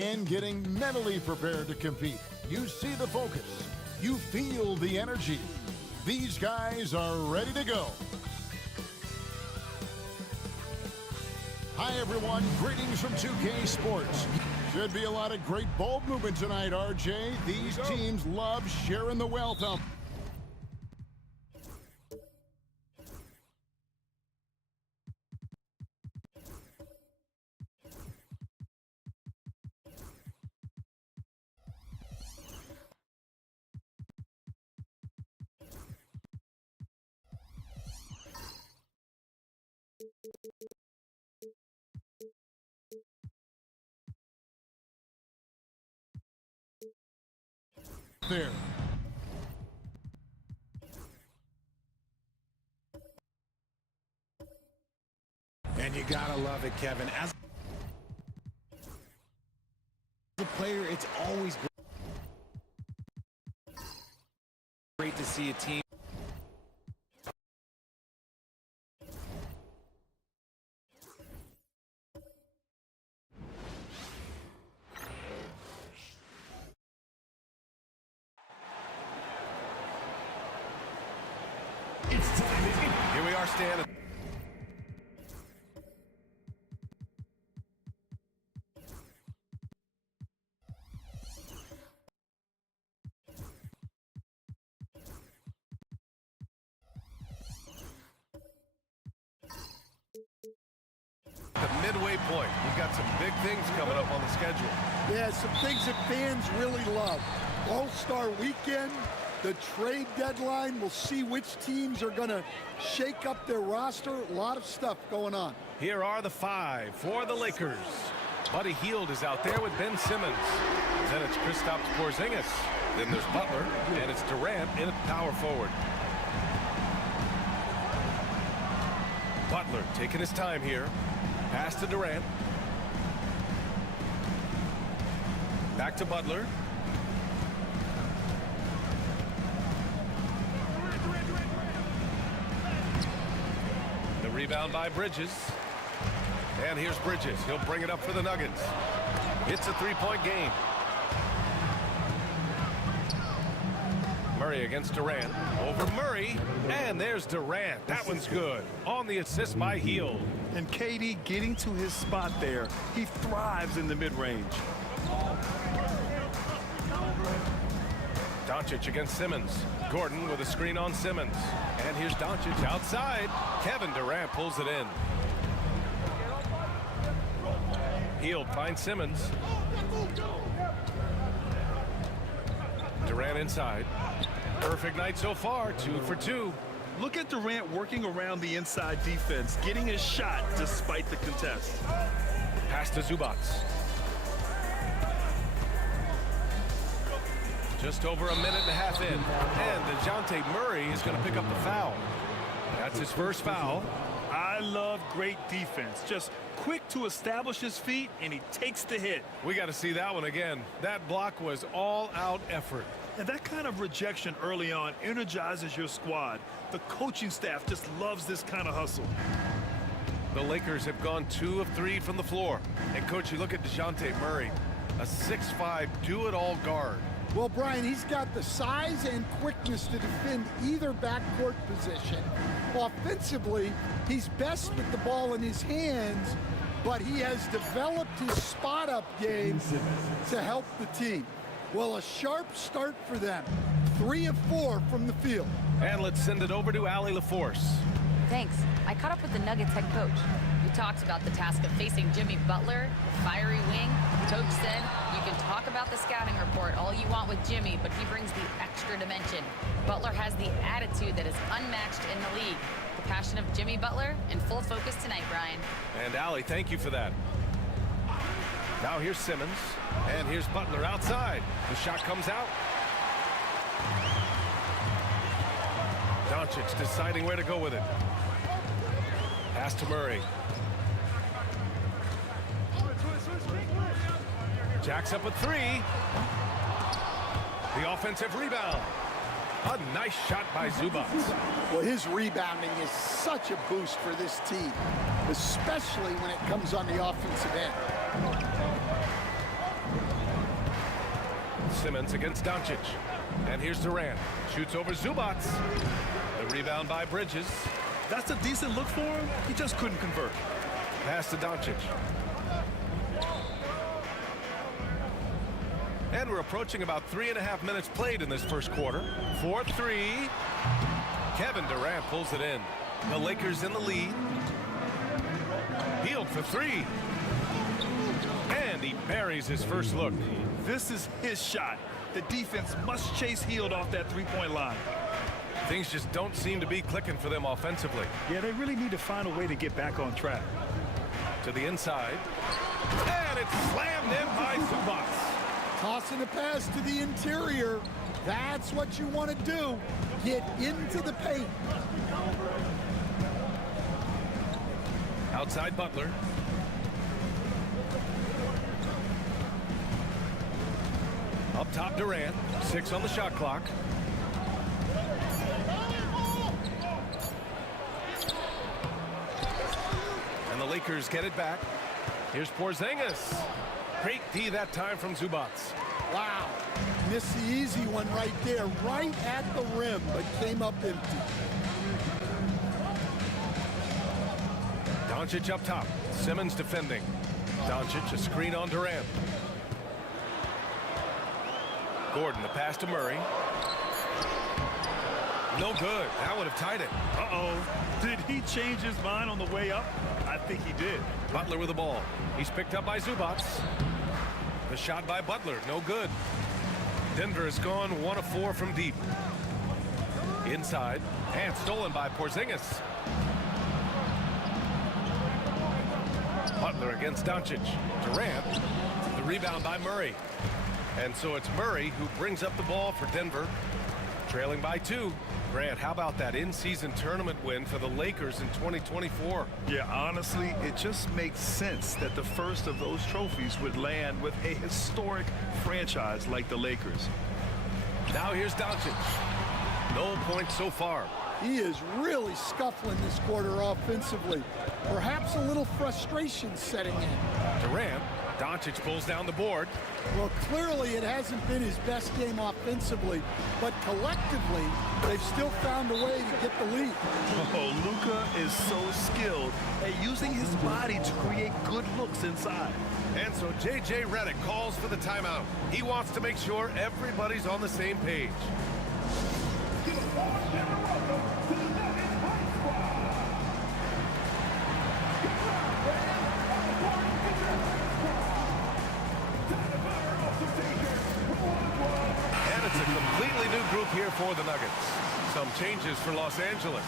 And getting mentally prepared to compete. You see the focus. You feel the energy. These guys are ready to go. Hi, everyone. Greetings from 2K Sports. Should be a lot of great ball movement tonight, RJ. These teams love sharing the wealth out. There. And you gotta love it, Kevin. As a player, it's always great to see a team. Here we are standing. The midway point. We've got some big things coming up on the schedule. Yeah, some things that fans really love. All-Star Weekend, the trade deadline. We'll see which teams are going to shake up their roster. A lot of stuff going on. Here are the five for the Lakers. Buddy Hield is out there with Ben Simmons. Then it's Kristaps Porzingis. Then there's Butler, and it's Durant in at power forward. Butler taking his time here. Pass to Durant. Back to Butler. The rebound by Bridges. And here's Bridges. He'll bring it up for the Nuggets. It's a three-point game. Murray against Durant. Over Murray. And there's Durant. That one's good. On the assist by Hield. And KD getting to his spot there. He thrives in the mid-range. Doncic against Simmons. Gordon with a screen on Simmons. And here's Doncic outside. Kevin Durant pulls it in. Hield finds Simmons. Durant inside. Perfect night so far, 2 for 2. Look at Durant working around the inside defense, getting his shot despite the contest. Pass to Zubac. Just over a minute and a half in. And DeJounte Murray is going to pick up the foul. That's his first foul. I love great defense. Just quick to establish his feet, and he takes the hit. We got to see that one again. That block was all-out effort. And that kind of rejection early on energizes your squad. The coaching staff just loves this kind of hustle. The Lakers have gone 2 of 3 from the floor. And, Coach, you look at DeJounte Murray, a 6'5", do-it-all guard. Well, Brian, he's got the size and quickness to defend either backcourt position. Offensively, he's best with the ball in his hands, but he has developed his spot-up game to help the team. Well, a sharp start for them. 3 of 4 from the field. And let's send it over to Allie LaForce. Thanks. I caught up with the Nuggets head coach. We talked about the task of facing Jimmy Butler, the fiery wing. Coach said, you can talk about the scouting report all you want with Jimmy, but he brings the extra dimension. Butler has the attitude that is unmatched in the league. The passion of Jimmy Butler in full focus tonight, Brian. And Allie, thank you for that. Now here's Simmons, and here's Butler outside. The shot comes out. Doncic deciding where to go with it. Pass to Murray. Jacks up a three. The offensive rebound. A nice shot by Zubac. Well, his rebounding is such a boost for this team, especially when it comes on the offensive end. Simmons against Doncic. And here's Durant. Shoots over Zubac. The rebound by Bridges. That's a decent look for him. He just couldn't convert. Pass to Doncic. And we're approaching about 3.5 minutes played in this first quarter. 4-3. Kevin Durant pulls it in. The Lakers in the lead. Hield for three. And he buries his first look. This is his shot. The defense must chase Hield off that three-point line. Things just don't seem to be clicking for them offensively. Yeah, they really need to find a way to get back on track. To the inside. And it's slammed in by Zubac. Tossing a pass to the interior. That's what you want to do. Get into the paint. Outside Butler. Up top Durant. 6 on the shot clock. And the Lakers get it back. Here's Porzingis. Great D that time from Zubac. Wow. Missed the easy one right there, right at the rim, but came up empty. Doncic up top. Simmons defending. Doncic a screen on Durant. Gordon the pass to Murray. No good. That would have tied it. Uh-oh. Did he change his mind on the way up? I think he did. Butler with the ball. He's picked up by Zubac. The shot by Butler, no good. Denver has gone 1 of 4 from deep. Inside, and stolen by Porzingis. Butler against Doncic. Durant, the rebound by Murray. And so it's Murray who brings up the ball for Denver, trailing by 2. Grant, how about that in-season tournament win for the Lakers in 2024? Yeah, honestly, it just makes sense that the first of those trophies would land with a historic franchise like the Lakers. Now here's Doncic. No points so far. He is really scuffling this quarter offensively. Perhaps a little frustration setting in. Durant, Doncic pulls down the board. Well, clearly it hasn't been his best game offensively, but collectively, they've still found a way to get the lead. Oh, Luka is so skilled at using his body to create good looks inside. And so J.J. Redick calls for the timeout. He wants to make sure everybody's on the same page. And it's a completely new group here for the Nuggets. Some changes for Los Angeles.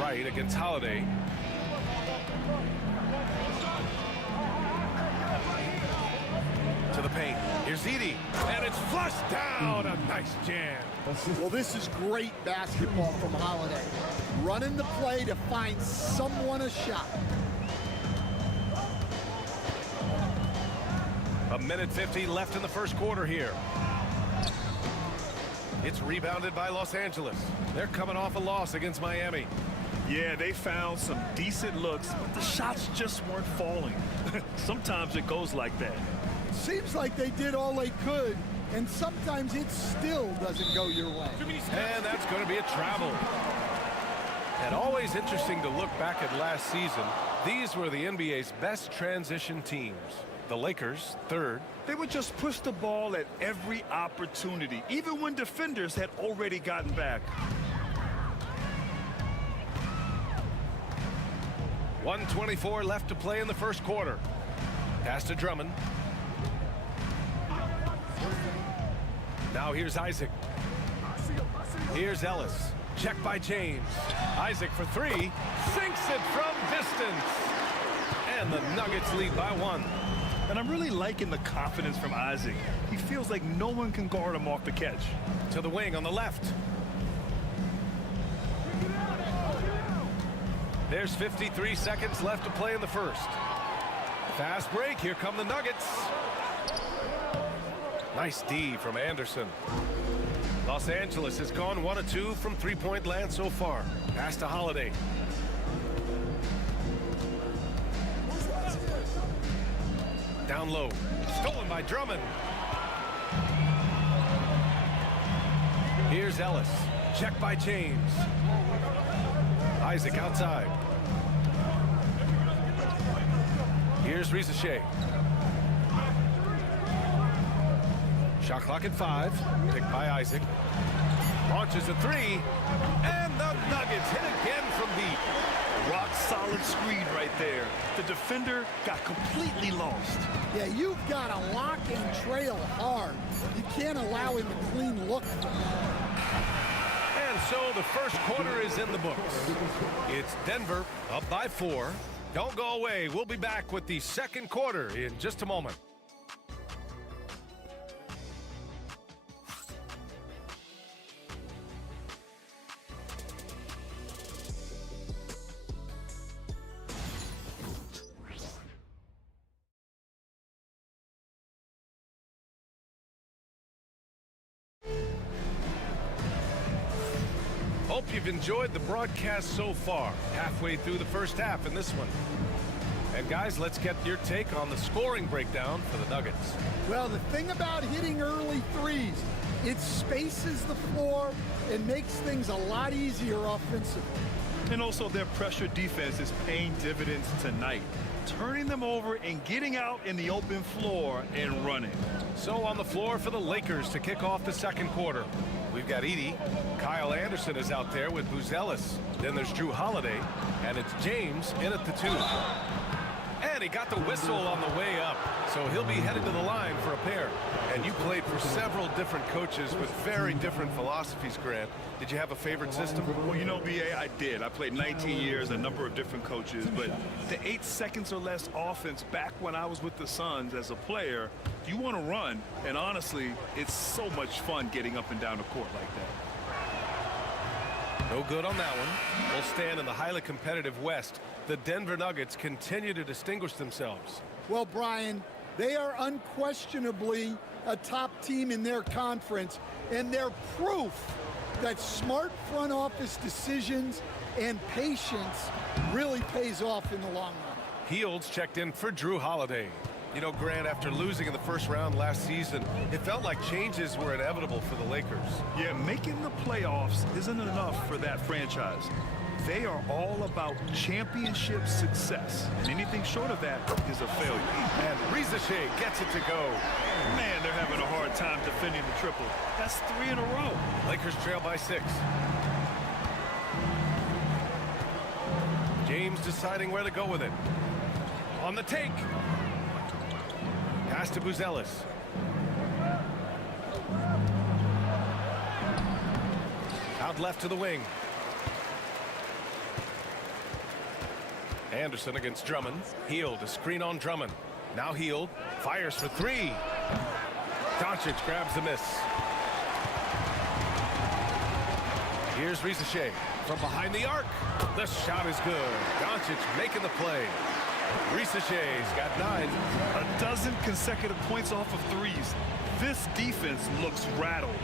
Wright against Holiday. To the paint. Here's Edey. And it's flushed down. A nice jam. Well, this is great basketball from Holiday. Running the play to find someone a shot. A minute 50 left in the first quarter here. It's rebounded by Los Angeles. They're coming off a loss against Miami. Yeah, they found some decent looks, but the shots just weren't falling. Sometimes it goes like that. Seems like they did all they could, and sometimes it still doesn't go your way. And that's going to be a travel. And always interesting to look back at last season. These were the NBA's best transition teams. The Lakers, third. They would just push the ball at every opportunity, even when defenders had already gotten back. 1:24 left to play in the first quarter. Pass to Drummond. Now here's Isaac. Here's Ellis. Check by James. Isaac for three. Sinks it from distance. And the Nuggets lead by 1. And I'm really liking the confidence from Isaac. He feels like no one can guard him off the catch. To the wing on the left. There's 53 seconds left to play in the first. Fast break. Here come the Nuggets. Nice D from Anderson. Los Angeles has gone 1 of 2 from three-point land so far. Pass to Holiday. Down low. Stolen by Drummond. Here's Ellis. Check by James. Isaac outside. Here's Rizachet. Shot clock at 5. Picked by Isaac. Launches a three. And the Nuggets hit again from deep. Rock solid screen right there. The defender got completely lost. Yeah, you've got to lock and trail hard. You can't allow him a clean look from that. And so the first quarter is in the books. It's Denver up by 4. Don't go away. We'll be back with the second quarter in just a moment. Hope you've enjoyed the broadcast so far. Halfway through the first half in this one. And guys, let's get your take on the scoring breakdown for the Nuggets. Well, the thing about hitting early threes, it spaces the floor and makes things a lot easier offensively. And also their pressure defense is paying dividends tonight. Turning them over and getting out in the open floor and running. So on the floor for the Lakers to kick off the second quarter. We've got Edey. Kyle Anderson is out there with Buzelis. Then there's Drew Holiday. And it's James in at the 2. And he got the whistle on the way up. So he'll be headed to the line for a pair. And you played for several different coaches with very different philosophies, Grant. Did you have a favorite system? Well, you know, B.A., I did. I played 19 years, a number of different coaches. But the 8 seconds or less offense back when I was with the Suns as a player, you want to run. And honestly, it's so much fun getting up and down the court like that. No good on that one. We'll stand in the highly competitive West. The Denver Nuggets continue to distinguish themselves. Well, Brian, they are unquestionably a top team in their conference, and they're proof that smart front office decisions and patience really pays off in the long run. Fields checked in for Drew Holiday. You know, Grant, after losing in the first round last season, it felt like changes were inevitable for the Lakers. Yeah, making the playoffs isn't enough for that franchise. They are all about championship success, and anything short of that is a failure. And Rizachet gets it to go. Man, they're having a hard time defending the triple. That's 3 in a row. Lakers trail by 6. James deciding where to go with it. On the take. Pass to Buzelis. Out left to the wing. Anderson against Drummond. Hield, a screen on Drummond. Now Hield fires for 3. Doncic grabs the miss. Here's Rizachet from behind the arc. The shot is good. Doncic making the play. Rizachet's got 9. A dozen consecutive points off of threes. This defense looks rattled.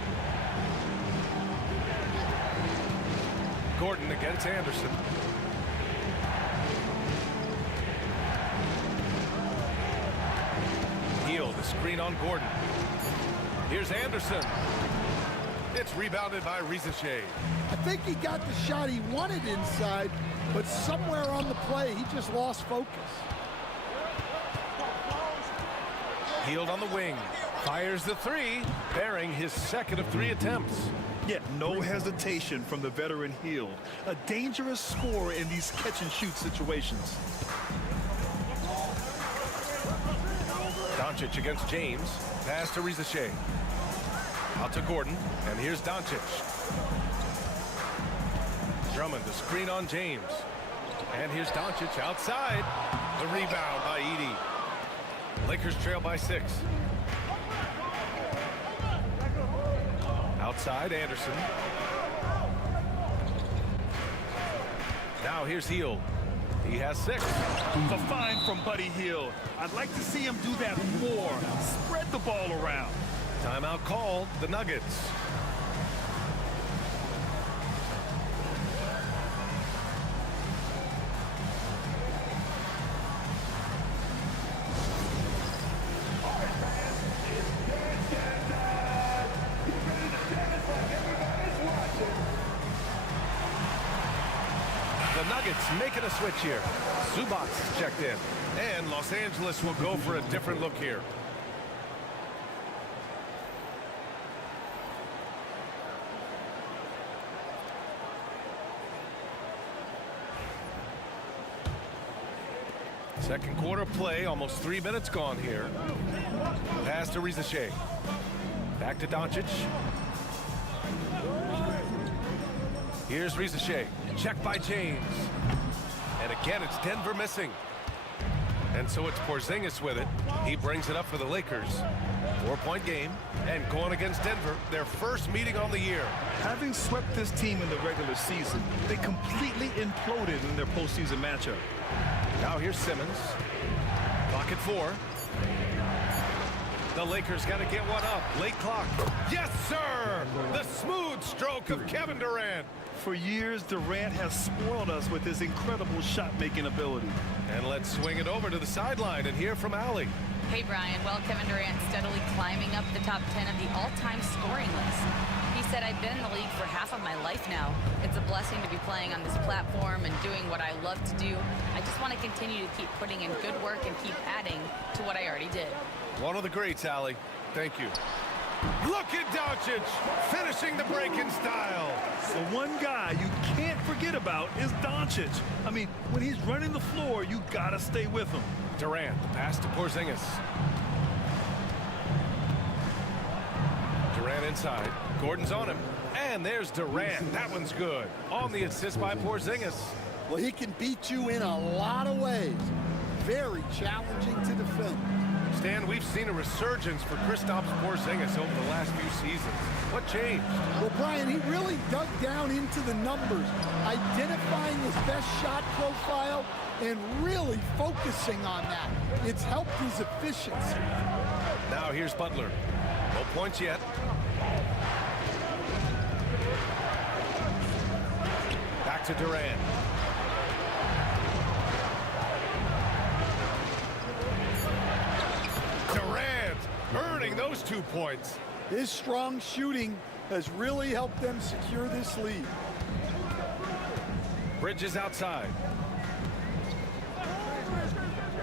Gordon against Anderson. Hield, the screen on Gordon. Here's Anderson. It's rebounded by Rizachet. I think he got the shot he wanted inside, but somewhere on the play, he just lost focus. Hield on the wing. Fires the 3, bearing his second of 3 attempts. Yeah, no hesitation from the veteran Hield. A dangerous scorer in these catch-and-shoot situations. Doncic against James. Pass to Rizachet. Out to Gordon. And here's Doncic. Drummond, the screen on James. And here's Doncic outside. The rebound by Edey. Lakers trail by 6. Outside, Anderson. Now here's Hield. He has 6. A find from Buddy Hield. I'd like to see him do that more. Spread the ball around. Timeout called, the Nuggets. The Nuggets making a switch here. Zubac checked in. And Los Angeles will go for a different look here. Second quarter play, almost 3 minutes gone here. Pass to Rizachet. Back to Doncic. Here's Rizachet. Check by James. And again, it's Denver missing. And so it's Porzingis with it. He brings it up for the Lakers. 4-point game. And going against Denver, their first meeting on the year. Having swept this team in the regular season, they completely imploded in their postseason matchup. Now here's Simmons. Clock at 4. The Lakers got to get one up. Late clock. Yes, sir! The smooth stroke of Kevin Durant. For years, Durant has spoiled us with his incredible shot-making ability. And let's swing it over to the sideline and hear from Allie. Hey, Brian. Well, Kevin Durant steadily climbing up the top 10 of the all-time scoring list. He said, I've been in the league for half of my life now. It's a blessing to be playing on this platform and doing what I love to do. I just want to continue to keep putting in good work and keep adding to what I already did. One of the greats, Allie. Thank you. Look at Doncic finishing the break in style. The one guy you can't forget about is Doncic. I mean, when he's running the floor, you gotta stay with him. Durant, the pass to Porzingis. Durant inside. Gordon's on him. And there's Durant. That one's good. On the assist by Porzingis. Well, he can beat you in a lot of ways. Very challenging to defend. Stan, we've seen a resurgence for Kristaps Porzingis over the last few seasons. What changed? Well, Brian, he really dug down into the numbers, identifying his best shot profile and really focusing on that. It's helped his efficiency. Now here's Butler. No points yet. Back to Durant. Durant earning those 2 points. His strong shooting has really helped them secure this lead. Bridges outside.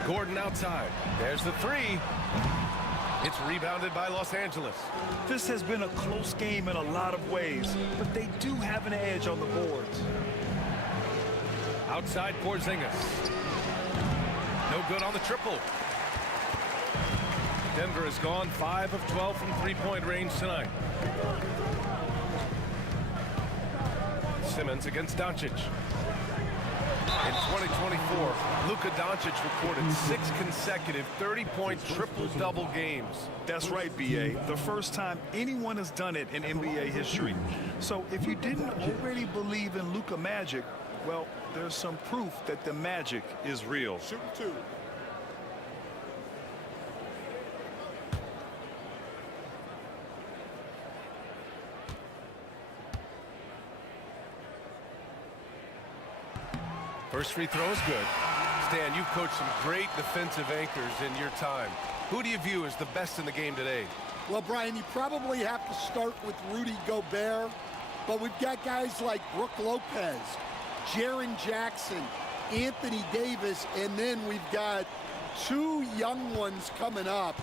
Gordon outside. There's the 3. It's rebounded by Los Angeles. This has been a close game in a lot of ways, but they do have an edge on the boards. Outside Porzingis. No good on the triple. Denver has gone 5 of 12 from three-point range tonight. Simmons against Doncic. In 2024, Luka Doncic recorded 6 consecutive 30-point triple-double games. That's right, B.A. The first time anyone has done it in NBA history. So if you didn't already believe in Luka magic, well, there's some proof that the magic is real. Shoot 2. First free throw is good. Stan, you've coached some great defensive anchors in your time. Who do you view as the best in the game today? Well, Brian, you probably have to start with Rudy Gobert, but we've got guys like Brook Lopez, Jaren Jackson, Anthony Davis, and then we've got 2 young ones coming up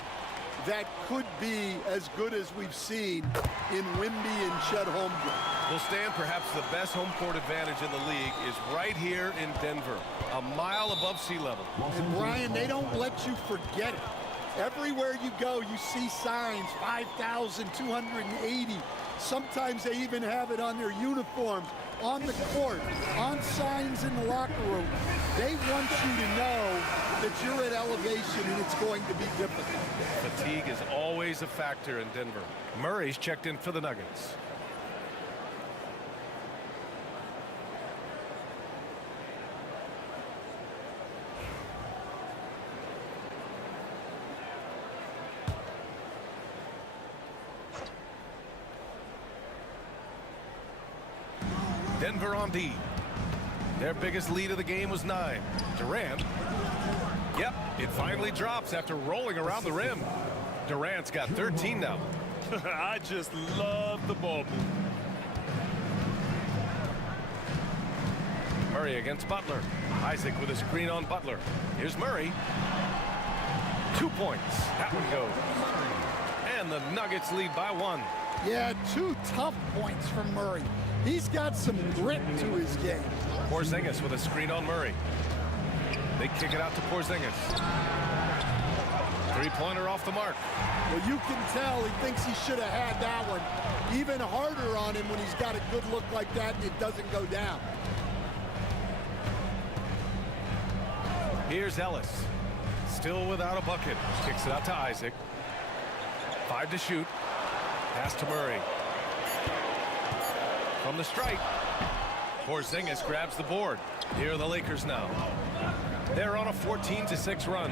that could be as good as we've seen in Wimby and Chet Holmgren. Well, Stan, perhaps the best home court advantage in the league is right here in Denver, a mile above sea level. And Brian, they don't let you forget it. Everywhere you go, you see signs, 5,280. Sometimes they even have it on their uniforms, on the court, on signs in the locker room. They want you to know that you're at elevation and it's going to be difficult. Fatigue is always a factor in Denver. Murray's checked in for the Nuggets. Denver on D. Their biggest lead of the game was 9. Durant. Yep, it finally drops after rolling around the rim. Durant's got 13 now. I just love the ball movement. Murray against Butler. Isaac with a screen on Butler. Here's Murray. 2 points. That one goes. And the Nuggets lead by 1. Yeah, 2 tough points from Murray. He's got some grit to his game. Porzingis with a screen on Murray. They kick it out to Porzingis. Three-pointer off the mark. Well, you can tell he thinks he should have had that one. Even harder on him when he's got a good look like that and it doesn't go down. Here's Ellis. Still without a bucket. Kicks it out to Isaac. 5 to shoot. Pass to Murray. From the stripe. Porzingis grabs the board. Here are the Lakers now. They're on a 14-6 run.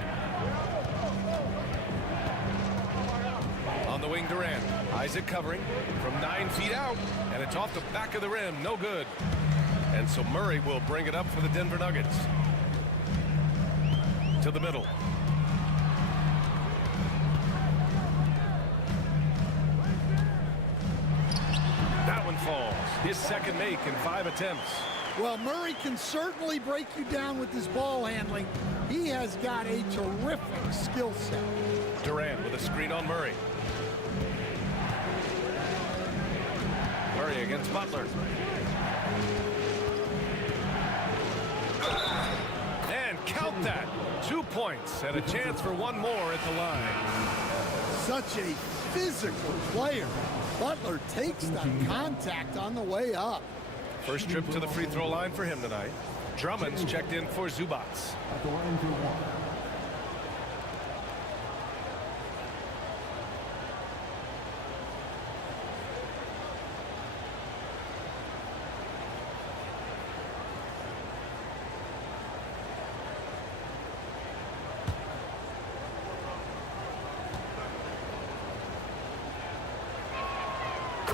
On the wing, Durant. Isaac covering from 9 feet out, and it's off the back of the rim. No good. And so Murray will bring it up for the Denver Nuggets. To the middle. That one falls. His second make in 5 attempts. Well, Murray can certainly break you down with his ball handling. He has got a terrific skill set. Durant with a screen on Murray. Murray against Butler. And count that. 2 points and a chance for one more at the line. Such a physical player. Butler takes the contact on the way up. First trip to the free throw line for him tonight. Drummond's checked in for Zubats.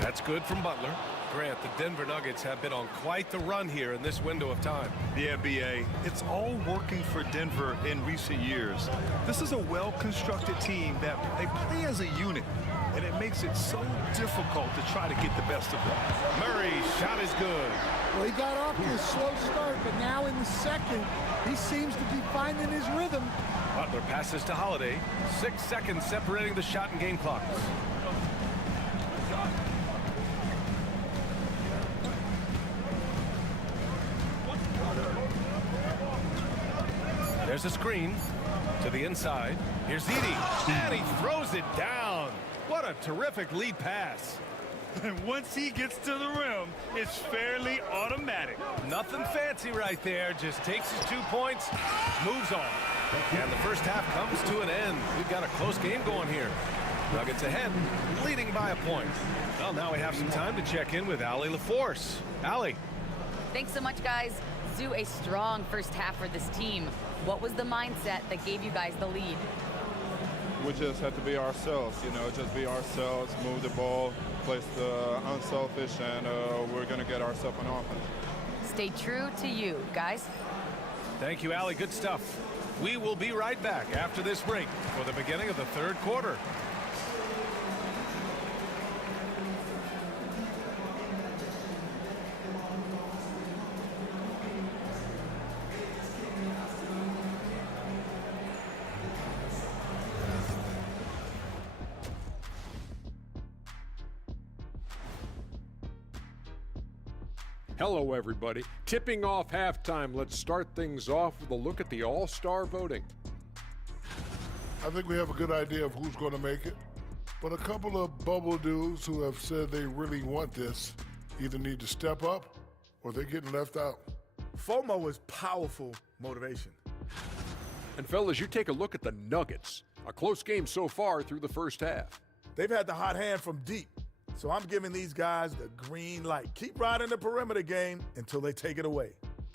That's good from Butler. Grant, the Denver Nuggets have been on quite the run here in this window of time. The NBA, it's all working for Denver in recent years. This is a well-constructed team that they play as a unit, and it makes it so difficult to try to get the best of them. Murray's shot is good. Well, he got off to a slow start, but now in the second, he seems to be finding his rhythm. Butler passes to Holiday. 6 seconds separating the shot and game clocks. There's a screen to the inside. Here's Edey, and he throws it down. What a terrific lead pass. And once he gets to the rim, it's fairly automatic. Nothing fancy right there. Just takes his 2 points, moves on. And the first half comes to an end. We've got a close game going here. Nuggets ahead, leading by a point. Well, now we have some time to check in with Allie LaForce. Allie. Thanks so much, guys. Zoo, a strong first half for this team. What was the mindset that gave you guys the lead? We just have to be ourselves, just be ourselves, move the ball, play the unselfish, and we're going to get ourselves on offense. Stay true to you, guys. Thank you, Allie. Good stuff. We will be right back after this break for the beginning of the third quarter. Hello, everybody. Tipping off halftime. Let's start things off with a look at the All-Star voting. I think we have a good idea of who's going to make it, but a couple of bubble dudes who have said they really want this either need to step up or they're getting left out. FOMO is powerful motivation. And fellas, you take a look at the Nuggets. A close game so far through the first half. They've had the hot hand from deep, so I'm giving these guys the green light. Keep riding the perimeter game until they take it away.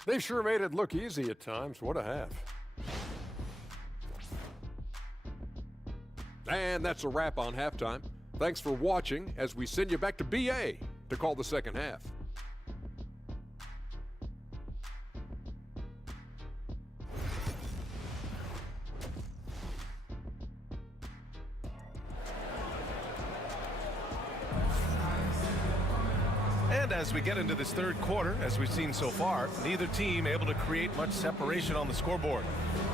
They sure made it look easy at times. What a half. And that's a wrap on halftime. Thanks for watching as we send you back to BA to call the second half. And as we get into this third quarter, as we've seen so far, neither team able to create much separation on the scoreboard.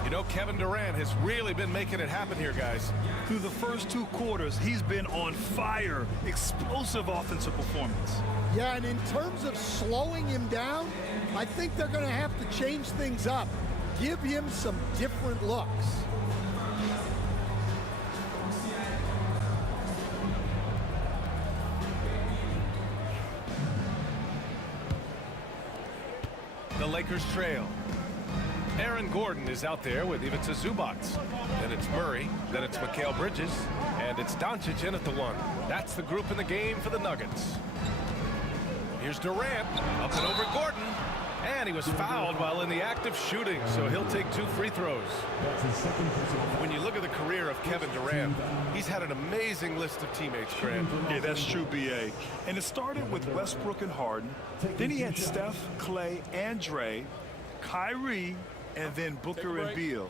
You know, Kevin Durant has really been making it happen here, guys. Through the first 2 quarters, he's been on fire. Explosive offensive performance. Yeah, and in terms of slowing him down, I think they're going to have to change things up. Give him some different looks. The Lakers trail. Aaron Gordon is out there with Ivica Zubac. Then it's Murray, then it's Mikal Bridges, and it's Doncic in at the 1. That's the group in the game for the Nuggets. Here's Durant, up and over Gordon, and he was fouled while in the act of shooting, so he'll take 2 free throws. When you look at the career of Kevin Durant, he's had an amazing list of teammates, Grant. Yeah, that's true, B.A. And it started with Westbrook and Harden. Then he had Steph, Clay, and Dre, Kyrie, and then Booker and Beal.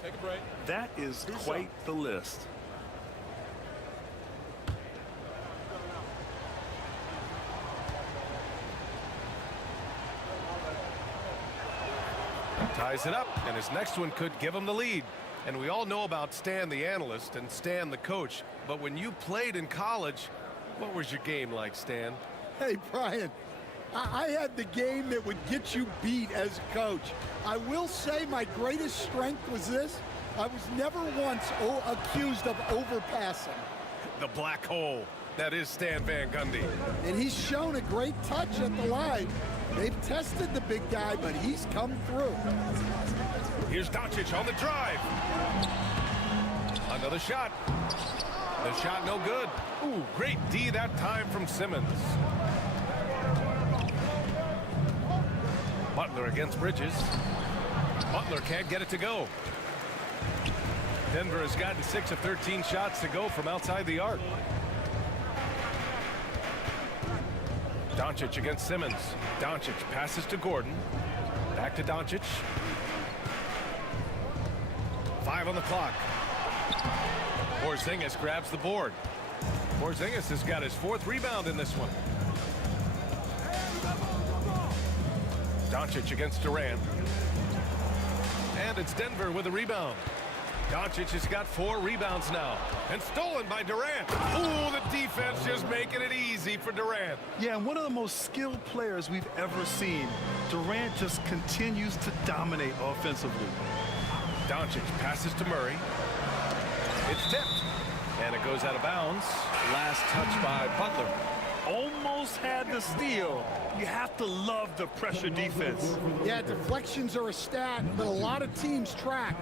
That is quite the list. Ties it up, and his next one could give him the lead. And we all know about Stan the analyst and Stan the coach, but when you played in college, what was your game like, Stan? Hey, Brian, I had the game that would get you beat as a coach. I will say my greatest strength was this. I was never once accused of overpassing. The black hole. That is Stan Van Gundy. And he's shown a great touch at the line. They've tested the big guy, but he's come through. Here's Doncic on the drive. Another shot. The shot no good. Ooh, great D that time from Simmons. Butler against Bridges. Butler can't get it to go. Denver has gotten 6 of 13 shots to go from outside the arc. Doncic against Simmons. Doncic passes to Gordon. Back to Doncic. 5 on the clock. Porzingis grabs the board. Porzingis has got his 4th rebound in this one. Doncic against Durant. And it's Denver with a rebound. Doncic has got 4 rebounds now. And stolen by Durant. Ooh, the defense just making it easy for Durant. Yeah, and one of the most skilled players we've ever seen. Durant just continues to dominate offensively. Doncic passes to Murray. It's tipped. And it goes out of bounds. Last touch by Butler. Almost had the steal. You have to love the pressure defense. Yeah, deflections are a stat, but a lot of teams track,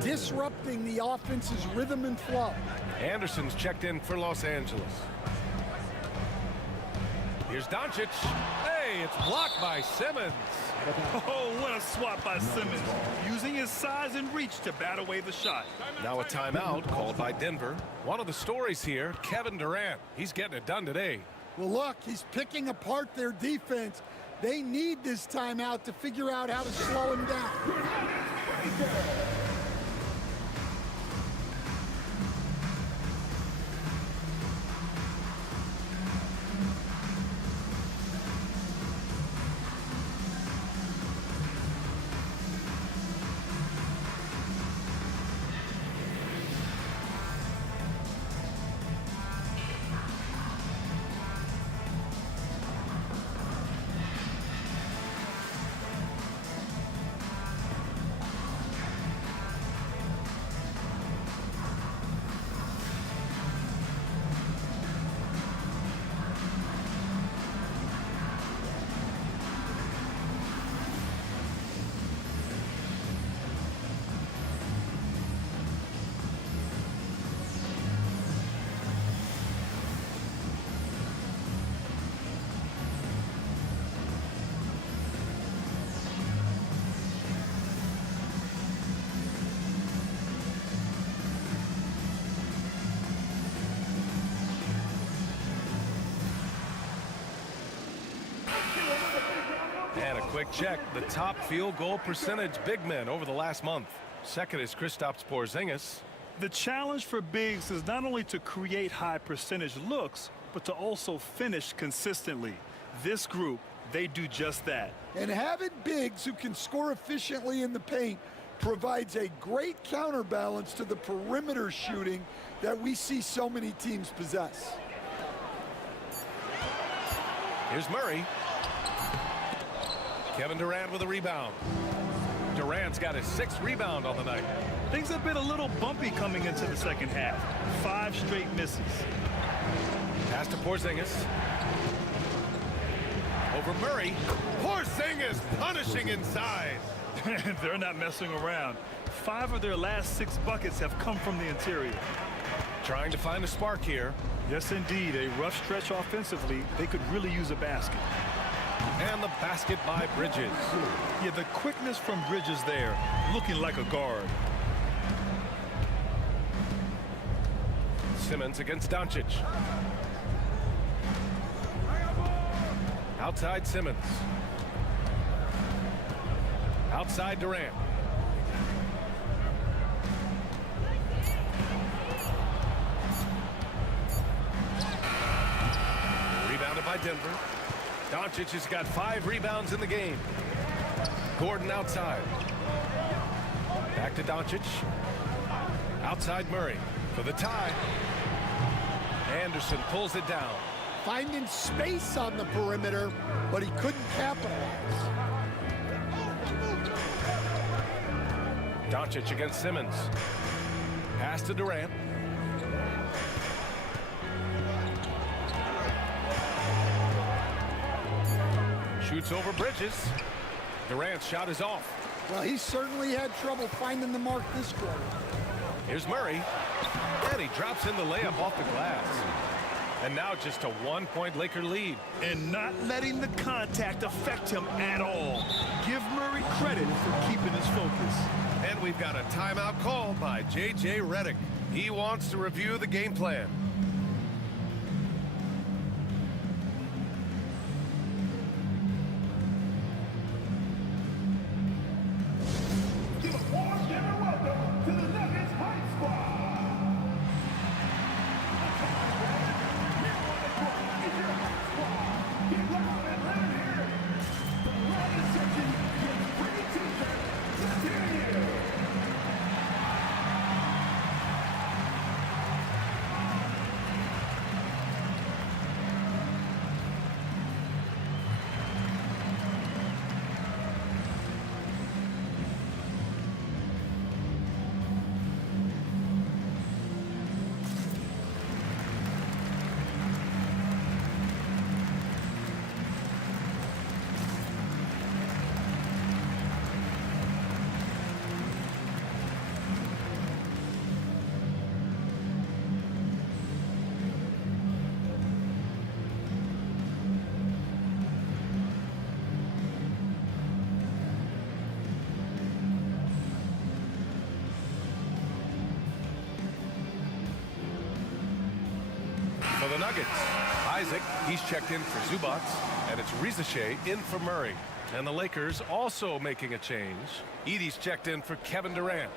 disrupting the offense's rhythm and flow. Anderson's checked in for Los Angeles. Here's Doncic. Hey, it's blocked by Simmons. Oh, what a swat by Simmons. Using his size and reach to bat away the shot. Now a timeout called by Denver. One of the stories here, Kevin Durant. He's getting it done today. Well, look, he's picking apart their defense. They need this timeout to figure out how to slow him down. And a quick check. The top field goal percentage big men over the last month. Second is Kristaps Porzingis. The challenge for bigs is not only to create high percentage looks, but to also finish consistently. This group, they do just that. And having bigs who can score efficiently in the paint provides a great counterbalance to the perimeter shooting that we see so many teams possess. Here's Murray. Kevin Durant with a rebound. Durant's got his 6th rebound on the night. Things have been a little bumpy coming into the second half. 5 straight misses. Pass to Porzingis. Over Murray. Porzingis punishing inside. They're not messing around. 5 of their last 6 buckets have come from the interior. Trying to find a spark here. Yes, indeed. A rough stretch offensively. They could really use a basket. And the basket by Bridges. Yeah, the quickness from Bridges there, looking like a guard. Simmons against Doncic. Outside Simmons. Outside Durant. Rebounded by Denver. Doncic has got 5 rebounds in the game. Gordon outside. Back to Doncic. Outside Murray for the tie. Anderson pulls it down. Finding space on the perimeter, but he couldn't capitalize. Doncic against Simmons. Pass to Durant. Shoots over Bridges. Durant's shot is off. Well, he certainly had trouble finding the mark this quarter. Here's Murray. And he drops in the layup off the glass. And now just a 1-point Laker lead. And not letting the contact affect him at all. Give Murray credit for keeping his focus. And we've got a timeout called by J.J. Redick. He wants to review the game plan. For the Nuggets, Isaac, he's checked in for Zubac, and it's Rizachet in for Murray. And the Lakers also making a change. Edey's checked in for Kevin Durant.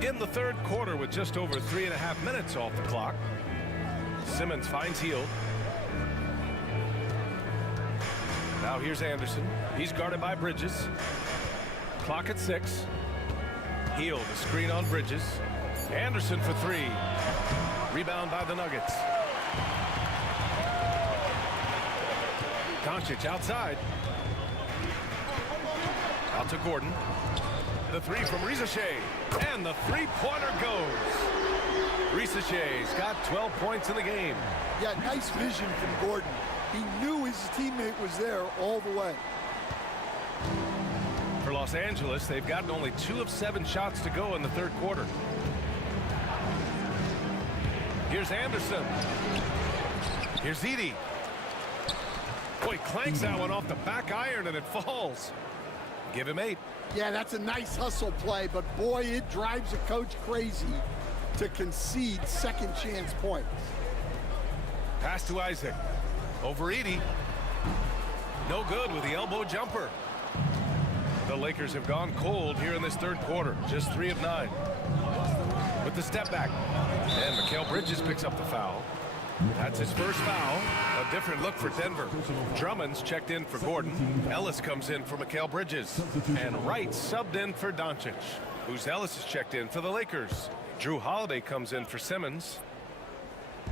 In the third quarter with just over 3.5 minutes off the clock, Simmons finds Hield. Now here's Anderson. He's guarded by Bridges. Clock at 6. Hield, the screen on Bridges. Anderson for 3. Rebound by the Nuggets. Doncic outside. Out to Gordon. The 3 from Rizachet. And the three-pointer goes. Rizachet's got 12 points in the game. Yeah, nice vision from Gordon. He knew his teammate was there all the way. For Los Angeles, they've gotten only 2 of 7 shots to go in the third quarter. Here's Anderson. Here's Edey. Boy, clanks that one off the back iron and it falls. Give him 8. Yeah, that's a nice hustle play, but boy, it drives a coach crazy to concede second chance points. Pass to Isaac. Over Edey. good with the elbow jumper. The Lakers have gone cold here in this third quarter. Just 3 of 9. With the step back. And Mikal Bridges picks up the foul. That's his first foul. A different look for Denver. Drummond's checked in for Gordon. Ellis comes in for Mikal Bridges. And Wright subbed in for Doncic. Who's Ellis is checked in for the Lakers. Drew Holiday comes in for Simmons.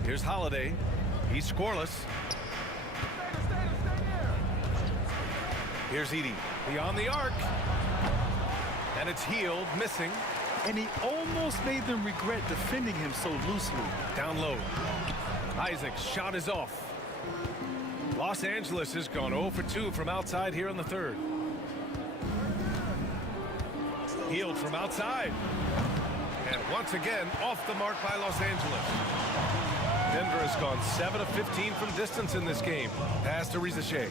Here's Holiday. He's scoreless. Here's Edey. Beyond the arc. And it's Hield missing. And he almost made them regret defending him so loosely. Down low. Isaac's shot is off. Los Angeles has gone 0 for 2 from outside here in the third. Hield from outside. And once again, off the mark by Los Angeles. Denver has gone 7 of 15 from distance in this game. Pass to Rizachet.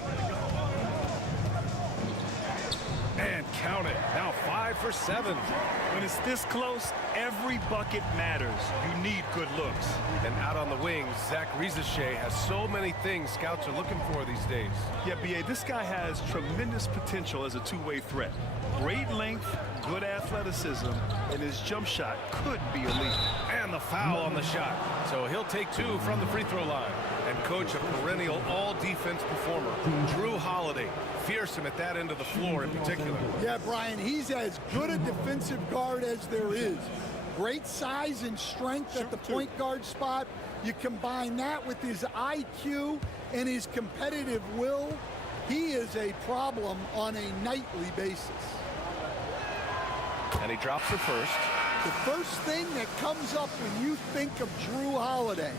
And count it. Now 5 for 7. When it's this close, every bucket matters. You need good looks. And out on the wings, Zach Rizachet has so many things scouts are looking for these days. Yeah, B.A., this guy has tremendous potential as a two-way threat. Great length, good athleticism, and his jump shot could be elite. And the foul on the shot. So he'll take 2 from the free throw line. And coach a perennial all-defense performer, Drew Holiday. Fearsome at that end of the floor in particular. Yeah, Brian, he's as good a defensive guard as there is. Great size and strength at the point guard spot. You combine that with his IQ and his competitive will, he is a problem on a nightly basis. And he drops the first. The first thing that comes up when you think of Drew Holiday,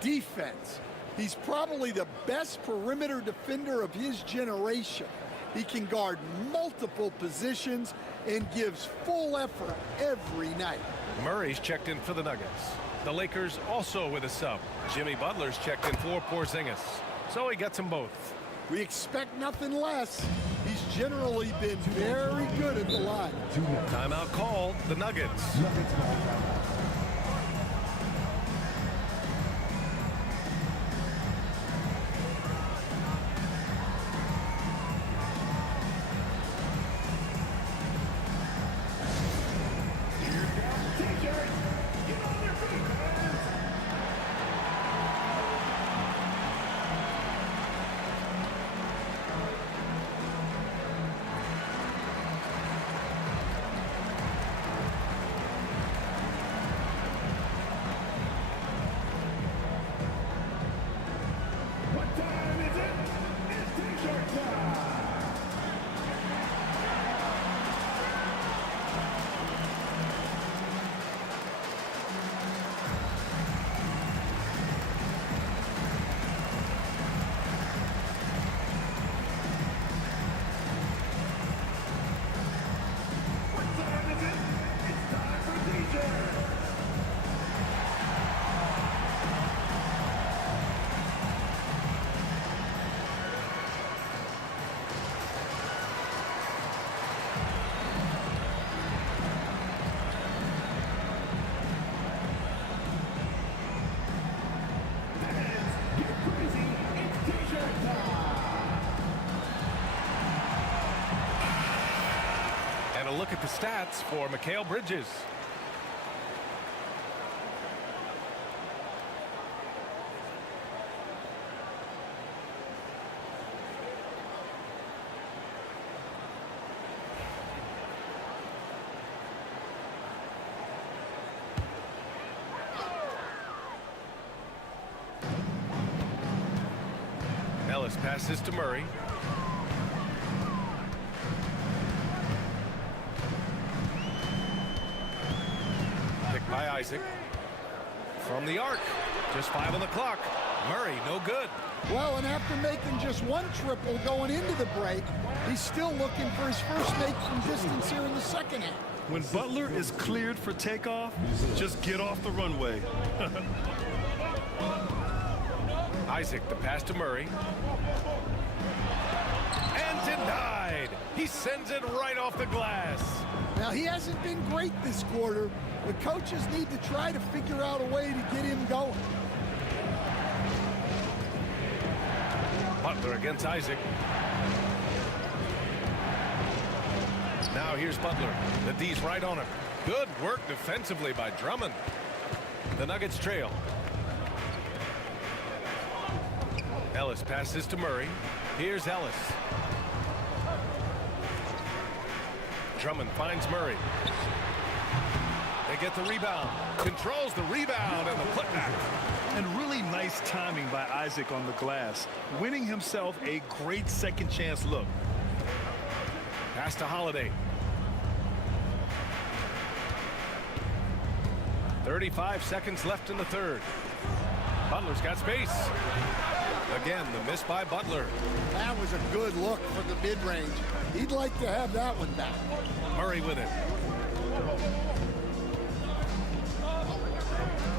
defense. He's probably the best perimeter defender of his generation. He can guard multiple positions and gives full effort every night. Murray's checked in for the Nuggets. The Lakers also with a sub. Jimmy Butler's checked in for Porzingis. So he gets them both. We expect nothing less. He's generally been very good at the line. Timeout called, the Nuggets. And a look at the stats for Mikal Bridges. Ellis passes to Murray. Picked by Isaac. From the arc. Just 5 on the clock. Murray, no good. Well, and after making just one triple going into the break, he's still looking for his first make from distance here in the second half. When Butler is cleared for takeoff, just get off the runway. Isaac, the pass to Murray. And denied. He sends it right off the glass. Now, he hasn't been great this quarter, but coaches need to try to figure out a way to get him going. Butler against Isaac. Now here's Butler. The D's right on him. Good work defensively by Drummond. The Nuggets trail. Ellis passes to Murray. Here's Ellis. Drummond finds Murray. They get the rebound. Controls the rebound and the putback. And really nice timing by Isaac on the glass, winning himself a great second chance look. Pass to Holiday. 35 seconds left in the third. Butler's got space. Again, the miss by Butler. That was a good look for the mid-range. He'd like to have that one back. Murray with it.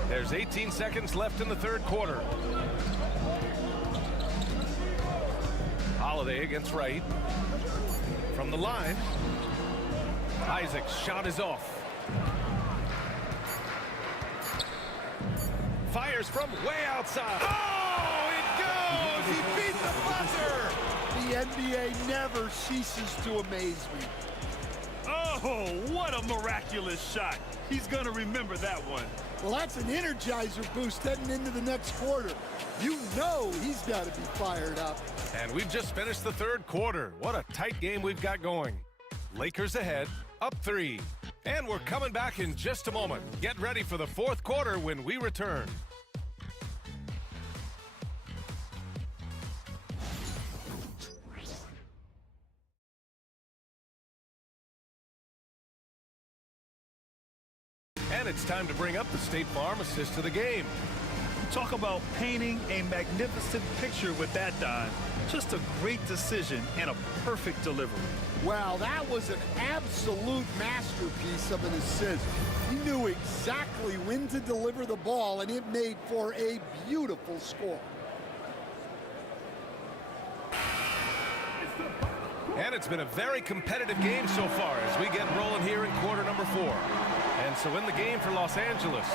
There's 18 seconds left in the third quarter. Holiday against Wright. From the line. Isaac's shot is off. Fires from way outside. Oh, it goes! He beat the buzzer! The NBA never ceases to amaze me. Oh, what a miraculous shot. He's going to remember that one. Well, that's an energizer boost heading into the next quarter. You know he's got to be fired up. And we've just finished the third quarter. What a tight game we've got going. Lakers ahead, up 3. And we're coming back in just a moment. Get ready for the fourth quarter when we return. And it's time to bring up the State Farm assist of the game. Talk about painting a magnificent picture with that dime. Just a great decision and a perfect delivery. Wow, that was an absolute masterpiece of an assist. He knew exactly when to deliver the ball, and it made for a beautiful score. And it's been a very competitive game so far as we get rolling here in quarter number 4. And so in the game for Los Angeles,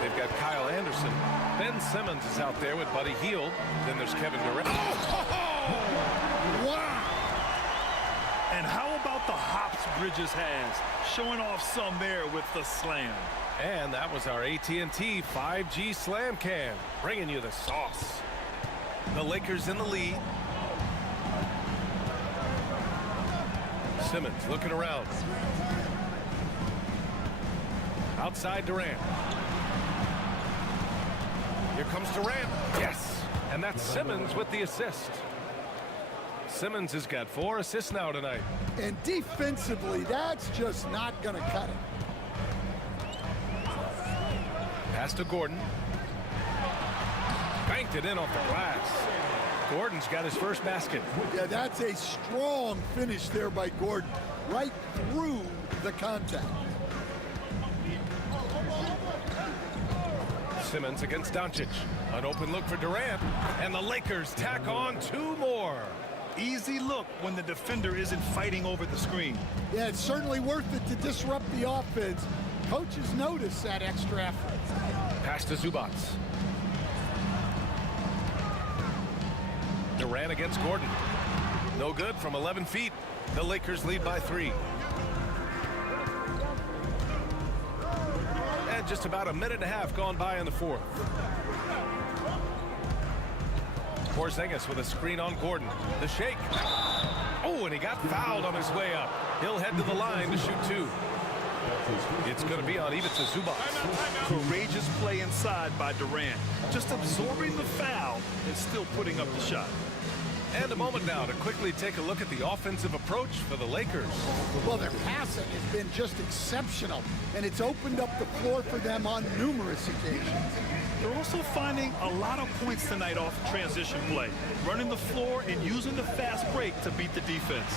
they've got Kyle Anderson. Ben Simmons is out there with Buddy Hield. Then there's Kevin Durant. Wow! And how about the hops Bridges has? Showing off some there with the slam. And that was our AT&T 5G Slam Cam, bringing you the sauce. The Lakers in the lead. Simmons looking around. Outside Durant. Here comes Durant. Yes. And that's Simmons with the assist. Simmons has got 4 assists now tonight. And defensively, that's just not going to cut it. Pass to Gordon. Banked it in off the glass. Gordon's got his first basket. Yeah, that's a strong finish there by Gordon. Right through the contact. Simmons against Doncic. An open look for Durant. And the Lakers tack on 2 more. Easy look when the defender isn't fighting over the screen. Yeah, it's certainly worth it to disrupt the offense. Coaches notice that extra effort. Pass to Zubac. Durant against Gordon. No good from 11 feet. The Lakers lead by 3. And just about a minute and a half gone by in the fourth. Porzingis with a screen on Gordon. The shake. Oh, and he got fouled on his way up. He'll head to the line to shoot 2. It's going to be on Ivica Zubac. Courageous play inside by Durant. Just absorbing the foul and still putting up the shot. And a moment now to quickly take a look at the offensive approach for the Lakers. Well, their passing has been just exceptional, and it's opened up the floor for them on numerous occasions. They're also finding a lot of points tonight off transition play, running the floor and using the fast break to beat the defense.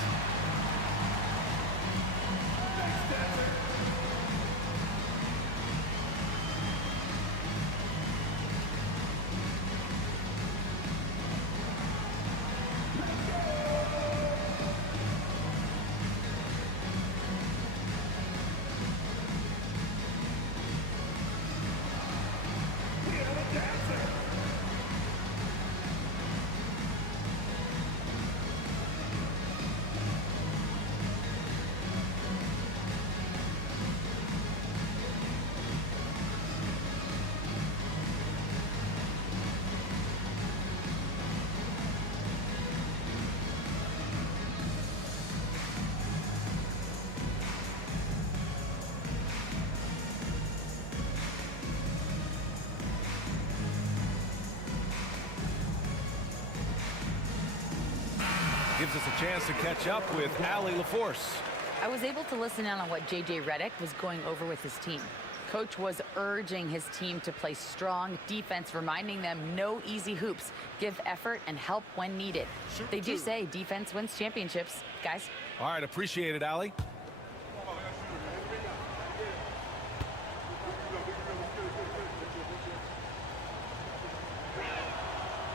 gives us a chance to catch up with Allie LaForce. I was able to listen in on what J.J. Redick was going over with his team. Coach was urging his team to play strong defense, reminding them no easy hoops, give effort and help when needed. They do say defense wins championships, guys. All right, appreciate it, Allie.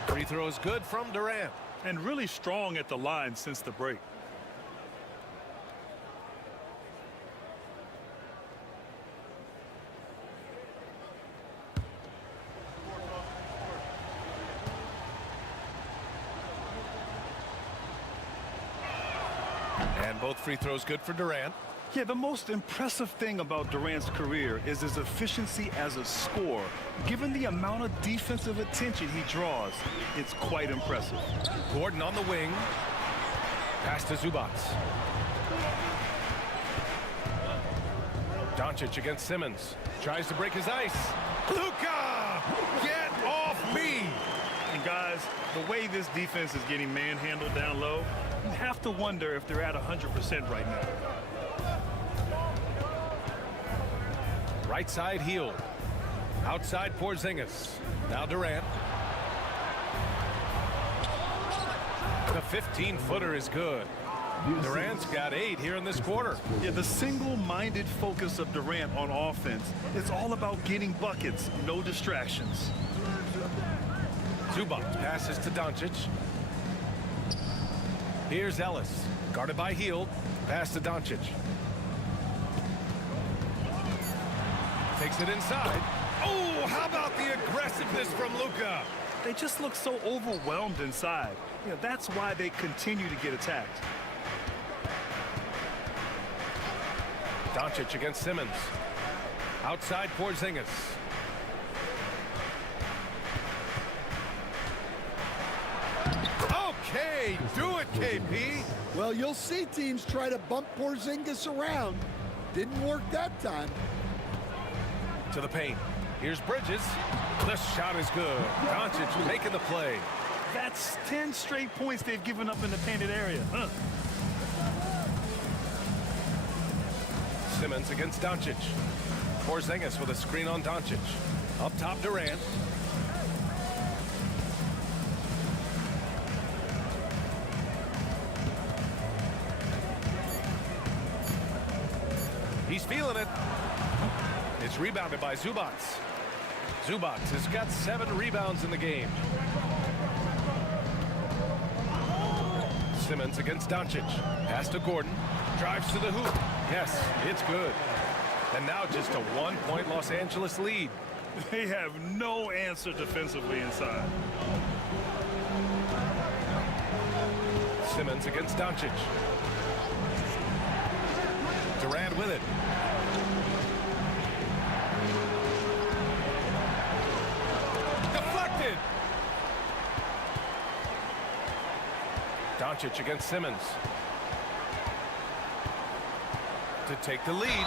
Free throw is good from Durant. And really strong at the line since the break. And both free throws good for Durant. Yeah, the most impressive thing about Durant's career is his efficiency as a scorer. Given the amount of defensive attention he draws, it's quite impressive. Gordon on the wing. Pass to Zubac. Doncic against Simmons. Tries to break his ice. Luka! Get off me! And guys, the way this defense is getting manhandled down low, you have to wonder if they're at 100% right now. Right side Hield. Outside Porzingis. Now Durant. The 15-footer is good. Durant's got 8 here in this quarter. Yeah, the single-minded focus of Durant on offense, it's all about getting buckets, no distractions. Zubac passes to Doncic. Here's Ellis. Guarded by Hield. Pass to Doncic. Takes it inside. Oh, how about the aggressiveness from Luka? They just look so overwhelmed inside. You know, that's why they continue to get attacked. Doncic against Simmons. Outside Porzingis. Okay, do it, KP. Well, you'll see teams try to bump Porzingis around. Didn't work that time. To the paint. Here's Bridges. The shot is good. Doncic making the play. That's 10 straight points they've given up in the painted area. Simmons against Doncic. Porzingis with a screen on Doncic. Up top, Durant. He's feeling it. It's rebounded by Zubac. Zubac has got 7 rebounds in the game. Simmons against Doncic. Pass to Gordon. Drives to the hoop. Yes, it's good. And now just a 1-point Los Angeles lead. They have no answer defensively inside. Simmons against Doncic. Durant with it. Deflected. Doncic against Simmons. To take the lead.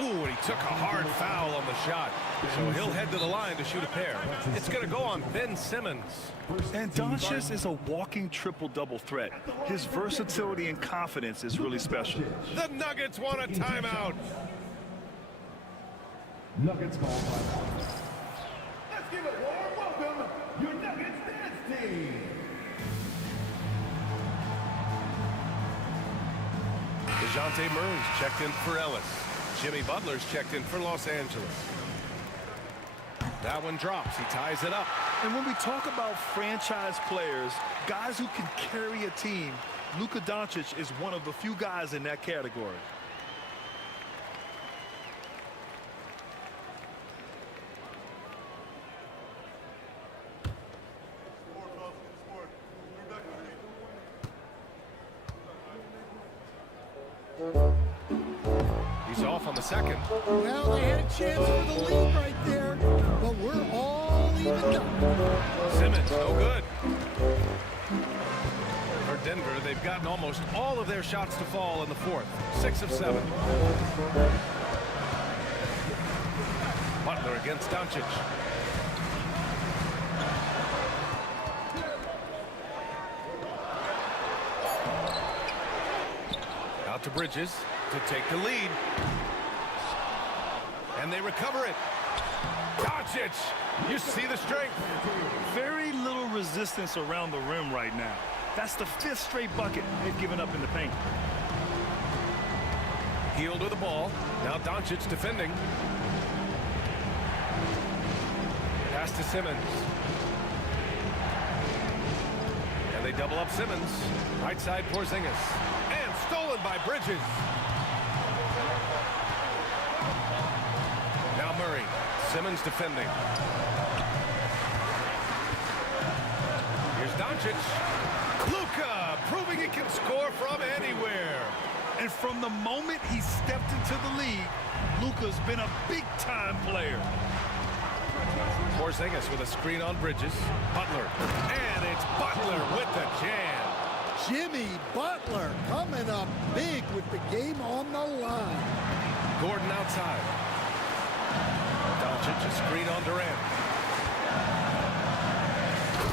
Ooh, and he took a hard foul on the shot. So he'll head to the line to shoot a pair. It's going to go on Ben Simmons. And Doncic is a walking triple-double threat. His versatility and confidence is really special. The Nuggets want a timeout. Nuggets call. Let's give it a warm welcome, your Nuggets dance team. DeJounte Murray's checked in for Ellis. Jimmy Butler's checked in for Los Angeles. That one drops. He ties it up. And when we talk about franchise players, guys who can carry a team, Luka Doncic is one of the few guys in that category. He's off on the second. Well, they had a chance for the lead right there, but we're all even up. Simmons, no good. For Denver, they've gotten almost all of their shots to fall in the fourth. 6 of 7. Butler against Doncic. to Bridges to take the lead. And they recover it. Doncic, you see the strength. Very little resistance around the rim right now. That's the 5th straight bucket they've given up in the paint. Healed with the ball. Now Doncic defending. Pass to Simmons. And they double up Simmons. Right side Porzingis. And stolen by Bridges. Now Murray. Simmons defending. Here's Doncic. Luka proving he can score from anywhere. And from the moment he stepped into the league, Luka's been a big-time player. Porzingis with a screen on Bridges. Butler. And it's Butler with the jam. Jimmy Butler coming up big with the game on the line. Gordon outside. Doncic a screen on Durant.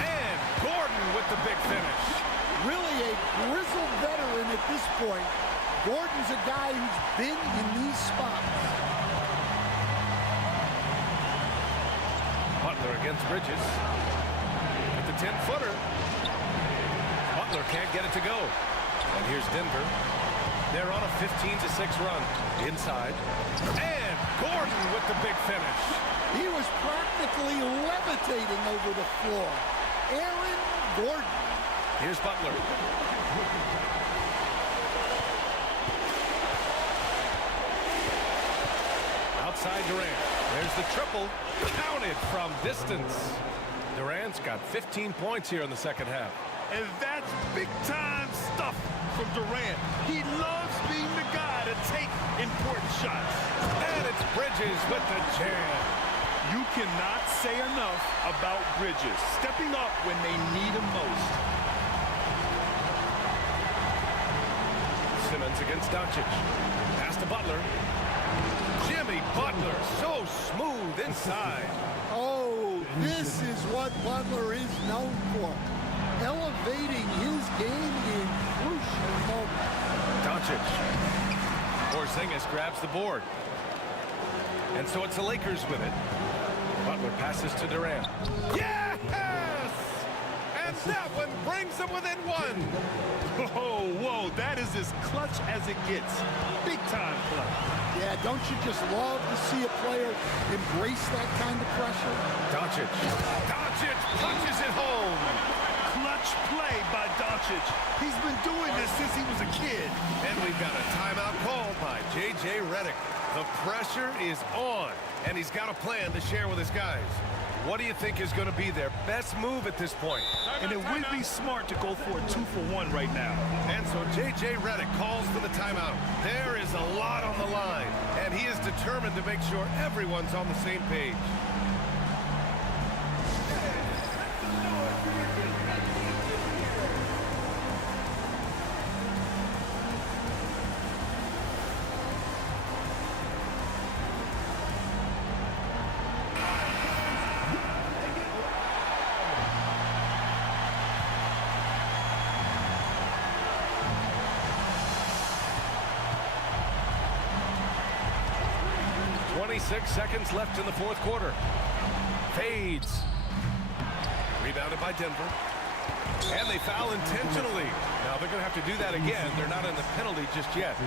And Gordon with the big finish. Really a grizzled veteran at this point. Gordon's a guy who's been in these spots. Butler against Bridges. With the 10-footer. Butler can't get it to go. And here's Denver. They're on a 15-6 run. Inside. And Gordon with the big finish. He was practically levitating over the floor. Aaron Gordon. Here's Butler. Outside Durant. There's the triple. Counted from distance. Durant's got 15 points here in the second half. And that's big-time stuff from Durant. He loves being the guy to take important shots. And it's Bridges with the jam. You cannot say enough about Bridges stepping up when they need him most. Simmons against Doncic. Pass to Butler. Jimmy Butler, so smooth inside. Oh, this is what Butler is known for. Elevating his game in crucial moments. Doncic. Porzingis grabs the board. And so it's the Lakers with it. Butler passes to Durant. Yes! And that one brings them within one. Oh, whoa, that is as clutch as it gets. Big-time play. Yeah, don't you just love to see a player embrace that kind of pressure? Doncic. Doncic punches it home. Clutch play by Doncic. He's been doing this since he was a kid. And we've got a timeout called by J.J. Redick. The pressure is on, and he's got a plan to share with his guys. What do you think is going to be their best move at this point? And it would be smart to go for a 2-for-1 right now. And so J.J. Redick calls for the timeout. There is a lot on the line, and he is determined to make sure everyone's on the same page. Six seconds left in the fourth quarter. Fades. Rebounded by Denver. And they foul intentionally. Now they're going to have to do that again. They're not in the penalty just yet.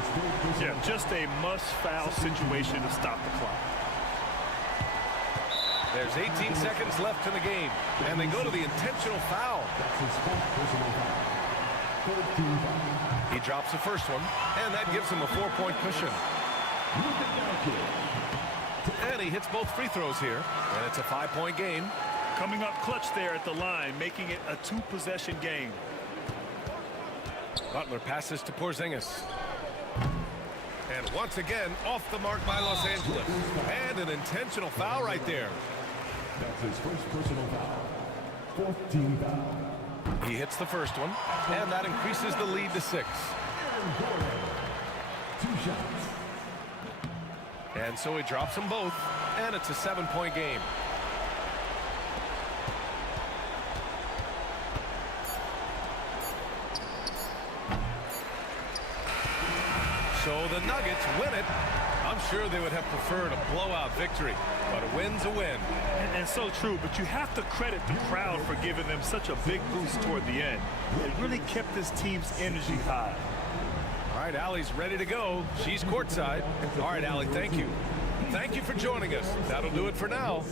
Yeah, just a must-foul situation to stop the clock. There's 18 seconds left in the game. And they go to the intentional foul. He drops the first one. And that gives him a 4-point cushion. And he hits both free throws here. And it's a 5-point game. Coming up clutch there at the line, making it a 2-possession game. Butler passes to Porzingis. And once again, off the mark by Los Angeles. And an intentional foul right there. That's his first personal foul. 4th team foul. He hits the first one. And that increases the lead to 6. 2 shots. And so he drops them both, and it's a 7-point game. So the Nuggets win it. I'm sure they would have preferred a blowout victory, but a win's a win. And so true, but you have to credit the crowd for giving them such a big boost toward the end. It really kept this team's energy high. All right, Allie's ready to go. She's courtside. All right, Allie, thank you. Thank you for joining us. That'll do it for now.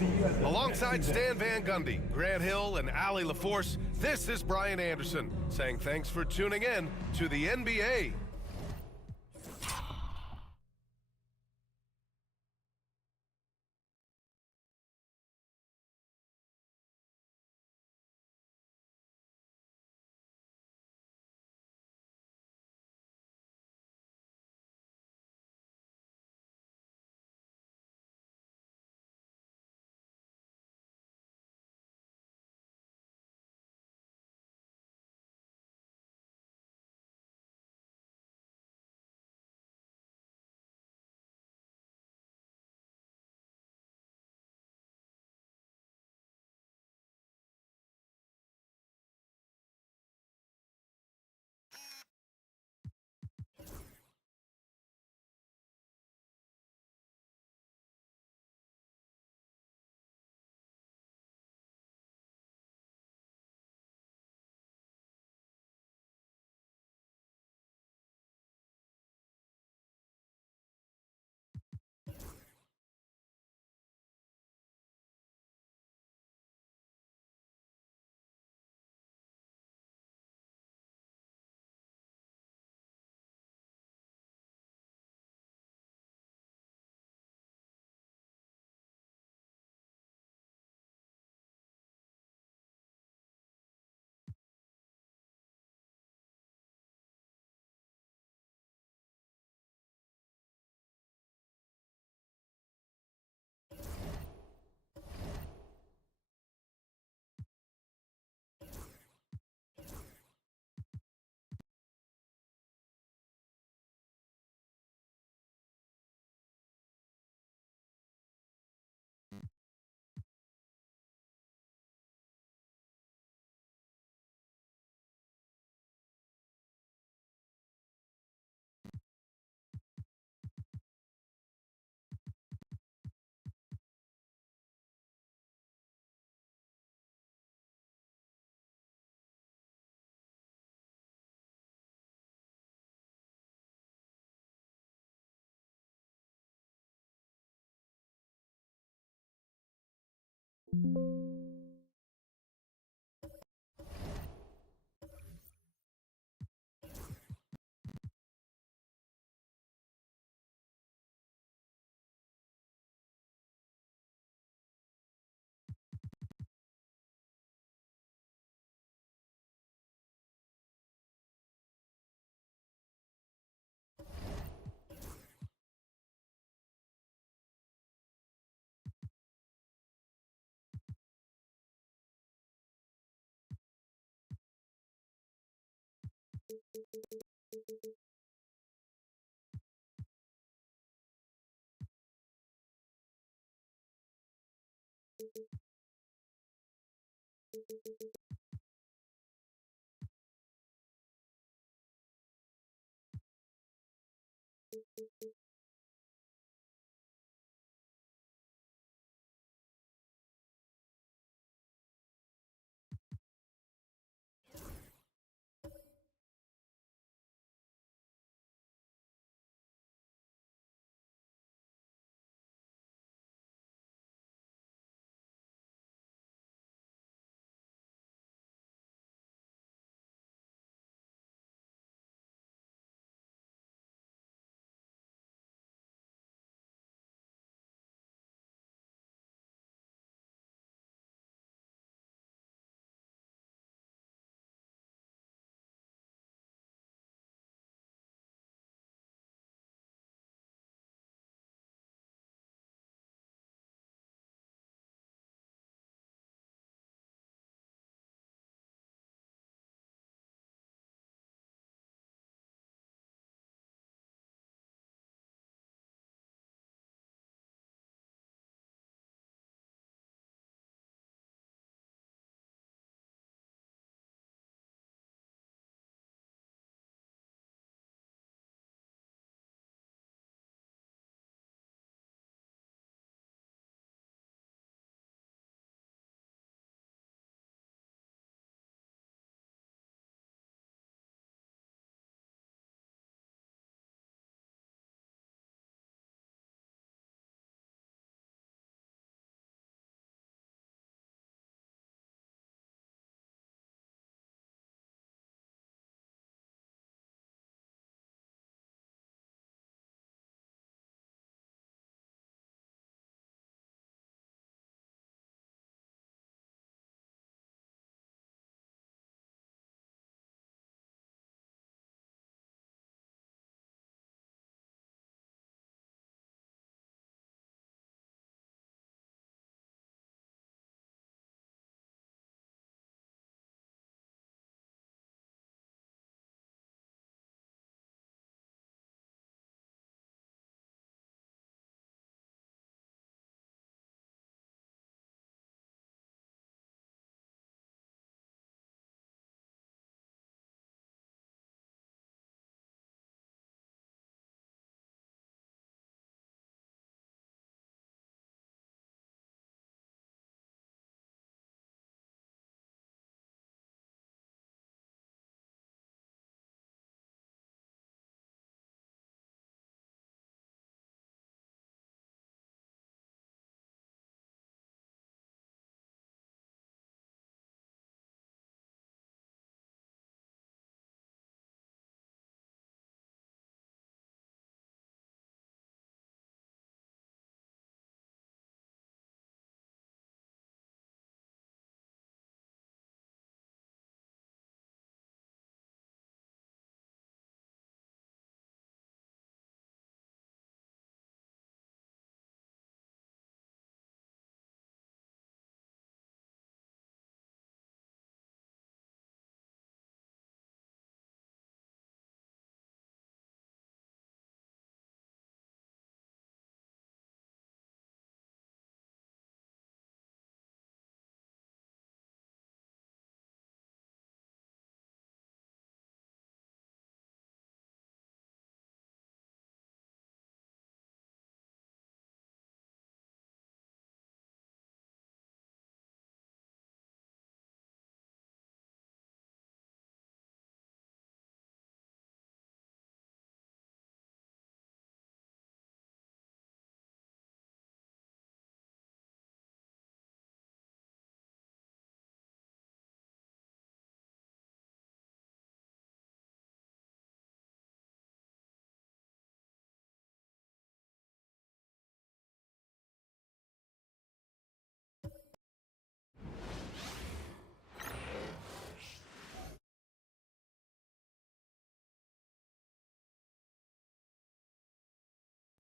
Alongside Stan Van Gundy, Grant Hill, and Allie LaForce, this is Brian Anderson saying thanks for tuning in to the NBA.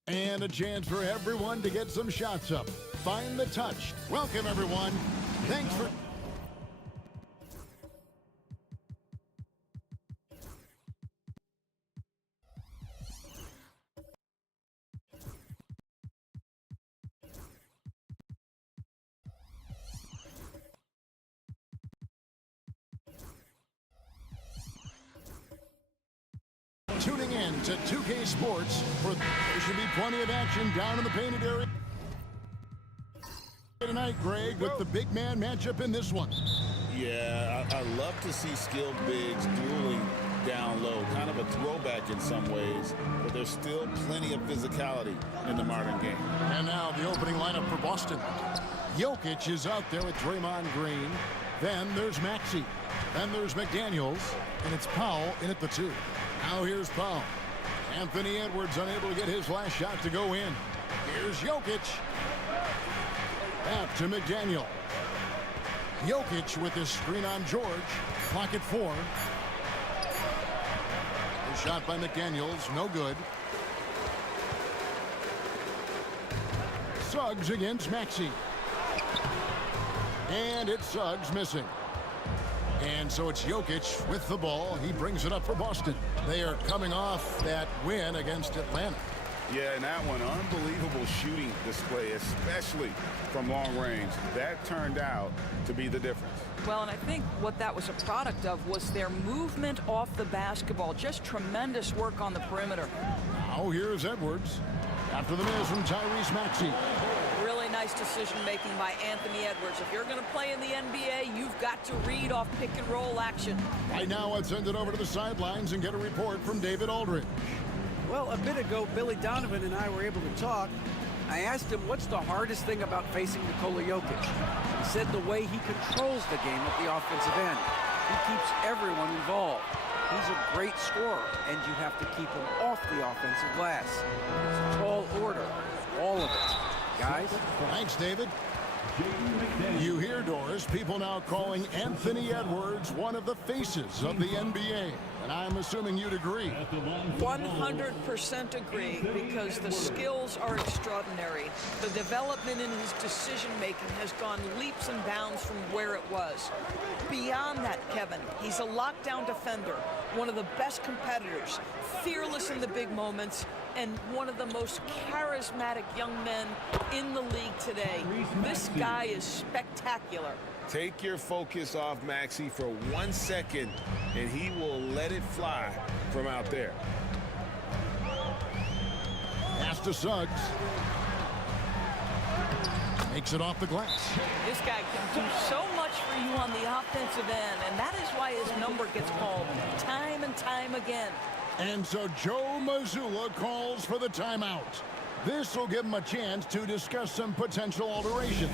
And a chance for everyone to get some shots up. Find the touch. Welcome, everyone. Thanks for... tuning in to 2K Sports for there should be plenty of action down in the painted area tonight, Greg, with the big man matchup in this one. Yeah, I love to see skilled bigs dueling down low. Kind of a throwback in some ways, but there's still plenty of physicality in the modern game. And now the opening lineup for Boston. Jokic is out there with Draymond Green. Then there's Maxey. Then there's McDaniels. And it's Powell in at the 2. Now here's Powell. Anthony Edwards unable to get his last shot to go in. Here's Jokic. Back to McDaniel. Jokic with his screen on George. Clock at 4. The shot by McDaniels, no good. Suggs against Maxey. And it's Suggs missing. And so it's Jokic with the ball. He brings it up for Boston. They are coming off that win against Atlanta. Yeah, and that one, unbelievable shooting display, especially from long range. That turned out to be the difference. Well, and I think what that was a product of was their movement off the basketball. Just tremendous work on the perimeter. Now here's Edwards. After the miss from Tyrese Maxey. Really nice decision-making by Anthony Edwards. If you're going to play in the NBA, you've got to read off pick-and-roll action. Right now, let's send it over to the sidelines and get a report from David Aldridge. Well, a bit ago, Billy Donovan and I were able to talk. I asked him what's the hardest thing about facing Nikola Jokic. He said the way he controls the game at the offensive end. He keeps everyone involved. He's a great scorer, and you have to keep him off the offensive glass. It's a tall order, all of it. Guys? Thanks, David. You hear, Doris, people now calling Anthony Edwards one of the faces of the NBA. And I'm assuming you'd agree. 100% agree, because the skills are extraordinary. The development in his decision-making has gone leaps and bounds from where it was. Beyond that, Kevin, he's a lockdown defender, one of the best competitors, fearless in the big moments, and one of the most charismatic young men in the league today. This guy is spectacular. Take your focus off Maxey for 1 second, and he will let it fly from out there. Pass to Suggs. Makes it off the glass. This guy can do so much for you on the offensive end, and that is why his number gets called time and time again. And so Joe Mazzulla calls for the timeout. This will give him a chance to discuss some potential alterations.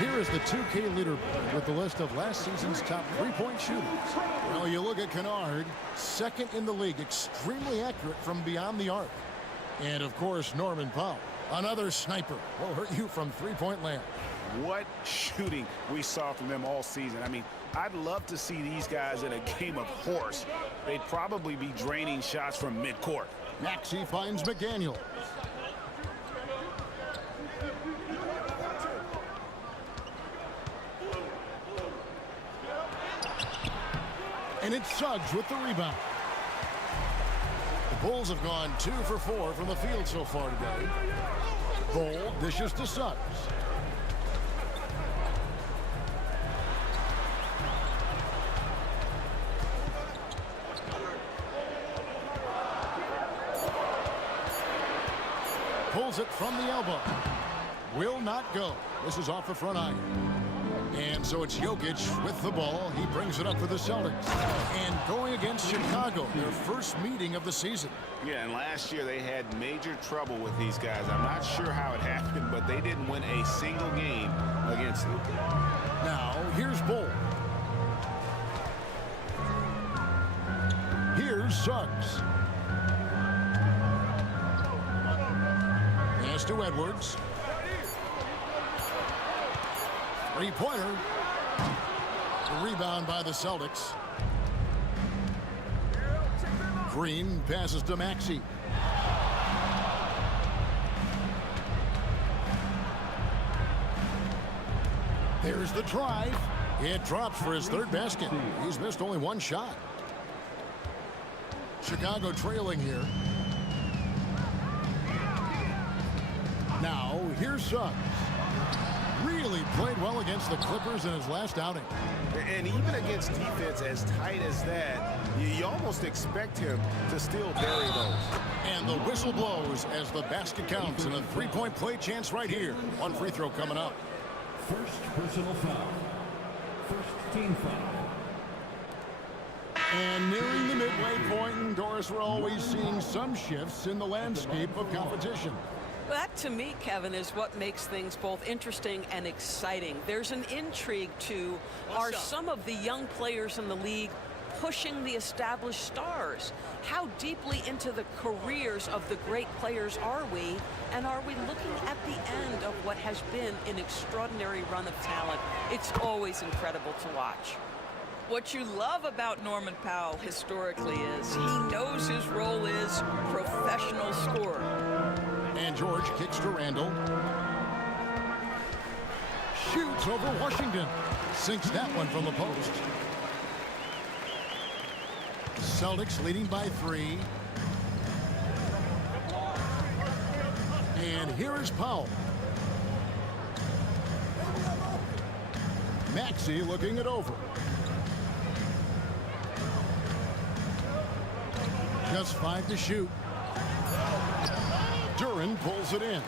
Here is the 2K leaderboard with the list of last season's top three-point shooters. Well, you look at Kennard, second in the league, extremely accurate from beyond the arc. And, of course, Norman Powell, another sniper, will hurt you from three-point land. What shooting we saw from them all season. I mean, I'd love to see these guys in a game of horse. They'd probably be draining shots from midcourt. Maxey finds McDaniel. And it's Suggs with the rebound. The Bulls have gone 2 for 4 from the field so far today. Bull dishes to Suggs. Pulls it from the elbow. Will not go. This is off the front iron. And so it's Jokic with the ball. He brings it up for the Celtics. And going against Chicago, their first meeting of the season. Yeah, and last year they had major trouble with these guys. I'm not sure how it happened, but they didn't win a single game against them. Now, here's Bull. Here's Suggs. Pass to Edwards. Three-pointer. The rebound by the Celtics. Green passes to Maxey. There's the drive. It drops for his third basket. He's missed only one shot. Chicago trailing here. Now, here's Suggs. Really played well against the Clippers in his last outing. And even against defense as tight as that, you almost expect him to still bury those. And the whistle blows as the basket counts, and a three-point play chance right here. One free throw coming up. First personal foul. First team foul. And nearing the midway point, and Doris, we're always seeing some shifts in the landscape of competition. That, to me, Kevin, is what makes things both interesting and exciting. There's an intrigue to, are some of the young players in the league pushing the established stars? How deeply into the careers of the great players are we? And are we looking at the end of what has been an extraordinary run of talent? It's always incredible to watch. What you love about Norman Powell historically is he knows his role is professional scorer. And George kicks to Randall. Shoots over Washington. Sinks that one from the post. Celtics leading by 3. And here is Powell. Maxey looking it over. Just 5 to shoot. Duran pulls it in.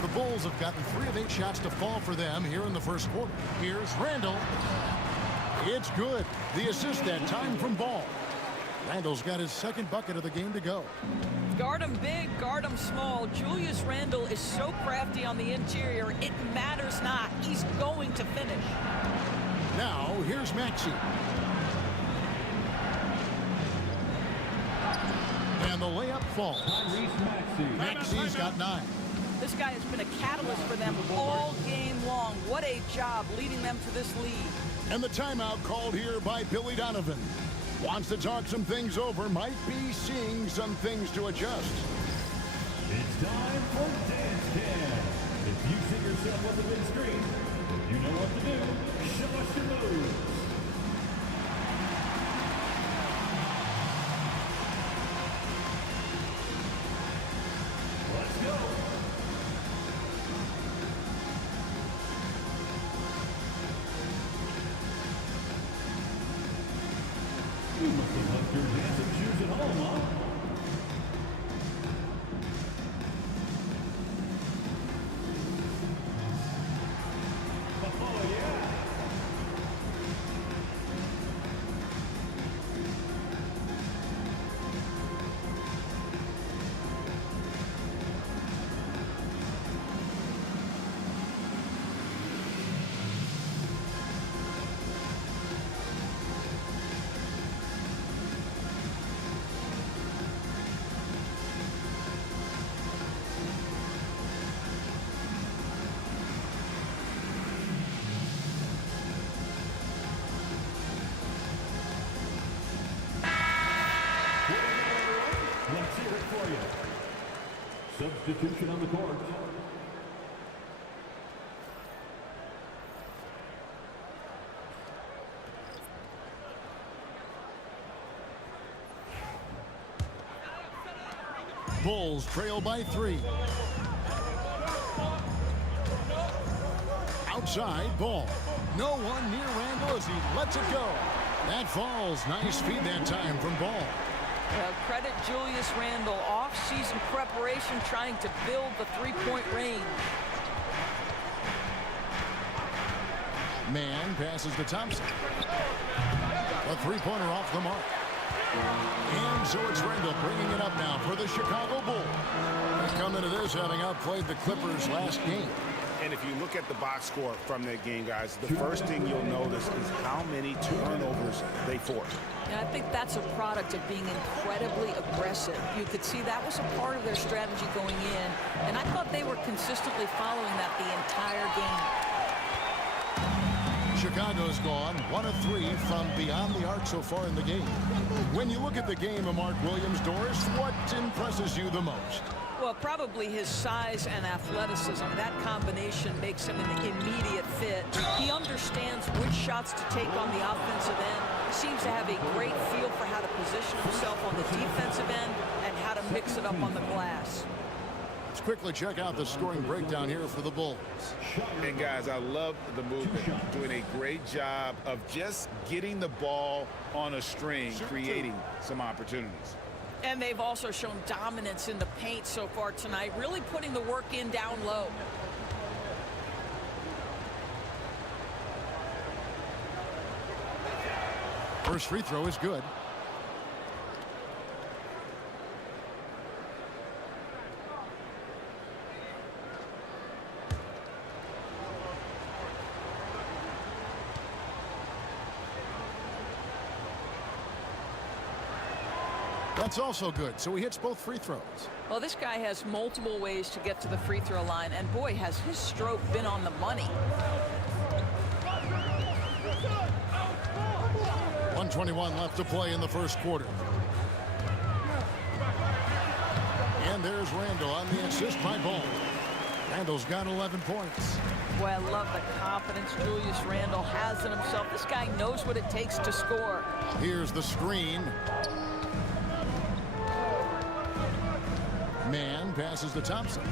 The Bulls have gotten 3 of 8 shots to fall for them here in the first quarter. Here's Randall. It's good. The assist that time from Ball. Randall's got his second bucket of the game to go. Guard him big, guard him small. Julius Randle is so crafty on the interior, it matters not. He's going to finish. Now, here's Maxey. And the layup falls. Maxey's got 9. This guy has been a catalyst for them all game long. What a job leading them to this lead. And the timeout called here by Billy Donovan. Wants to talk some things over, might be seeing some things to adjust. It's time for Dance Dance. If you see yourself on the big screen, you know what to do. Show us your moves. Let's go. You must have left your dancing shoes at home, huh? Oh, yeah. Let's hear it for you. Substitution on the court. Bulls trail by 3. Outside ball. No one near Randall as he lets it go. That falls. Nice feed that time from Ball. Well, credit Julius Randle. Off-season preparation trying to build the three-point range. Man passes to Thompson. A three-pointer off the mark. And so it's Randall bringing it up now for the Chicago Bulls. They come into this having outplayed the Clippers last game. And if you look at the box score from that game, guys, the first thing you'll notice is how many turnovers they forced. Yeah, I think that's a product of being incredibly aggressive. You could see that was a part of their strategy going in, and I thought they were consistently following that the entire game. Chicago's gone 1 of 3 from beyond the arc so far in the game. When you look at the game of Mark Williams, Doris, what impresses you the most? Well, probably his size and athleticism. That combination makes him an immediate fit. He understands which shots to take on the offensive end. He seems to have a great feel for how to position himself on the defensive end and how to mix it up on the glass. Let's quickly check out the scoring breakdown here for the Bulls. And guys, I love the movement. Doing a great job of just getting the ball on a string, creating some opportunities. And they've also shown dominance in the paint so far tonight, really putting the work in down low. First free throw is good. That's also good, so he hits both free throws. Well, this guy has multiple ways to get to the free throw line, and boy, has his stroke been on the money. 1:21 left to play in the first quarter. And there's Randall on the assist by Ball. Randall's got 11 points. Boy, I love the confidence Julius Randle has in himself. This guy knows what it takes to score. Here's the screen. Man passes to Thompson.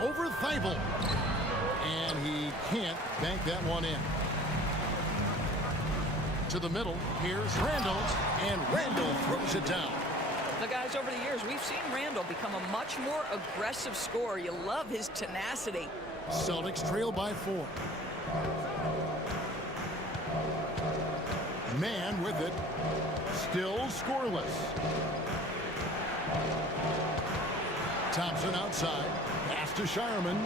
Over Thibault. And he can't bank that one in. To the middle. Here's Randall. And Randall throws it down. The guys, over the years, we've seen Randall become a much more aggressive scorer. You love his tenacity. Celtics trail by 4. Man with it. Still scoreless. Thompson outside. Pass to Shireman.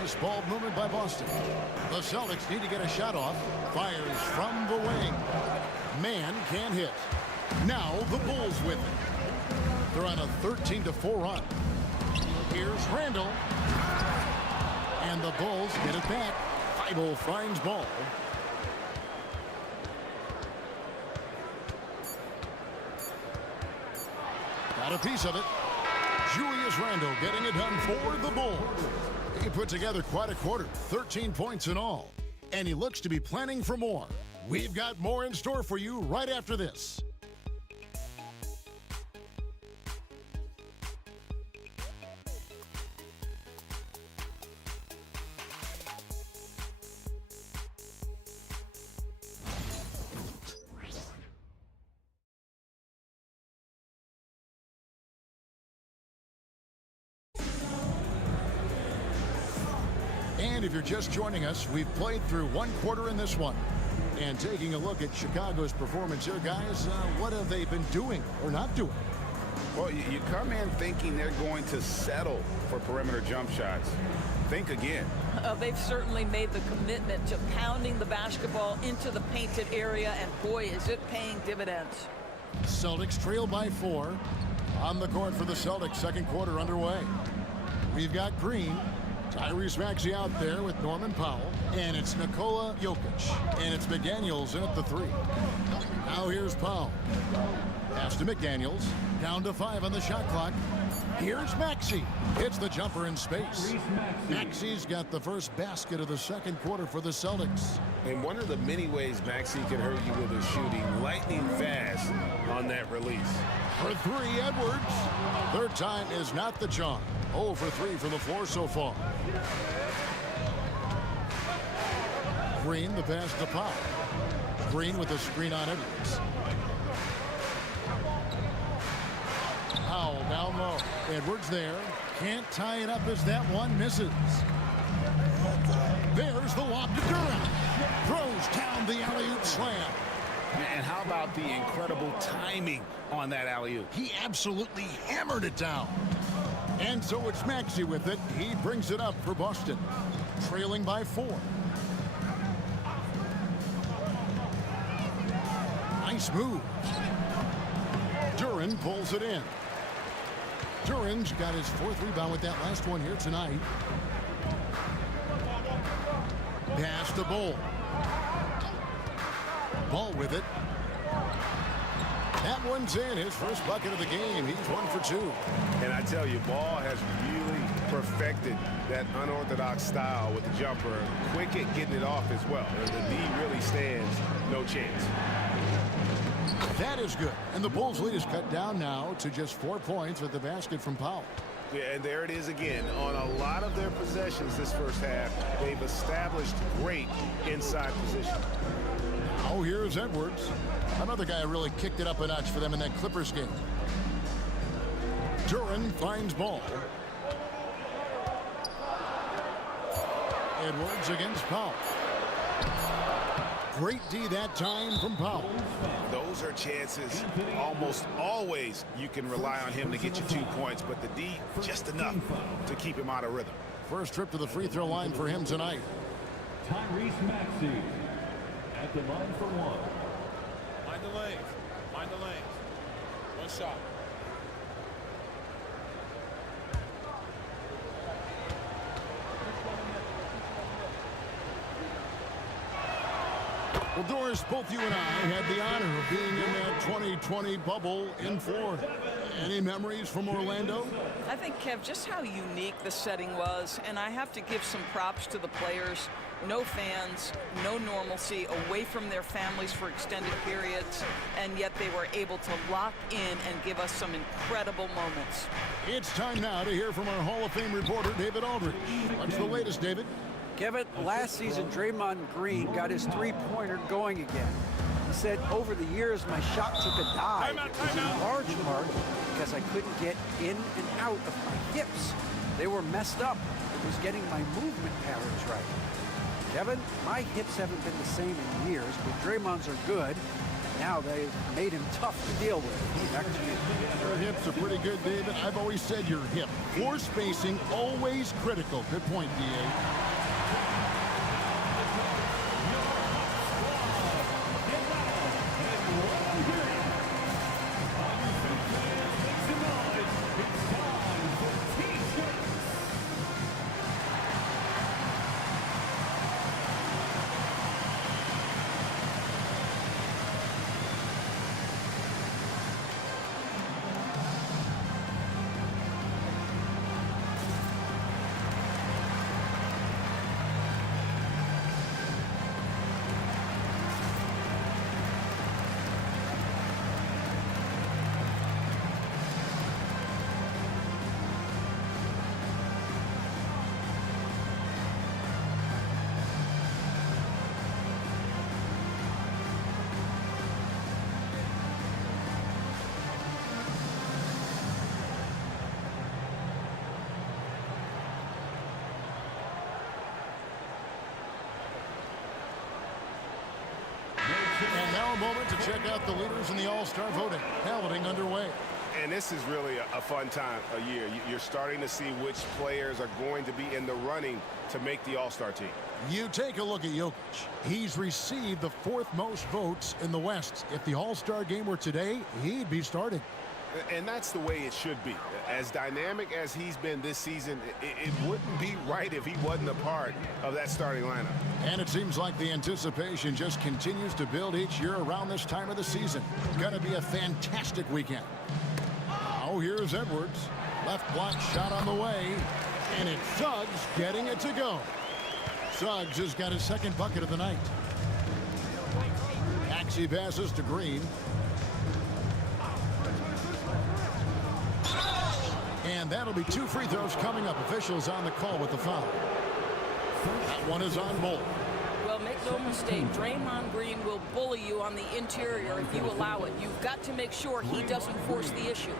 Nice ball movement by Boston. The Celtics need to get a shot off. Fires from the wing. Man can't hit. Now the Bulls with it. They're on a 13-4 run. Here's Randall. And the Bulls get it back. Thibault finds Ball. Got a piece of it. Julius Randle getting it done for the Bulls. He put together quite a quarter, 13 points in all. And he looks to be planning for more. We've got more in store for you right after this. And if you're just joining us, we've played through one quarter in this one. And taking a look at Chicago's performance here, guys, what have they been doing or not doing? Well, you come in thinking they're going to settle for perimeter jump shots. Think again. They've certainly made the commitment to pounding the basketball into the painted area, and boy, is it paying dividends. Celtics trail by 4. On the court for the Celtics, second quarter underway. We've got Green. Tyrese Maxey out there with Norman Powell. And it's Nikola Jokic. And it's McDaniels in at the 3. Now here's Powell. Pass to McDaniels. Down to 5 on the shot clock. Here's Maxey. Hits the jumper in space. Maxey's got the first basket of the second quarter for the Celtics. And one of the many ways Maxey can hurt you with his shooting, lightning fast on that release. For 3, Edwards. Third time is not the charm. 0 for 3 from the floor so far. Green, the pass to Powell. Green with the screen on Edwards. Powell down low. Edwards there. Can't tie it up as that one misses. There's the lob to Durant. Throws down the alley-oop slam. And how about the incredible timing on that alley-oop? He absolutely hammered it down. And so it's Maxey with it. He brings it up for Boston. Trailing by 4. Nice move. Duran pulls it in. Duran's got his 4th rebound with that last one here tonight. Pass to Ball. Ball with it. That one's in. His first bucket of the game. He's 1 for 2. And I tell you, Ball has really perfected that unorthodox style with the jumper. Quick at getting it off as well. And the knee really stands no chance. That is good. And the Bulls' lead is cut down now to just 4 points with the basket from Powell. Yeah, and there it is again. On a lot of their possessions this first half, they've established great inside position. Oh, here's Edwards. Another guy who really kicked it up a notch for them in that Clippers game. Duran finds Ball. Edwards against Powell. Great D that time from Powell. Those are chances almost always you can rely on him to get you 2 points, but the D just enough to keep him out of rhythm. First trip to the free throw line for him tonight. Tyrese Maxey at the line for 1. Mind the lanes. Mind the lanes. 1 shot. Well, Doris, both you and I had the honor of being in that 2020 bubble in Florida. Any memories from Orlando? I think, Kev, just how unique the setting was, and I have to give some props to the players. No fans, no normalcy, away from their families for extended periods, and yet they were able to lock in and give us some incredible moments. It's time now to hear from our Hall of Fame reporter, David Aldridge. What's the latest, David? Kevin, last season, Draymond Green got his three-pointer going again. He said, over the years, my shot took a dive. In large part because I couldn't get in and out of my hips. They were messed up. It was getting my movement patterns right. Kevin, my hips haven't been the same in years, but Draymond's are good. Now they've made him tough to deal with. Back to you. Your hips are pretty good, David. I've always said your hip. Floor spacing, always critical. Good point, D.A. And now a moment to check out the leaders in the All-Star voting. Balloting underway. And this is really a fun time of year. You're starting to see which players are going to be in the running to make the All-Star team. You take a look at Jokic. He's received the 4th most votes in the West. If the All-Star game were today, he'd be starting. And that's the way it should be. As dynamic as he's been this season, it wouldn't be right if he wasn't a part of that starting lineup. And it seems like the anticipation just continues to build each year around this time of the season. Going to be a fantastic weekend. Now here's Edwards. Left block shot on the way. And it's Suggs getting it to go. Suggs has got his second bucket of the night. Maxey passes to Green. And that'll be 2 free throws coming up. Officials on the call with the foul. That one is on Bolt. Well, make no mistake, Draymond Green will bully you on the interior if you allow it. You've got to make sure he doesn't force the issue.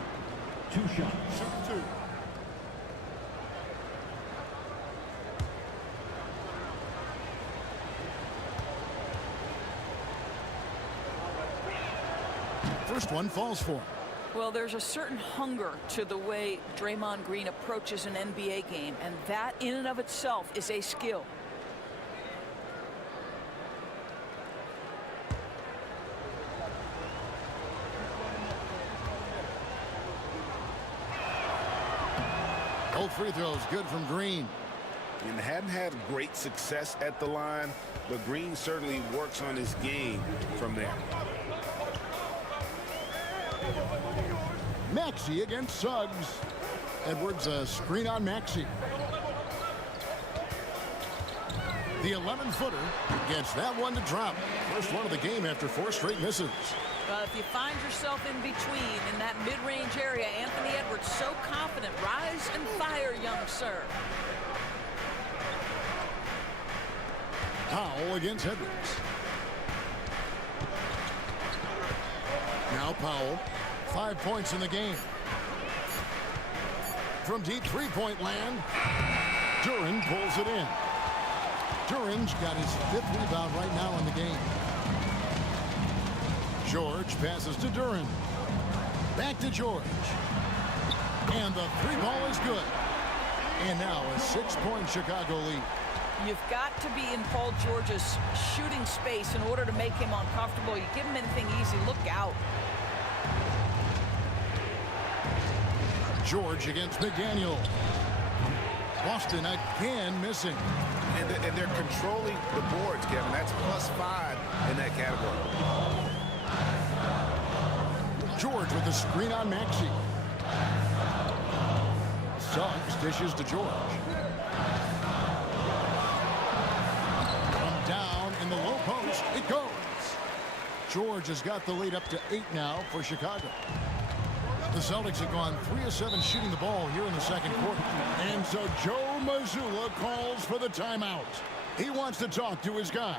2 shots. Shoot 2. First one falls for him. Well, there's a certain hunger to the way Draymond Green approaches an NBA game, and that in and of itself is a skill. Both free throws good from Green. And hadn't had great success at the line, but Green certainly works on his game from there. Maxey against Suggs. Edwards a screen on Maxey. The 11-footer gets that one to drop. First one of the game after 4 straight misses. If you find yourself in between in that mid-range area, Anthony Edwards so confident. Rise and fire, young sir. Powell against Edwards. Now Powell. 5 points in the game. From deep three-point land, Duren pulls it in. Duren's got his 5th rebound right now in the game. George passes to Duren. Back to George. And the 3-ball is good. And now a 6-point Chicago lead. You've got to be in Paul George's shooting space in order to make him uncomfortable. You give him anything easy, look out. George against McDaniel. Boston again missing. And they're controlling the boards, Kevin. That's +5 in that category. George with the screen on Maxey. Suggs dishes to George. From down in the low post, it goes. George has got the lead up to 8 now for Chicago. The Celtics have gone 3 of 7 shooting the ball here in the second quarter. And so Joe Mazzulla calls for the timeout. He wants to talk to his guys.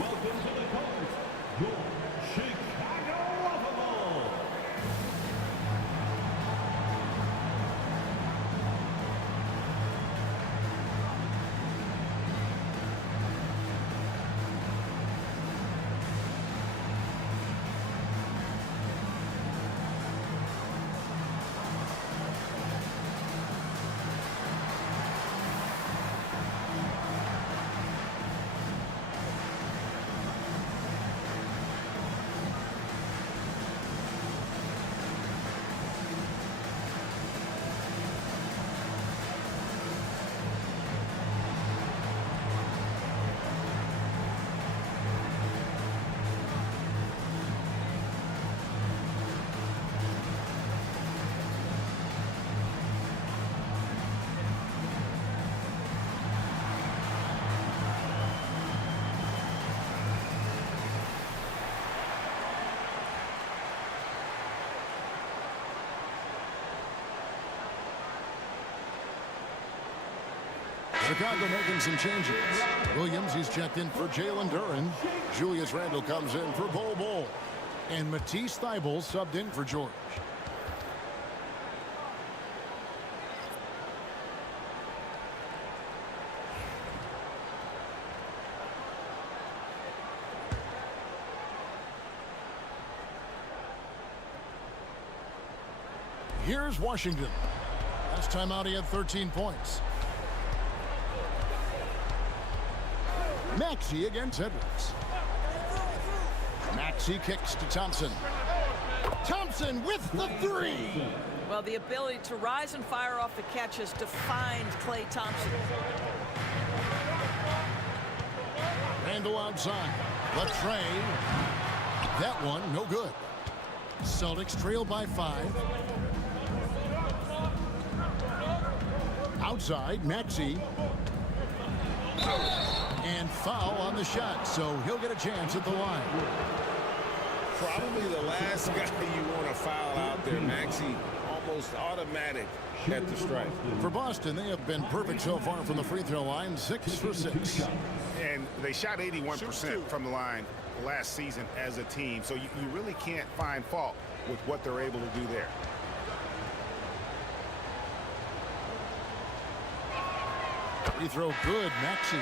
Welcome to the court, your Chicago Waffle. Chicago making some changes. Williams, he's checked in for Jalen Duren. Julius Randle comes in for Bol Bol. And Matisse Thybulle subbed in for George. Here's Washington. Last time out he had 13 points. Maxey against Edwards. Maxey kicks to Thompson. Thompson with the three. Well, the ability to rise and fire off the catch has defined Klay Thompson. Randall outside. The tray. That one, no good. Celtics trail by 5. Outside, Maxey. And foul on the shot, so he'll get a chance at the line. Probably the last guy you want to foul out there. Maxey almost automatic at the strike. For Boston, they have been perfect so far from the free throw line, 6 for 6. And they shot 81% from the line last season as a team, so you really can't find fault with what they're able to do there. Free throw good, Maxey.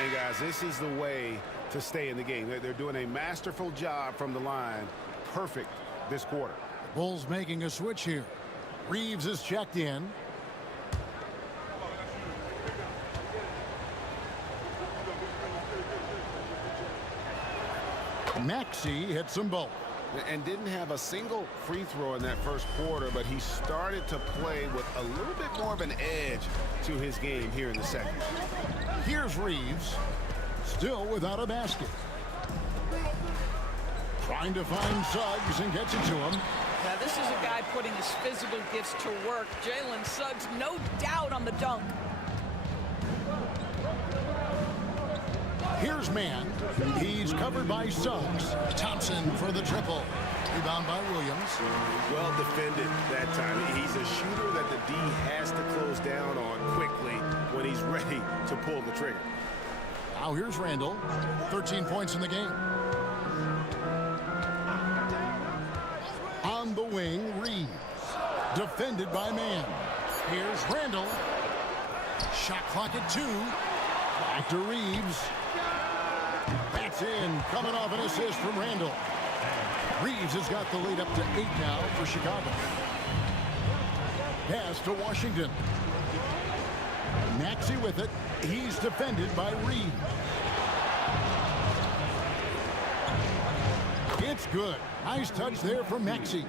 And guys, this is the way to stay in the game. They're doing a masterful job from the line. Perfect this quarter. Bulls making a switch here. Reeves is checked in. Maxey hits them both. And didn't have a single free throw in that first quarter, but he started to play with a little bit more of an edge to his game here in the second. Here's Reeves, still without a basket. Trying to find Suggs and gets it to him. Now, this is a guy putting his physical gifts to work. Jalen Suggs, no doubt on the dunk. Here's Mann. He's covered by Suggs. Thompson for the triple. Rebound by Williams. Well defended that time. He's a shooter that the D has to close down on quickly when he's ready to pull the trigger. Now here's Randall. 13 points in the game. On the wing, Reeves. Defended by Mann. Here's Randall. Shot clock at 2. Back to Reeves. That's in, coming off an assist from Randall. Reeves has got the lead up to 8 now for Chicago. Pass to Washington. Maxey with it. He's defended by Reeves. It's good. Nice touch there from Maxey.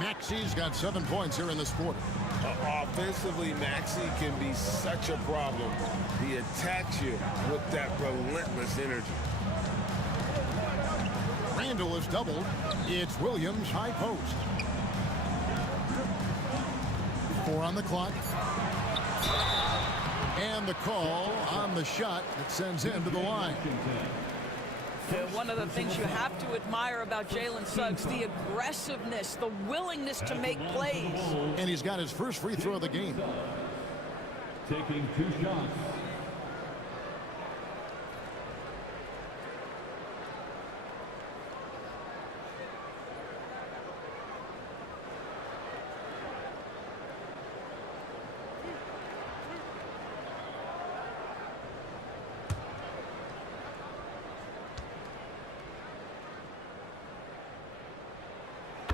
Maxey's got 7 points here in this quarter. Offensively, Maxey can be such a problem. He attacks you with that relentless energy. Randall is doubled. It's Williams, high post. 4 on the clock. And the call on the shot that sends him to the line. One of the things you have to admire about Jalen Suggs, the aggressiveness, the willingness to make plays. And he's got his first free throw of the game. Taking 2 shots.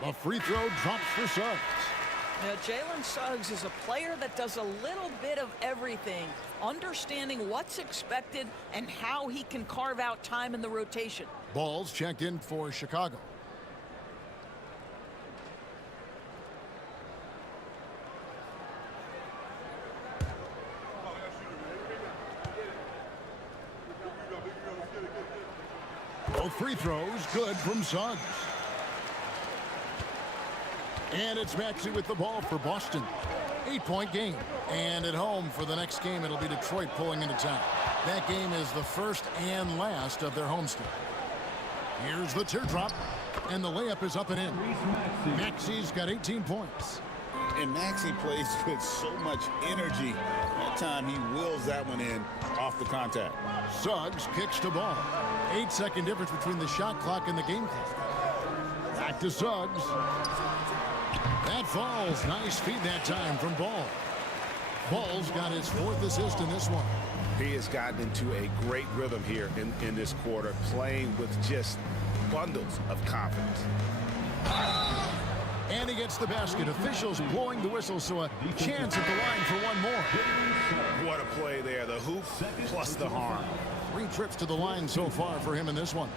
A free throw drops for Suggs. Now, Jalen Suggs is a player that does a little bit of everything, understanding what's expected and how he can carve out time in the rotation. Ball's checked in for Chicago. Both free throws good from Suggs. And it's Maxey with the ball for Boston. 8-point game. And at home for the next game, it'll be Detroit pulling into town. That game is the first and last of their homestand. Here's the teardrop. And the layup is up and in. Maxey's got 18 points. And Maxey plays with so much energy. That time he wills that one in off the contact. Suggs kicks the ball. 8-second difference between the shot clock and the game clock. Back to Suggs. That falls. Nice feed that time from Ball. Ball's got his 4th assist in this one. He has gotten into a great rhythm here in this quarter, playing with just bundles of confidence. And he gets the basket. Officials blowing the whistle, so a chance at the line for one more. What a play there. The hoop plus the harm. 3 trips to the line so far for him in this one.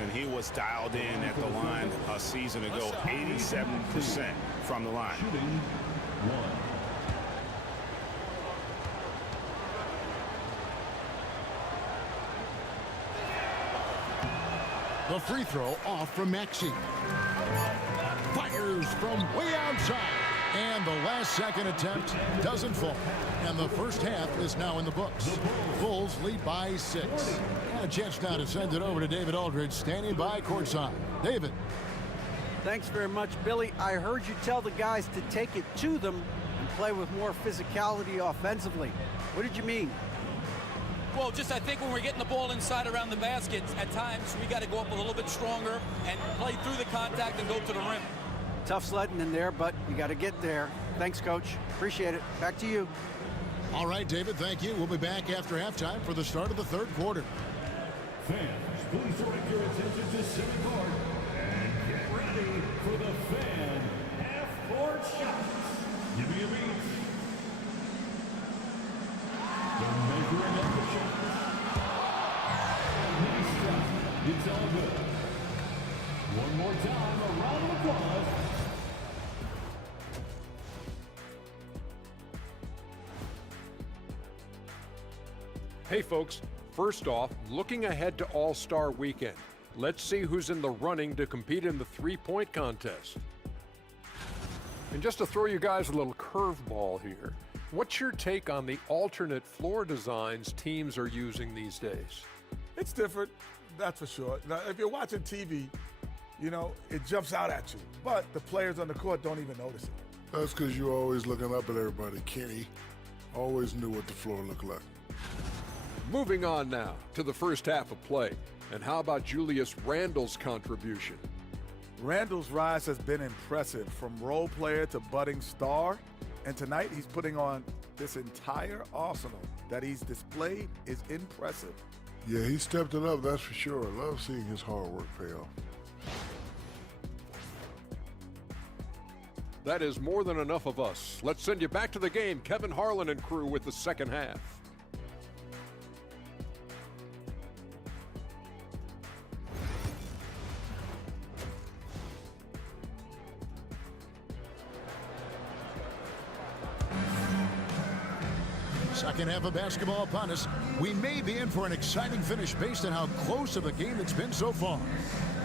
And he was dialed in at the line a season ago, 87% from the line. Shooting 1. The free throw off from Maxey. Fires from way outside. And the last second attempt doesn't fall. And the first half is now in the books. Bulls lead by 6. And a chance now to send it over to David Aldridge, standing by courtside. David. Thanks very much, Billy. I heard you tell the guys to take it to them and play with more physicality offensively. What did you mean? Well, just I think when we're getting the ball inside around the basket, at times we got to go up a little bit stronger and play through the contact and go to the rim. Tough sledding in there, but you got to get there. Thanks, Coach. Appreciate it. Back to you. All right, David, thank you. We'll be back after halftime for the start of the third quarter. Fans, please direct your attention to center court and get ready for the fan half-court shots. Give me a beat. They're measuring up the shots. Nice shot. It's all good. One more time, a round of applause. Hey folks, first off, looking ahead to All-Star Weekend. Let's see who's in the running to compete in the three-point contest. And just to throw you guys a little curveball here, what's your take on the alternate floor designs teams are using these days? It's different, that's for sure. Now, if you're watching TV, you know, it jumps out at you. But the players on the court don't even notice it. That's because you're always looking up at everybody. Kenny always knew what the floor looked like. Moving on now to the first half of play. And how about Julius Randle's contribution? Randle's rise has been impressive, from role player to budding star. And tonight he's putting on this entire arsenal that he's displayed is impressive. Yeah, he stepped it up, that's for sure. I love seeing his hard work pay off. That is more than enough of us. Let's send you back to the game. Kevin Harlan and crew with the second half. Second half of basketball upon us. We may be in for an exciting finish based on how close of a game it's been so far.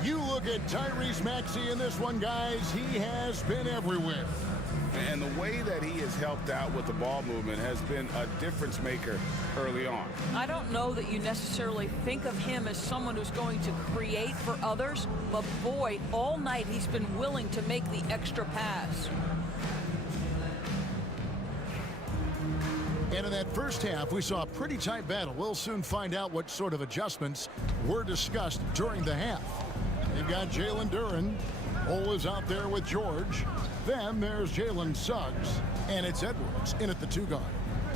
You look at Tyrese Maxey in this one, guys. He has been everywhere. And the way that he has helped out with the ball movement has been a difference maker early on. I don't know that you necessarily think of him as someone who's going to create for others, but boy, all night he's been willing to make the extra pass. And in that first half, we saw a pretty tight battle. We'll soon find out what sort of adjustments were discussed during the half. They've got Jalen Duren. Ole is out there with George. Then there's Jalen Suggs. And it's Edwards in at the 2 guard.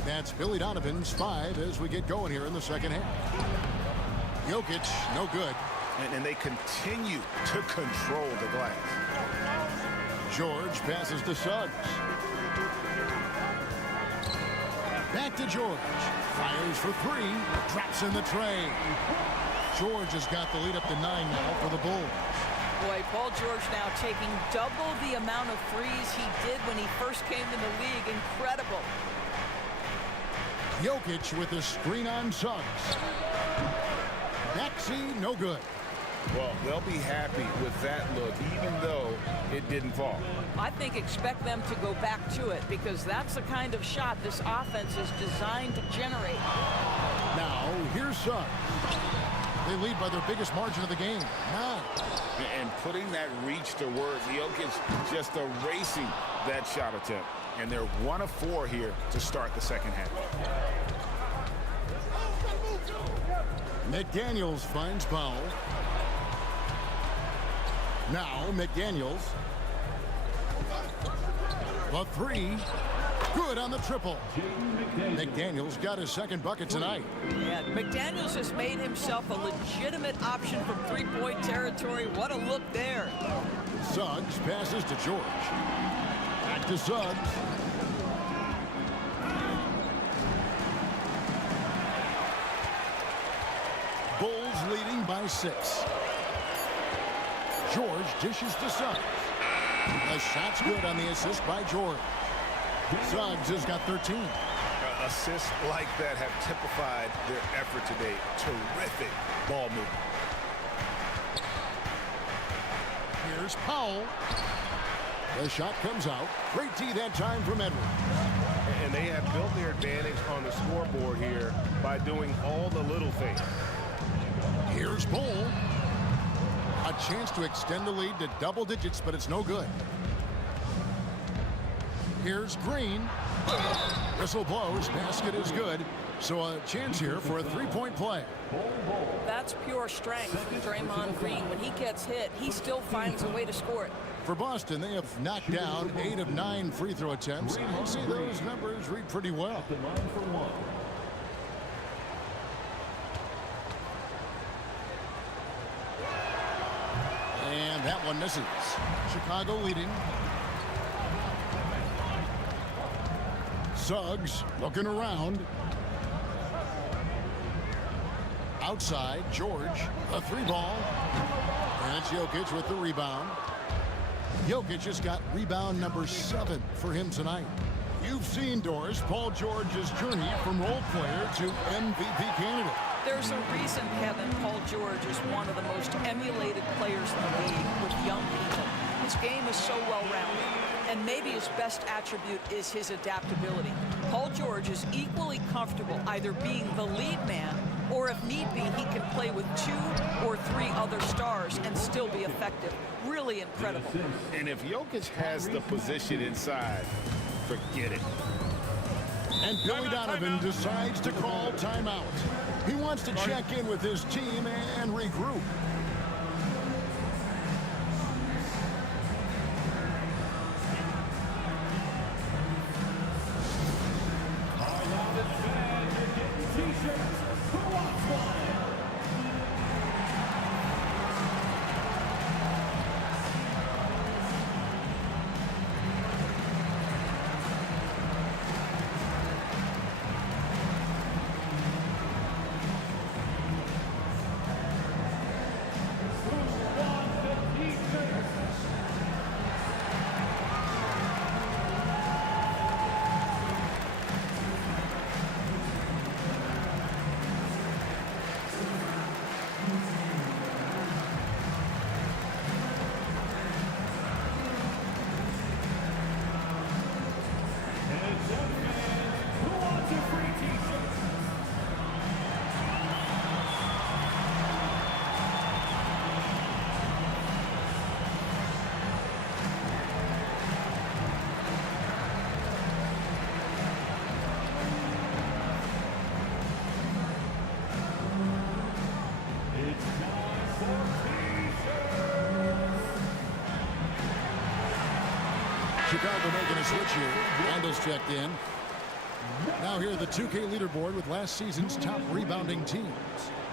That's Billy Donovan's 5 as we get going here in the second half. Jokic, no good. And they continue to control the glass. George passes to Suggs. Back to George. Fires for 3. Drops in the tray. George has got the lead up to 9 now for the Bulls. Boy, Paul George now taking double the amount of threes he did when he first came in the league. Incredible. Jokic with a screen on Suggs. Maxey, no good. Well, they'll be happy with that look, even though it didn't fall. I think expect them to go back to it, because that's the kind of shot this offense is designed to generate. Now, here's Suggs. They lead by their biggest margin of the game, 9. And putting that reach to work, Jokic just erasing that shot attempt. And they're 1 of 4 here to start the second half. McDaniels finds Powell. Now McDaniels. The 3. Good on the triple. McDaniels got his second bucket tonight. Yeah, McDaniels has made himself a legitimate option from three-point territory. What a look there. Suggs passes to George. Back to Suggs. Bulls leading by 6. George dishes to Suggs. The shot's good on the assist by George. Suggs has got 13. Assists like that have typified their effort today. Terrific ball movement. Here's Powell. The shot comes out. Great D that time from Edwards. And they have built their advantage on the scoreboard here by doing all the little things. Here's Bull. A chance to extend the lead to double digits, but it's no good. Here's Green. Whistle blows. Basket is good. So a chance here for a three-point play. That's pure strength from Draymond Green. When he gets hit, he still finds a way to score it. For Boston, they have knocked down 8 of 9 free throw attempts. You see those numbers read pretty well. And that one misses. Chicago leading. Suggs looking around. Outside, George, a 3-ball. And it's Jokic with the rebound. Jokic has got rebound number 7 for him tonight. You've seen, Doris, Paul George's journey from role player to MVP candidate. There's a reason, Kevin, Paul George is one of the most emulated players in the league with young people. His game is so well-rounded, and maybe his best attribute is his adaptability. Paul George is equally comfortable either being the lead man or if need be, he can play with 2 or 3 other stars and still be effective. Really incredible. And if Jokic has the position inside, forget it. And Billy Donovan decides to call timeout. He wants to check in with his team and regroup. Chicago making a switch here. Randall's checked in. Now here the 2K leaderboard with last season's top rebounding teams.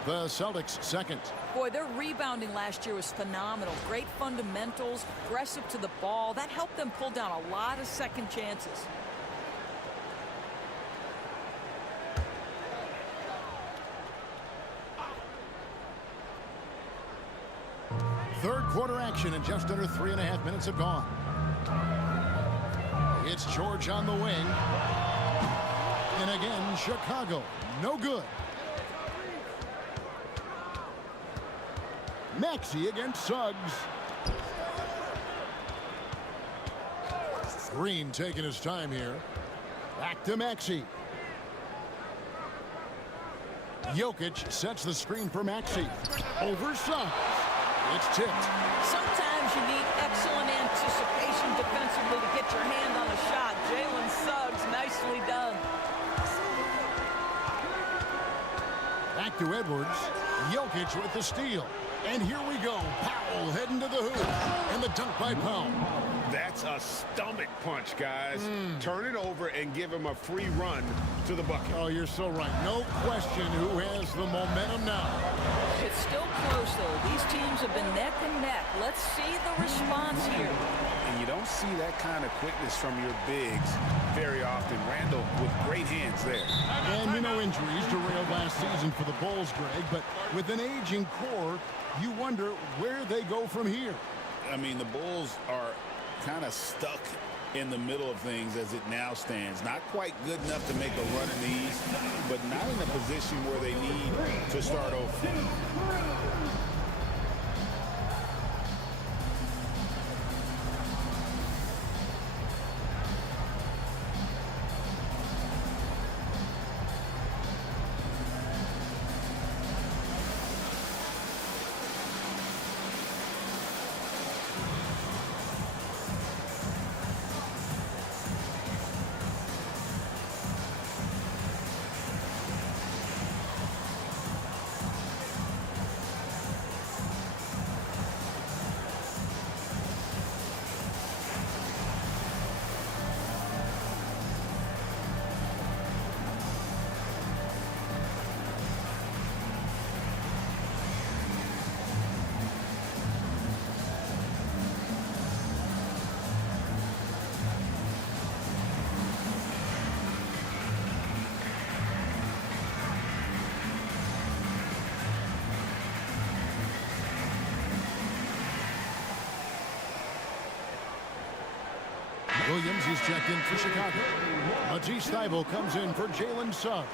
The Celtics second. Boy, their rebounding last year was phenomenal. Great fundamentals, aggressive to the ball. That helped them pull down a lot of second chances. Third quarter action and just under 3.5 minutes have gone. It's George on the wing. And again, Chicago, no good. Maxey against Suggs. Green taking his time here. Back to Maxey. Jokic sets the screen for Maxey. Over Suggs. It's tipped. Sometimes you need excellent anticipation defensively to get your hand on a shot. Jalen Suggs, nicely done. Back to Edwards. Jokic with the steal. And here we go. Powell heading to the hoop. And the dunk by Powell. That's a stomach punch, guys. Turn it over and give him a free run to the bucket. Oh, you're so right. No question who has the momentum now. It's still close, though. These teams have been neck and neck. Let's see the response here. And you don't see that kind of quickness from your bigs very often. Randall with great hands there. And, you know, injuries derailed last season season for the Bulls, Greg, but with an aging core, you wonder where they go from here. I mean, the Bulls are kind of stuck in the middle of things as it now stands. Not quite good enough to make a run in the East, but not in a position where they need to start over. Williams is checked in for Chicago. Matisse Thybulle comes in for Jalen Suggs.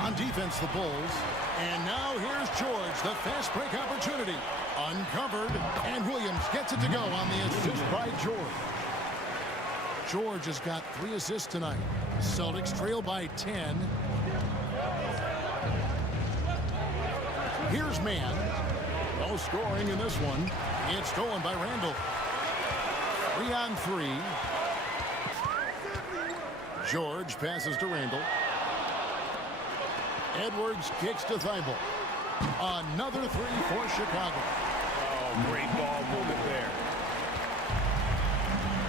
On defense, the Bulls. And now here's George, the fast break opportunity. Uncovered, and Williams gets it to go on the assist by George. George has got 3 assists tonight. Celtics trail by 10. Here's Mann. No scoring in this one. It's stolen by Randall. 3 on 3. George passes to Randall. Edwards kicks to Thybulle. Another 3 for Chicago. Oh, great ball movement there.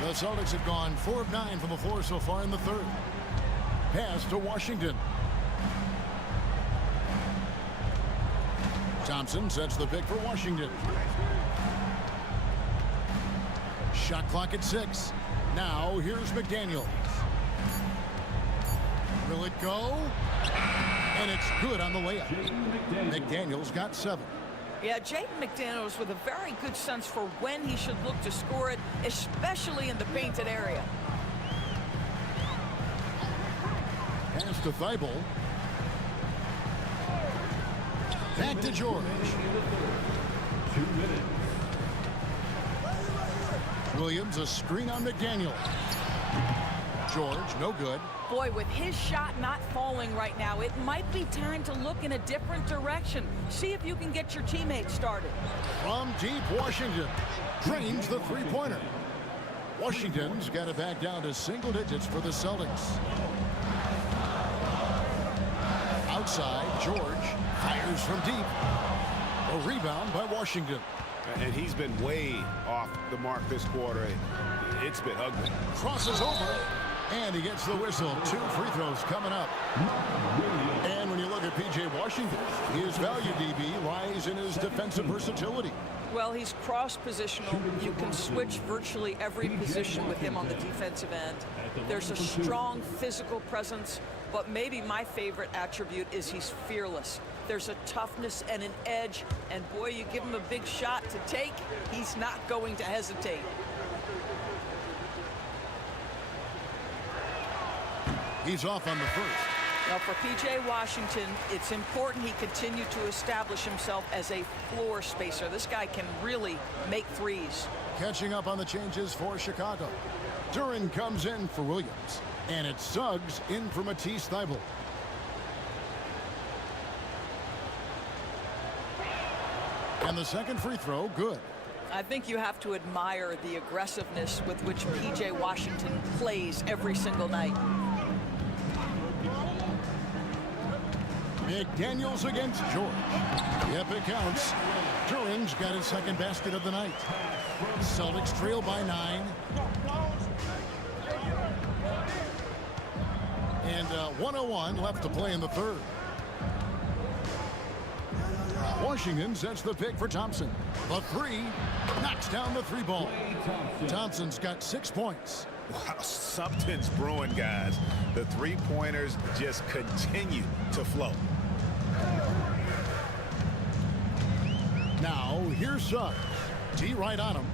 The Celtics have gone 4 of 9 from the floor so far in the third. Pass to Washington. Thompson sets the pick for Washington. Shot clock at 6. Now here's McDaniels. Will it go? And it's good on the layup. McDaniels got 7. Yeah, Jaden McDaniels with a very good sense for when he should look to score it, especially in the painted area. Pass to Thybulle. Back to George. 2 minutes. Williams, a screen on McDaniel. George, no good. Boy, with his shot not falling right now, it might be time to look in a different direction. See if you can get your teammates started. From deep, Washington drains the three-pointer. Washington's got it back down to single digits for the Celtics. Outside, George fires from deep. A rebound by Washington. And he's been way off the mark this quarter. It's been ugly. Crosses over, and he gets the whistle. 2 free throws coming up. And when you look at P.J. Washington, his value, DB, lies in his defensive versatility. Well, he's cross-positional. You can switch virtually every position with him on the defensive end. There's a strong physical presence, but maybe my favorite attribute is he's fearless. There's a toughness and an edge, and boy, you give him a big shot to take, he's not going to hesitate. He's off on the first. Now, for P.J. Washington, it's important he continue to establish himself as a floor spacer. This guy can really make threes. Catching up on the changes for Chicago. Duran comes in for Williams, and it's Suggs in for Matisse Thybulle. And the second free throw, good. I think you have to admire the aggressiveness with which P.J. Washington plays every single night. McDaniels against George. Yep, it counts. Duran's got his second basket of the night. Celtics trail by 9. 1:01 left to play in the third. Washington sets the pick for Thompson. The three knocks down the three ball. Thompson's got 6 points. Wow, something's brewing, guys. The three-pointers just continue to flow. Now, here's Suggs. D right on him.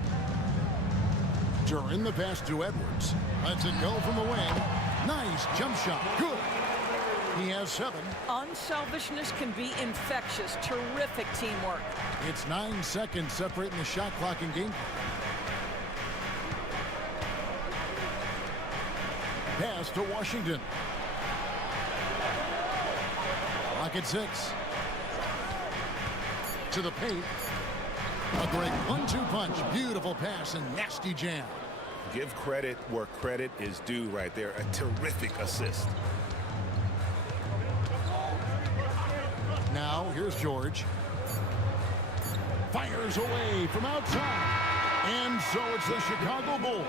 During the pass to Edwards. Lets it go from the wing. Nice jump shot. Good. He has 7. Unselfishness can be infectious. Terrific teamwork. It's 9 seconds separating the shot clock and game. Pass to Washington. Clock at 6. To the paint. A great 1-2 punch. Beautiful pass and nasty jam. Give credit where credit is due right there. A terrific assist. Now, here's George. Fires away from outside. And so it's the Chicago Bulls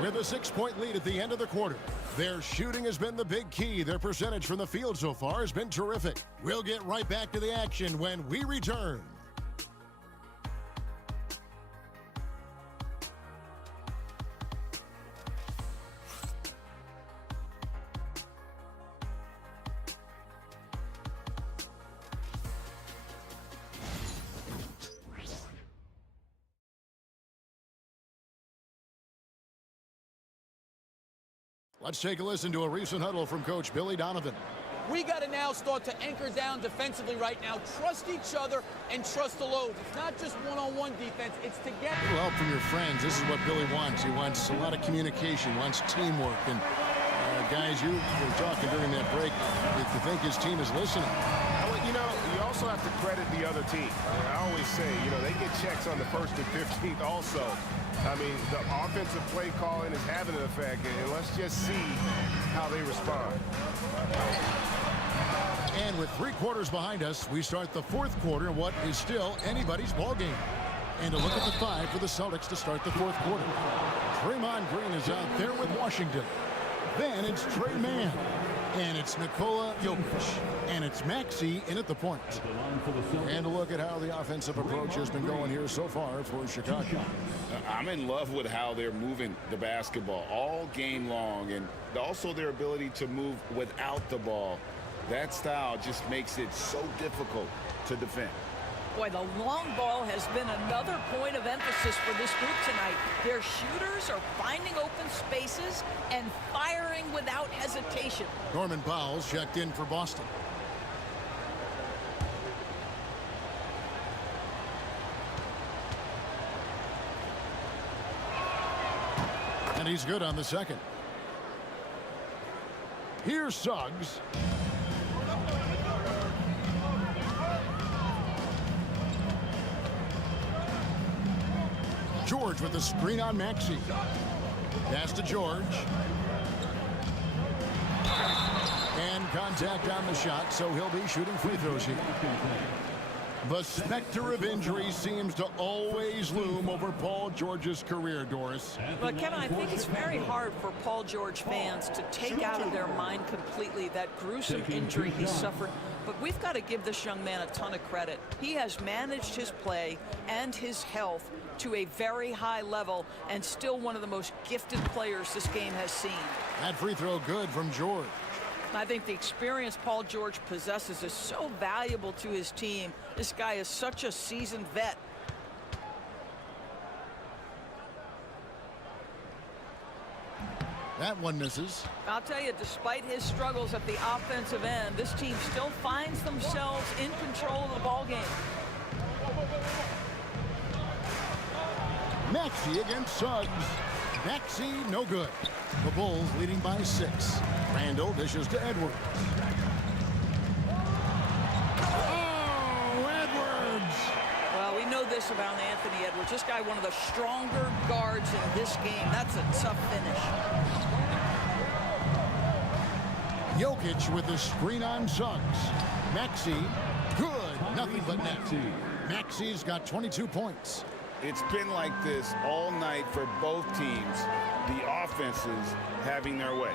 with a 6-point lead at the end of the quarter. Their shooting has been the big key. Their percentage from the field so far has been terrific. We'll get right back to the action when we return. Let's take a listen to a recent huddle from Coach Billy Donovan. We got to now start to anchor down defensively right now. Trust each other and trust the loads. It's not just one-on-one defense. It's together. A little help from your friends. This is what Billy wants. He wants a lot of communication, wants teamwork. And guys, you were talking during that break. If you think his team is listening. You know, you also have to credit the other team. I always say, you know, they get checks on the 1st and 15th also. I mean, the offensive play calling is having an effect, and let's just see how they respond. And with 3 quarters behind us, we start the 4th quarter in what is still anybody's ball game. And a look at the 5 for the Celtics to start the 4th quarter. Draymond Green is out there with Washington. Then it's Trey Mann. And it's Nikola Jokic. And it's Maxey in at the point. And a look at how the offensive approach has been going here so far for Chicago. I'm in love with how they're moving the basketball all game long, and also their ability to move without the ball. That style just makes it so difficult to defend. Boy, the long ball has been another point of emphasis for this group tonight. Their shooters are finding open spaces and firing without hesitation. Norman Powell's checked in for Boston. And he's good on the second. Here's Suggs. George with the screen on Maxey. Pass to George. And contact on the shot, so he'll be shooting free throws here. The specter of injury seems to always loom over Paul George's career, Doris. But, Kevin, I think it's very hard for Paul George fans to take out of their mind completely that gruesome injury he suffered. But we've got to give this young man a ton of credit. He has managed his play and his health to a very high level and still one of the most gifted players this game has seen. That free throw good from George. I think the experience Paul George possesses is so valuable to his team. This guy is such a seasoned vet. That one misses. I'll tell you, despite his struggles at the offensive end, this team still finds themselves in control of the ball game. Maxey against Suggs. Maxey, no good. The Bulls leading by 6. Randall dishes to Edwards. Oh, Edwards! Well, we know this about Anthony Edwards. This guy, one of the stronger guards in this game. That's a tough finish. Jokic with the screen on Suggs. Maxey, good. Nothing but net. Maxey's got 22 points. It's been like this all night for both teams, the offenses having their way.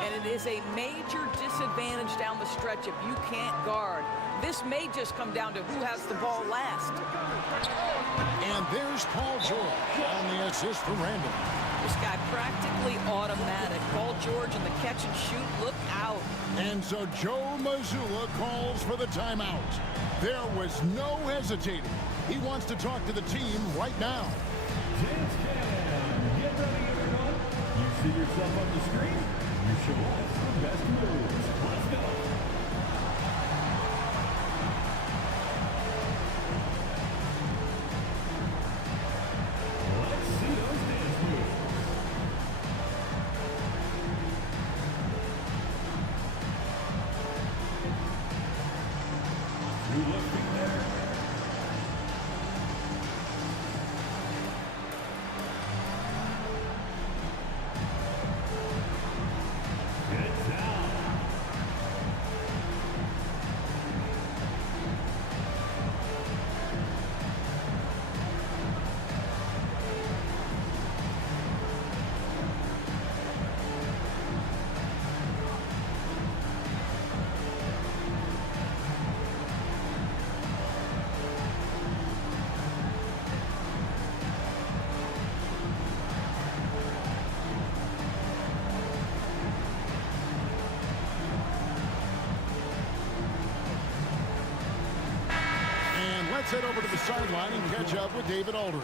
And it is a major disadvantage down the stretch if you can't guard. This may just come down to who has the ball last. And there's Paul George on the assist from Randall. This guy practically automatic. Paul George in the catch and shoot. Look out. And so Joe Mazzulla calls for the timeout. There was no hesitating. He wants to talk to the team right now. Get ready, everyone. You see yourself on the screen? You show us the best moves. Let's go. Let's see those dance moves. Through left feet there. Get down. Let's head over to the sideline and catch up with David Aldridge.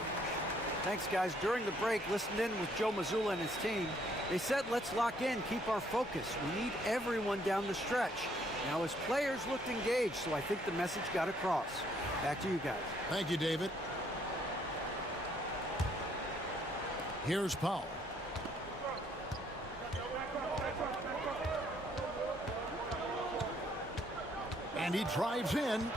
Thanks, guys. During the break, listened in with Joe Mazzulla and his team. They said, let's lock in, keep our focus. We need everyone down the stretch. Now, his players looked engaged, so I think the message got across. Back to you guys. Thank you, David. Here's Powell. And he drives in.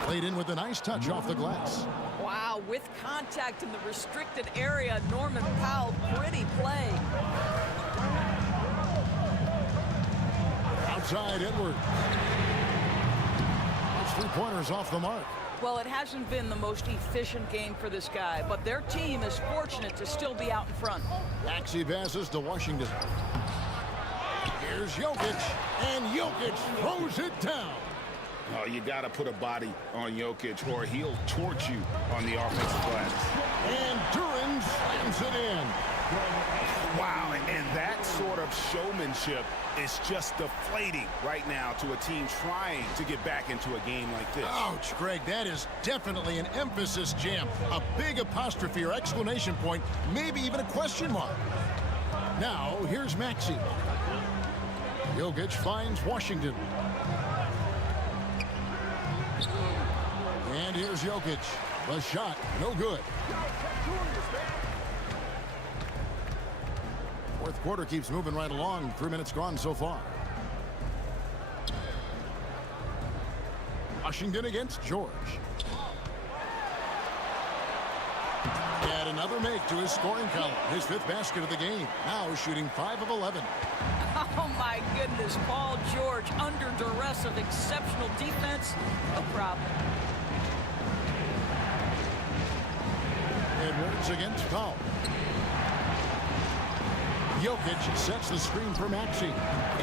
Played in with a nice touch off the glass. Wow, with contact in the restricted area, Norman Powell, pretty play. Outside Edwards. Those three-pointers off the mark. Well, it hasn't been the most efficient game for this guy, but their team is fortunate to still be out in front. Maxey passes to Washington. Here's Jokic, and Jokic throws it down. Oh, you got to put a body on Jokic or he'll torch you on the offensive glass. And Duran slams it in. Wow, and that sort of showmanship is just deflating right now to a team trying to get back into a game like this. Ouch, Greg, that is definitely an emphasis jam. A big apostrophe or exclamation point, maybe even a question mark. Now, here's Maxey. Jokic finds Washington. And here's Jokic. The shot, no good. Fourth quarter keeps moving right along. 3 minutes gone so far. Washington against George. And another make to his scoring column. His fifth basket of the game. Now shooting 5 of 11. Oh, my goodness. Paul George under duress of exceptional defense. No problem. Edwards against Powell. Jokic sets the screen for Maxey.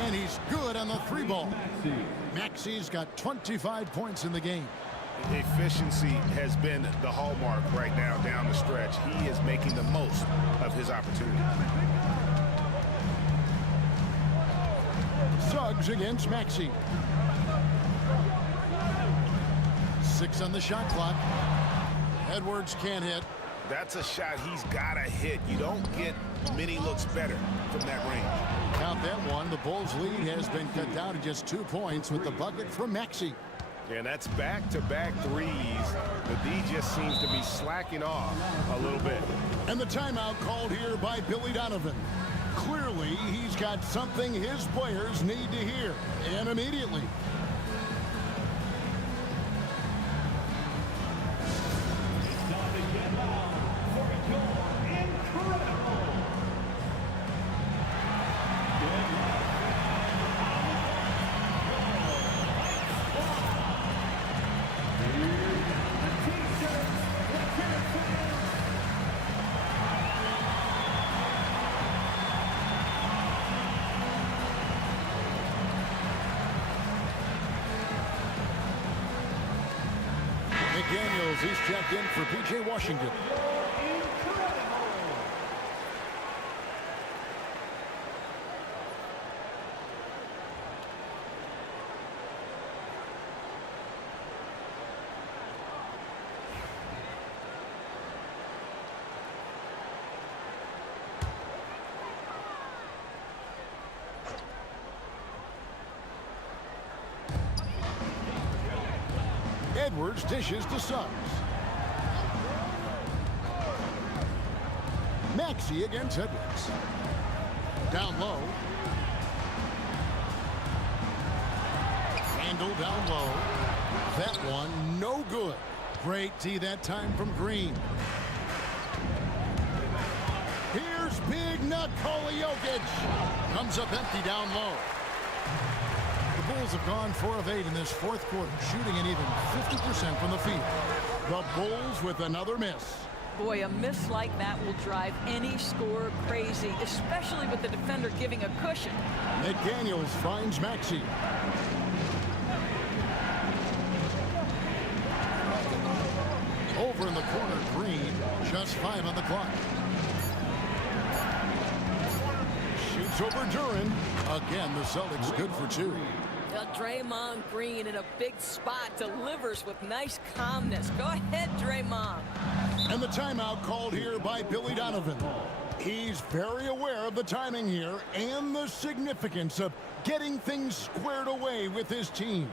And he's good on the three ball. Maxey's got 25 points in the game. Efficiency has been the hallmark right now down the stretch. He is making the most of his opportunity. Suggs against Maxey. 6 on the shot clock. Edwards can't hit. That's a shot he's got to hit. You don't get many looks better from that range. Count that one. The Bulls' lead has been cut down to just 2 points with the bucket from Maxey. And that's back-to-back threes. The D just seems to be slacking off a little bit. And the timeout called here by Billy Donovan. Clearly, he's got something his players need to hear, and immediately. McDaniels, he's checked in for P.J. Washington. Edwards dishes to Suggs. Maxey against Edwards. Down low. Randall down low. That one no good. Great tee that time from Green. Here's Big Nikola Jokic. Comes up empty down low. The Bulls have gone 4 of 8 in this fourth quarter, shooting an even 50% from the field. The Bulls with another miss. Boy, a miss like that will drive any scorer crazy, especially with the defender giving a cushion. McDaniels finds Maxey. Over in the corner, Green, just 5 on the clock. Shoots over Duran. Again, the Celtics good for 2. Draymond Green in a big spot delivers with nice calmness. Go ahead, Draymond. And the timeout called here by Billy Donovan. He's very aware of the timing here and the significance of getting things squared away with his team.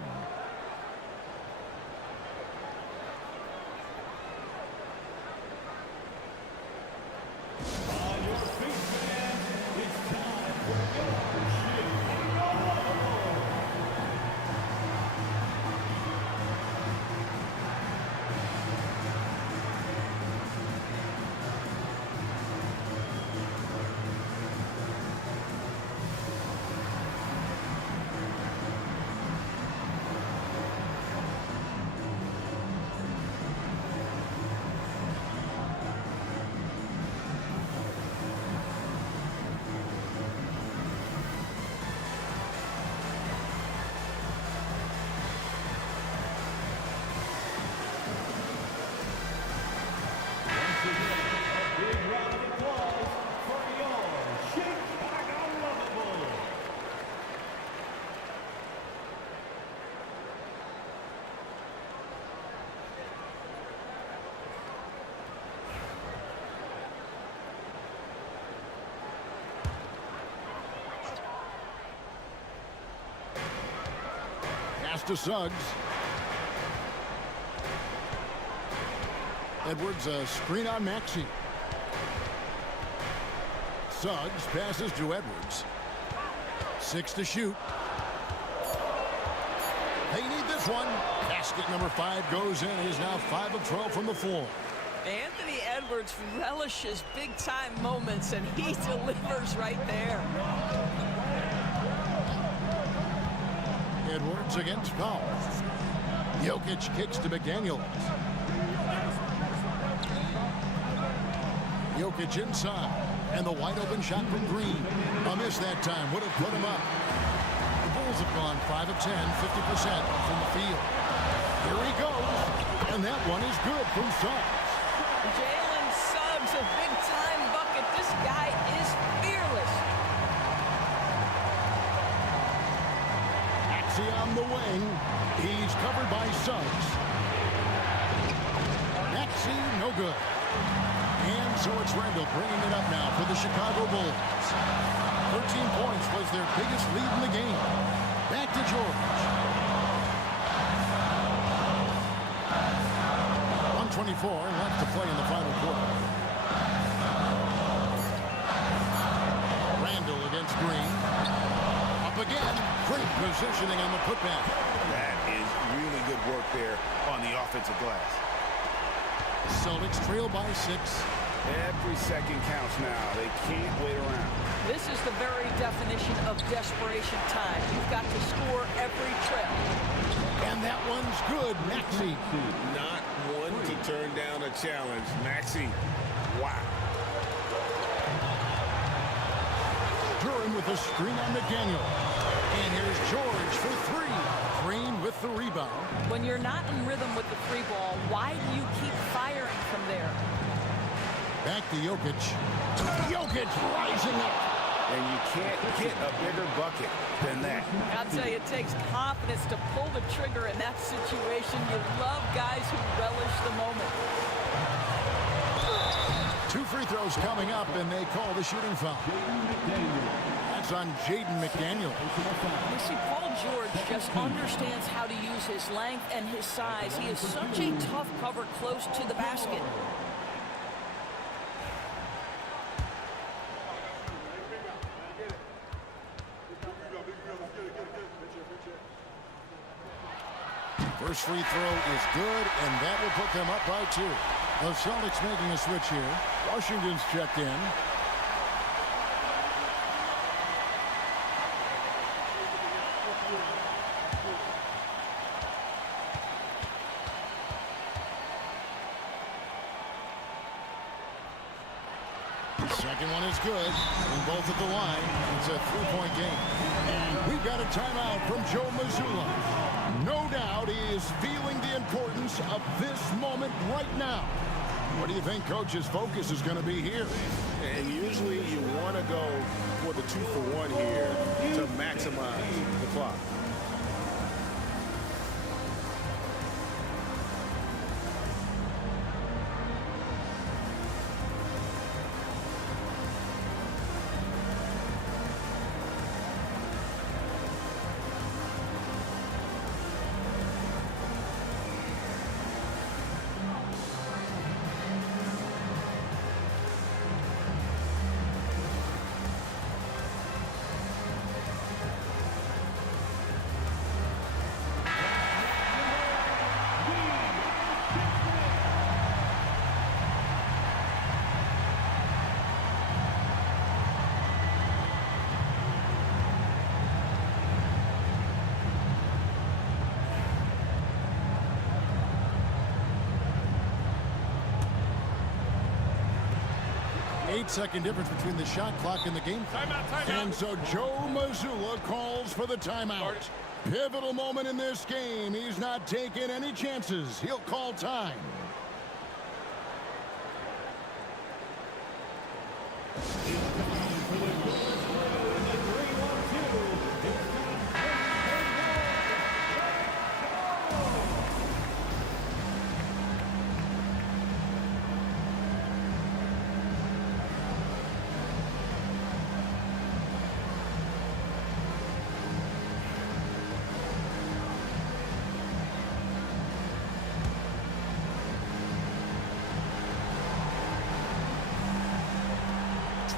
Pass to Suggs. Edwards a screen on Maxey. Suggs passes to Edwards. 6 to shoot. They need this one. Basket number 5 goes in. He's now 5 of 12 from the floor. Anthony Edwards relishes big-time moments, and he delivers right there. Edwards against Powell. Jokic kicks to McDaniels. Jokic inside. And the wide open shot from Green. A miss that time. Would have put him up. The Bulls have gone 5 of 10, 50% from the field. Here he goes. And that one is good from Suggs. Jalen Suggs, a big-time bucket. This guy is fearless. Maxey on the wing. He's covered by Suggs. Maxey, no good. And so it's Randall bringing it up now for the Chicago Bulls. 13 points was their biggest lead in the game. Back to George. 124 left to play in the final quarter. Randall against Green. Up again. Great positioning on the putback. That is really good work there on the offensive glass. Celtics trail by 6. Every second counts now. They can't wait around. This is the very definition of desperation time. You've got to score every trip. And that one's good. Maxey. Not one to turn down a challenge. Maxey, wow. Duran with a screen on McDaniel. And here's George for three. Green with the rebound. When you're not in rhythm with the free ball, why do you keep firing from there? Back to Jokic. Jokic rising up. And you can't get a bigger bucket than that. I'll tell you, it takes confidence to pull the trigger in that situation. You love guys who relish the moment. 2 free throws coming up, and they call the shooting foul. That's on Jaden McDaniel. You see, Paul George just understands how to use his length and his size. He is such a tough cover close to the basket. First free throw is good, and that will put them up by 2. The Celtics making a switch here. Washington's checked in. Second one is good, and both at the line. It's a 3-point game. And we've got a timeout from Joe Mazzulla. No doubt he is feeling the importance of this moment right now. What do you think Coach's focus is going to be here? And usually you want to go for the 2-for-1 here to maximize the clock. Eight-second difference between the shot clock and the game clock. Timeout. And so Joe Mazzulla calls for the timeout. Pivotal moment in this game. He's not taking any chances. He'll call time.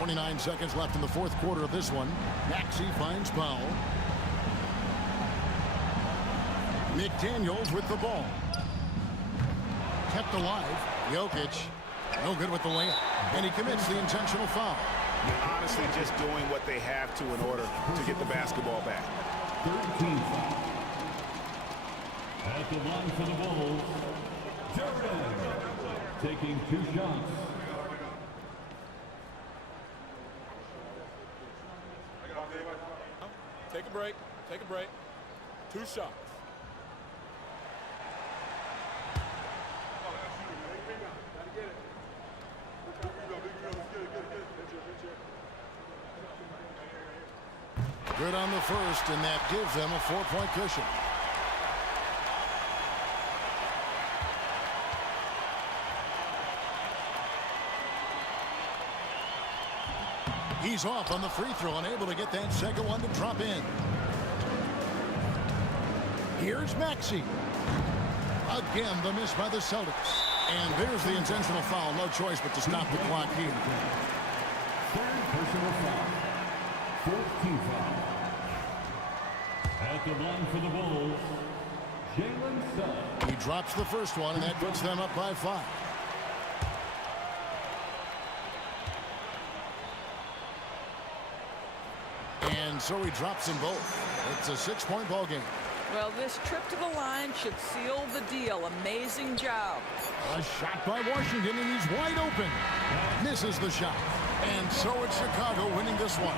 .29 seconds left in the fourth quarter of this one. Maxey finds Powell. McDaniels with the ball. Kept alive. Jokic. No good with the layup. And he commits the intentional foul. Honestly, just doing what they have to in order to get the basketball back. 13 foul. At the line for the Bulls, Jordan taking 2 shots. Take a break. Take a break. 2 shots. Good on the first, and that gives them a 4-point cushion. He's off on the free throw, unable to get that second one to drop in. Here's Maxey. Again, the miss by the Celtics. And there's the intentional foul. No choice but to stop the clock here. Third personal foul. 14th foul. At the line for the Bulls, Jalen Suggs. He drops the first one, and that puts them up by 5. And so he drops them both. It's a 6-point ball game. Well, this trip to the line should seal the deal. Amazing job. A shot by Washington, and he's wide open. Misses the shot. And so it's Chicago winning this one.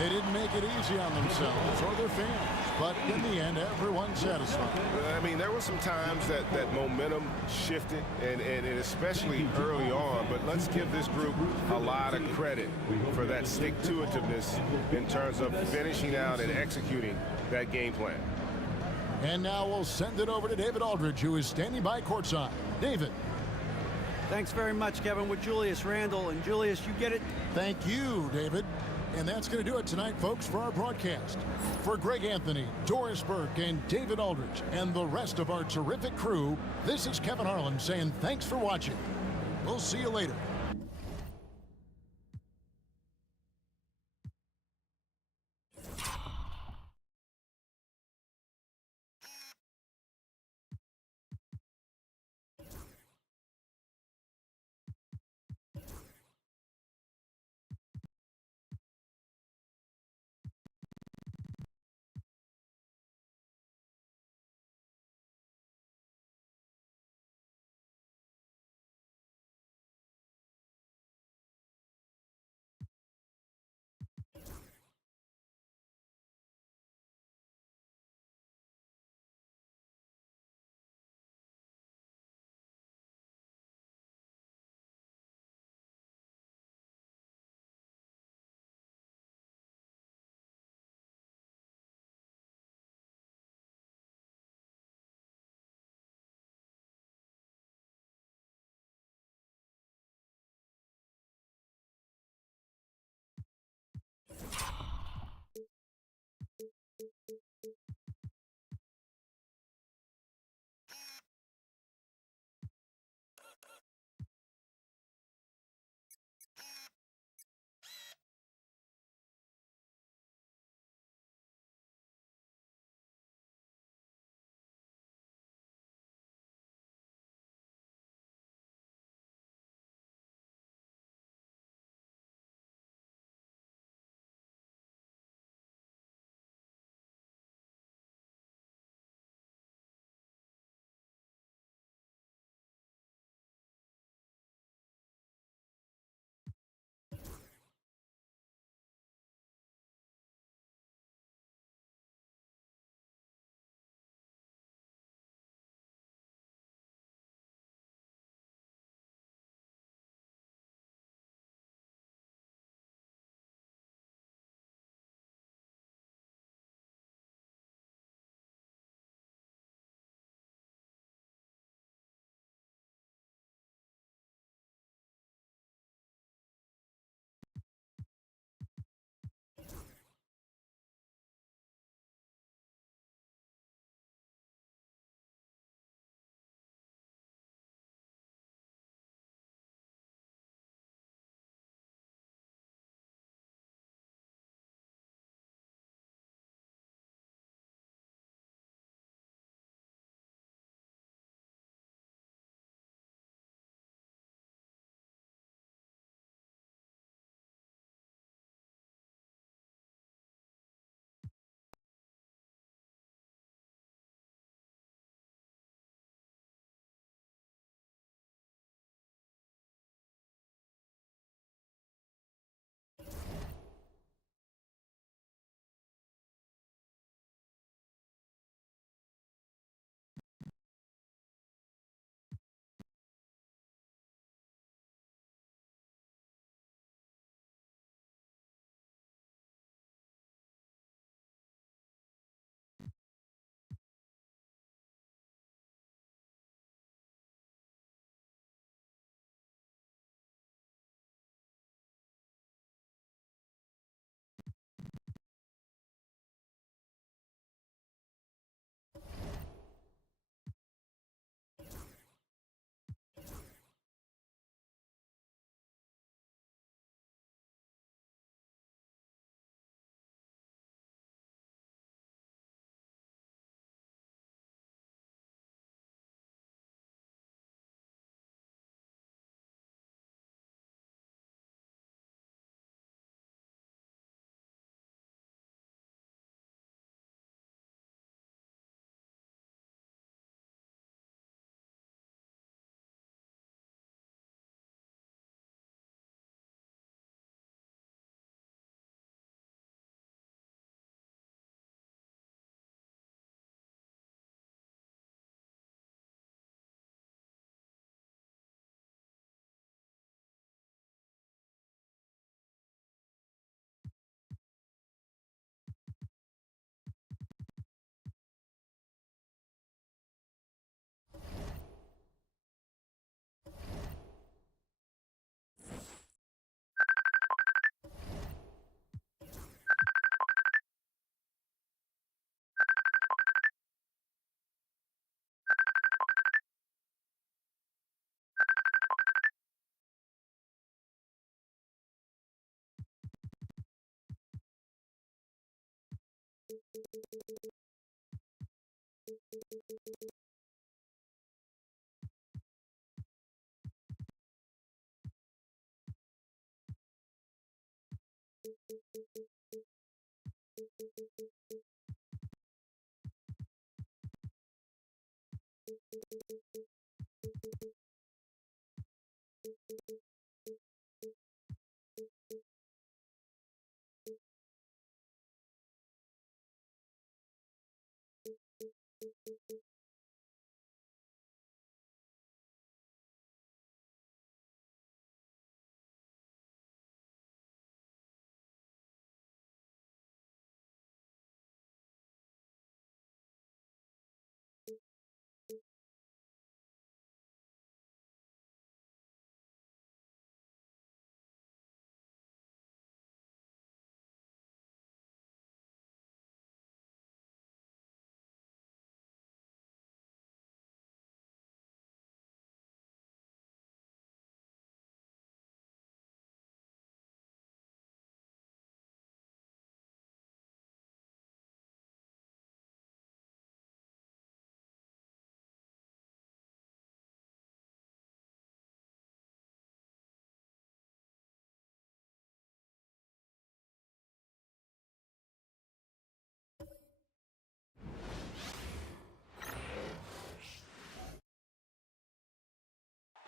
They didn't make it easy on themselves or their fans, but in the end, everyone's satisfied. I mean, there were some times that momentum shifted, and especially early on, but let's give this group a lot of credit for that stick-to-itiveness in terms of finishing out and executing that game plan. And now we'll send it over to David Aldridge, who is standing by courtside. David. Thanks very much, Kevin, with Julius Randle. And Julius, you get it? Thank you, David. And that's going to do it tonight, folks, for our broadcast. For Greg Anthony, Doris Burke, and David Aldridge, and the rest of our terrific crew, this is Kevin Harlan saying thanks for watching. We'll see you later.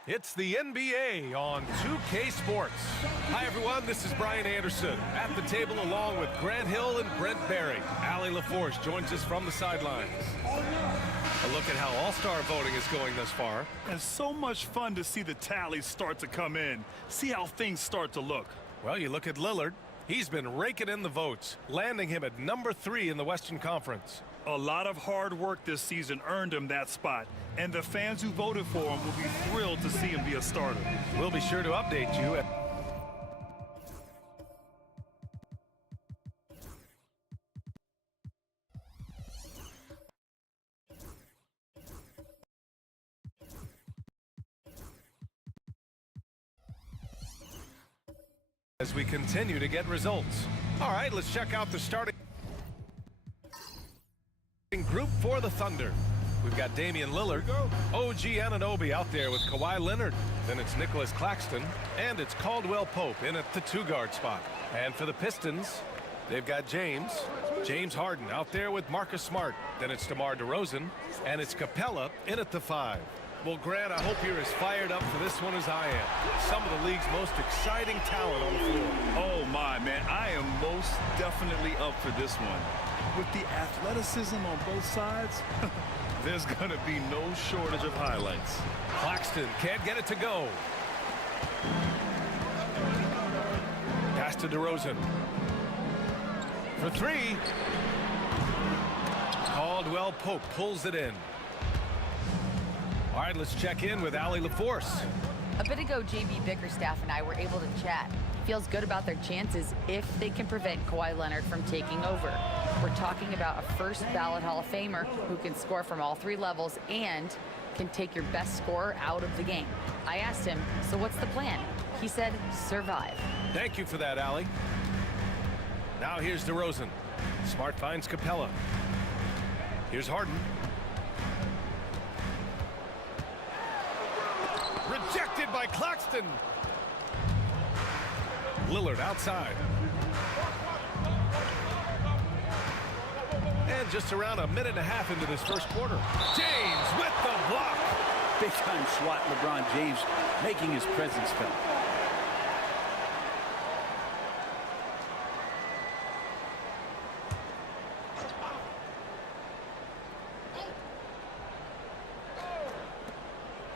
It's the NBA on 2K Sports. Hi, everyone. This is Brian Anderson at the table along with Grant Hill and Brent Barry. Allie LaForce joins us from the sidelines. A look at how All-Star voting is going thus far. And so much fun to see the tallies start to come in. See how things start to look. Well, you look at Lillard. He's been raking in the votes, landing him at number 3 in the Western Conference. A lot of hard work this season earned him that spot, and the fans who voted for him will be thrilled to see him be a starter. We'll be sure to update you. As we continue to get results. All right, let's check out the starting group for the Thunder. We've got Damian Lillard, OG Anunoby out there with Kawhi Leonard. Then it's Nicholas Claxton, and it's Caldwell Pope in at the 2-guard spot. And for the Pistons, they've got James Harden out there with Marcus Smart. Then it's DeMar DeRozan, and it's Capella in at the 5. Well, Grant, I hope you're as fired up for this one as I am. Some of the league's most exciting talent on the floor. Oh, my, man. I am most definitely up for this one. With the athleticism on both sides, there's going to be no shortage of highlights. Claxton can't get it to go. Pass to DeRozan. For 3. Caldwell Pope pulls it in. All right, let's check in with Allie LaForce. A bit ago, JB Bickerstaff and I were able to chat. Feels good about their chances if they can prevent Kawhi Leonard from taking over. We're talking about a first-ballot Hall of Famer who can score from all 3 levels and can take your best scorer out of the game. I asked him, so what's the plan? He said, survive. Thank you for that, Allie. Now here's DeRozan. Smart finds Capella. Here's Harden. Rejected by Claxton. Lillard outside. And just around a minute and a half into this first quarter. James with the block. Big-time swat, LeBron James making his presence felt.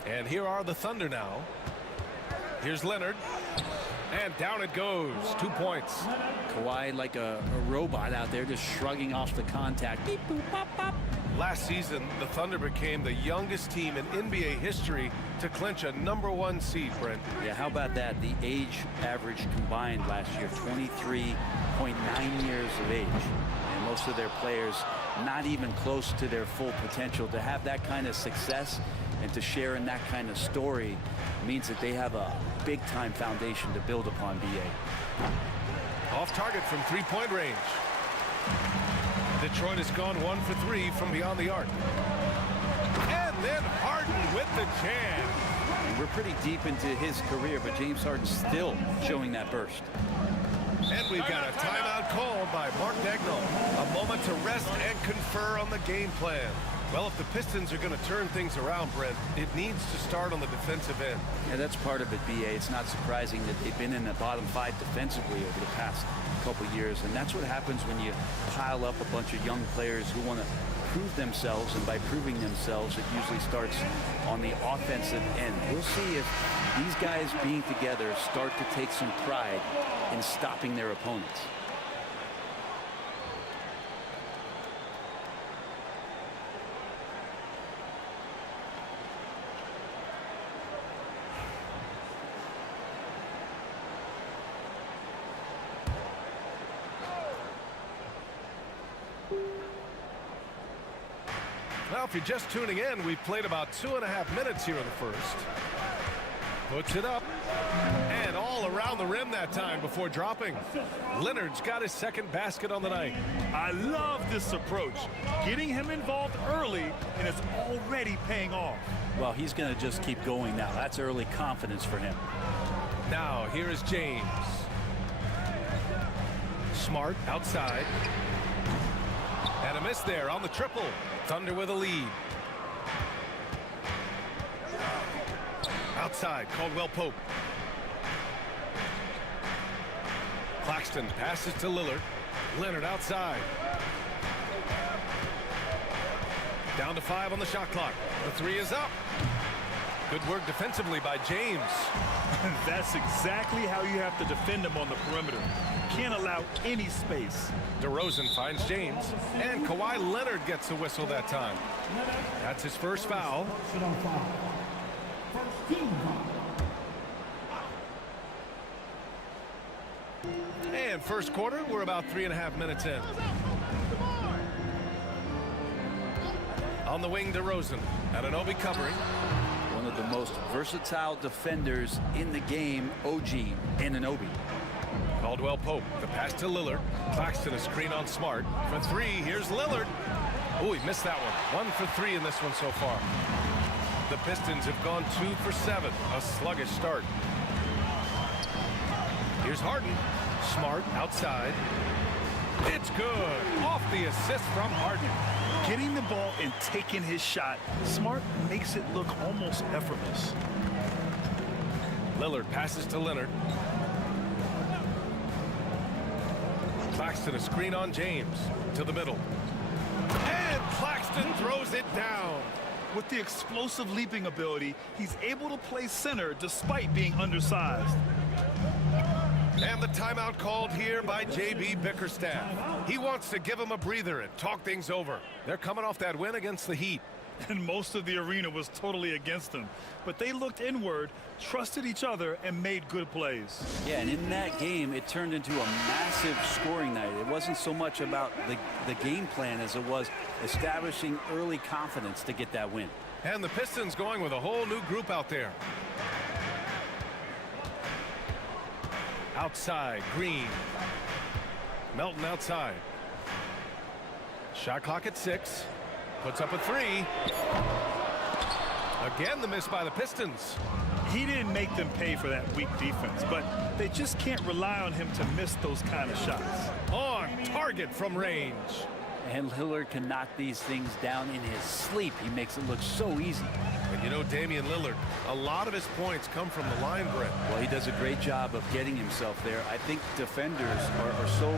And here are the Thunder now. Here's Leonard. And down it goes. 2 points. Kawhi like a robot out there just shrugging off the contact. Beep, boop, pop, pop. Last season, the Thunder became the youngest team in NBA history to clinch a #1 seed, Brent. Yeah, how about that? The age average combined last year, 23.9 years of age. And most of their players not even close to their full potential. To have that kind of success and to share in that kind of story means that they have a big-time foundation to build upon, BA. Off target from 3-point range. Detroit has gone 1 for 3 from beyond the arc. And then Harden with the jam. We're pretty deep into his career, but James Harden's still showing that burst. And we've got a timeout called by Mark Dagnall. A moment to rest and confer on the game plan. Well, if the Pistons are going to turn things around, Brent, it needs to start on the defensive end. Yeah, that's part of it, B.A. It's not surprising that they've been in the bottom 5 defensively over the past couple years, and that's what happens when you pile up a bunch of young players who want to prove themselves, and by proving themselves, it usually starts on the offensive end. We'll see if these guys being together start to take some pride in stopping their opponents. Well, if you're just tuning in, we've played about 2.5 minutes here in the first. Puts it up. And all around the rim that time before dropping. Leonard's got his second basket on the night. I love this approach. Getting him involved early, and it's already paying off. Well, he's going to just keep going now. That's early confidence for him. Now, here is James. Smart outside. And a miss there on the triple. Thunder with a lead. Outside, Caldwell Pope. Claxton passes to Lillard. Leonard outside. Down to 5 on the shot clock. The 3 is up. Good work defensively by James. That's exactly how you have to defend him on the perimeter. Can't allow any space. DeRozan finds James, and Kawhi Leonard gets a whistle that time. That's his first foul. And first quarter, we're about 3.5 minutes in. On the wing, DeRozan. Anunoby covering. One of the most versatile defenders in the game, OG Anunoby. Caldwell Pope, the pass to Lillard. Claxton a screen on Smart. For 3, here's Lillard. Oh, he missed that one. 1 for 3 in this one so far. The Pistons have gone 2 for 7. A sluggish start. Here's Harden. Smart outside. It's good. Off the assist from Harden. Getting the ball and taking his shot, Smart makes it look almost effortless. Lillard passes to Leonard. Claxton a screen on James. To the middle. And Claxton throws it down. With the explosive leaping ability, he's able to play center despite being undersized. And the timeout called here by J.B. Bickerstaff. He wants to give him a breather and talk things over. They're coming off that win against the Heat. And most of the arena was totally against them. But they looked inward, trusted each other, and made good plays. Yeah, and in that game, it turned into a massive scoring night. It wasn't so much about the game plan as it was establishing early confidence to get that win. And the Pistons going with a whole new group out there. Outside, Green. Melton outside. Shot clock at 6. Puts up a 3. Again, the miss by the Pistons. He didn't make them pay for that weak defense, but they just can't rely on him to miss those kind of shots. On target from range. And Lillard can knock these things down in his sleep. He makes it look so easy. And you know, Damian Lillard, a lot of his points come from the line, Brett. Well, he does a great job of getting himself there. I think defenders are so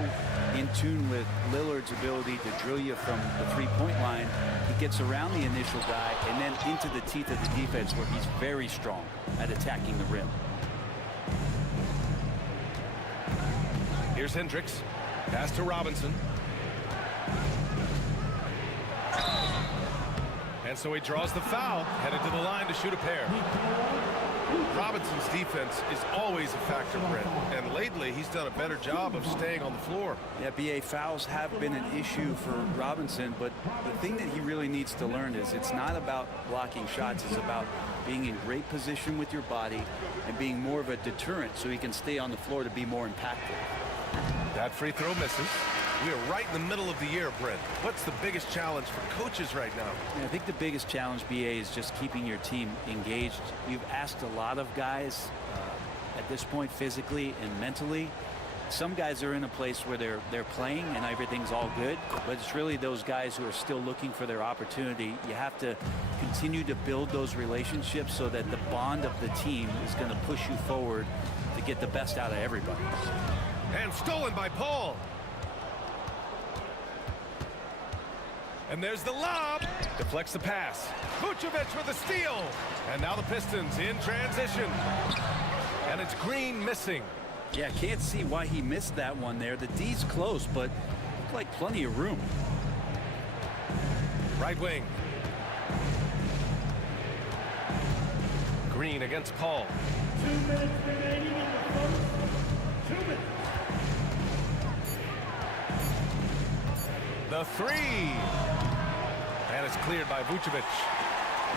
in tune with Lillard's ability to drill you from the three-point line. He gets around the initial guy and then into the teeth of the defense where he's very strong at attacking the rim. Here's Hendricks. Pass to Robinson. And so he draws the foul, headed to the line to shoot a pair. Robinson's defense is always a factor, Brent, and lately he's done a better job of staying on the floor. Yeah, B.A., fouls have been an issue for Robinson, but the thing that he really needs to learn is it's not about blocking shots, it's about being in great position with your body and being more of a deterrent so he can stay on the floor to be more impactful. That free throw misses. We are right in the middle of the year, Brent. What's the biggest challenge for coaches right now? Yeah, I think the biggest challenge, BA, is just keeping your team engaged. You've asked a lot of guys at this point, physically and mentally. Some guys are in a place where they're playing and everything's all good, but it's really those guys who are still looking for their opportunity. You have to continue to build those relationships so that the bond of the team is going to push you forward to get the best out of everybody. And stolen by Paul. And there's the lob. Deflects the pass. Vucevic with a steal. And now the Pistons in transition. And it's Green missing. Yeah, can't see why he missed that one there. The D's close, but looked like plenty of room. Right wing. Green against Paul. 2 minutes remaining in the first. 2 minutes. The three. And it's cleared by Vucevic.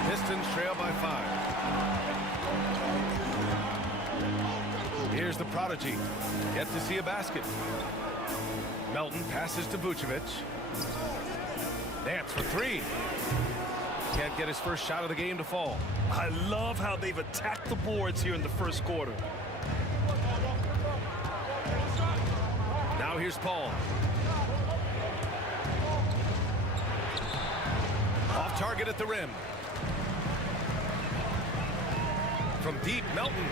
Pistons trail by 5. Here's the prodigy. Yet to see a basket. Melton passes to Vucevic. Nance for 3. Can't get his first shot of the game to fall. I love how they've attacked the boards here in the first quarter. Now here's Paul. Off target at the rim. From deep, Melton.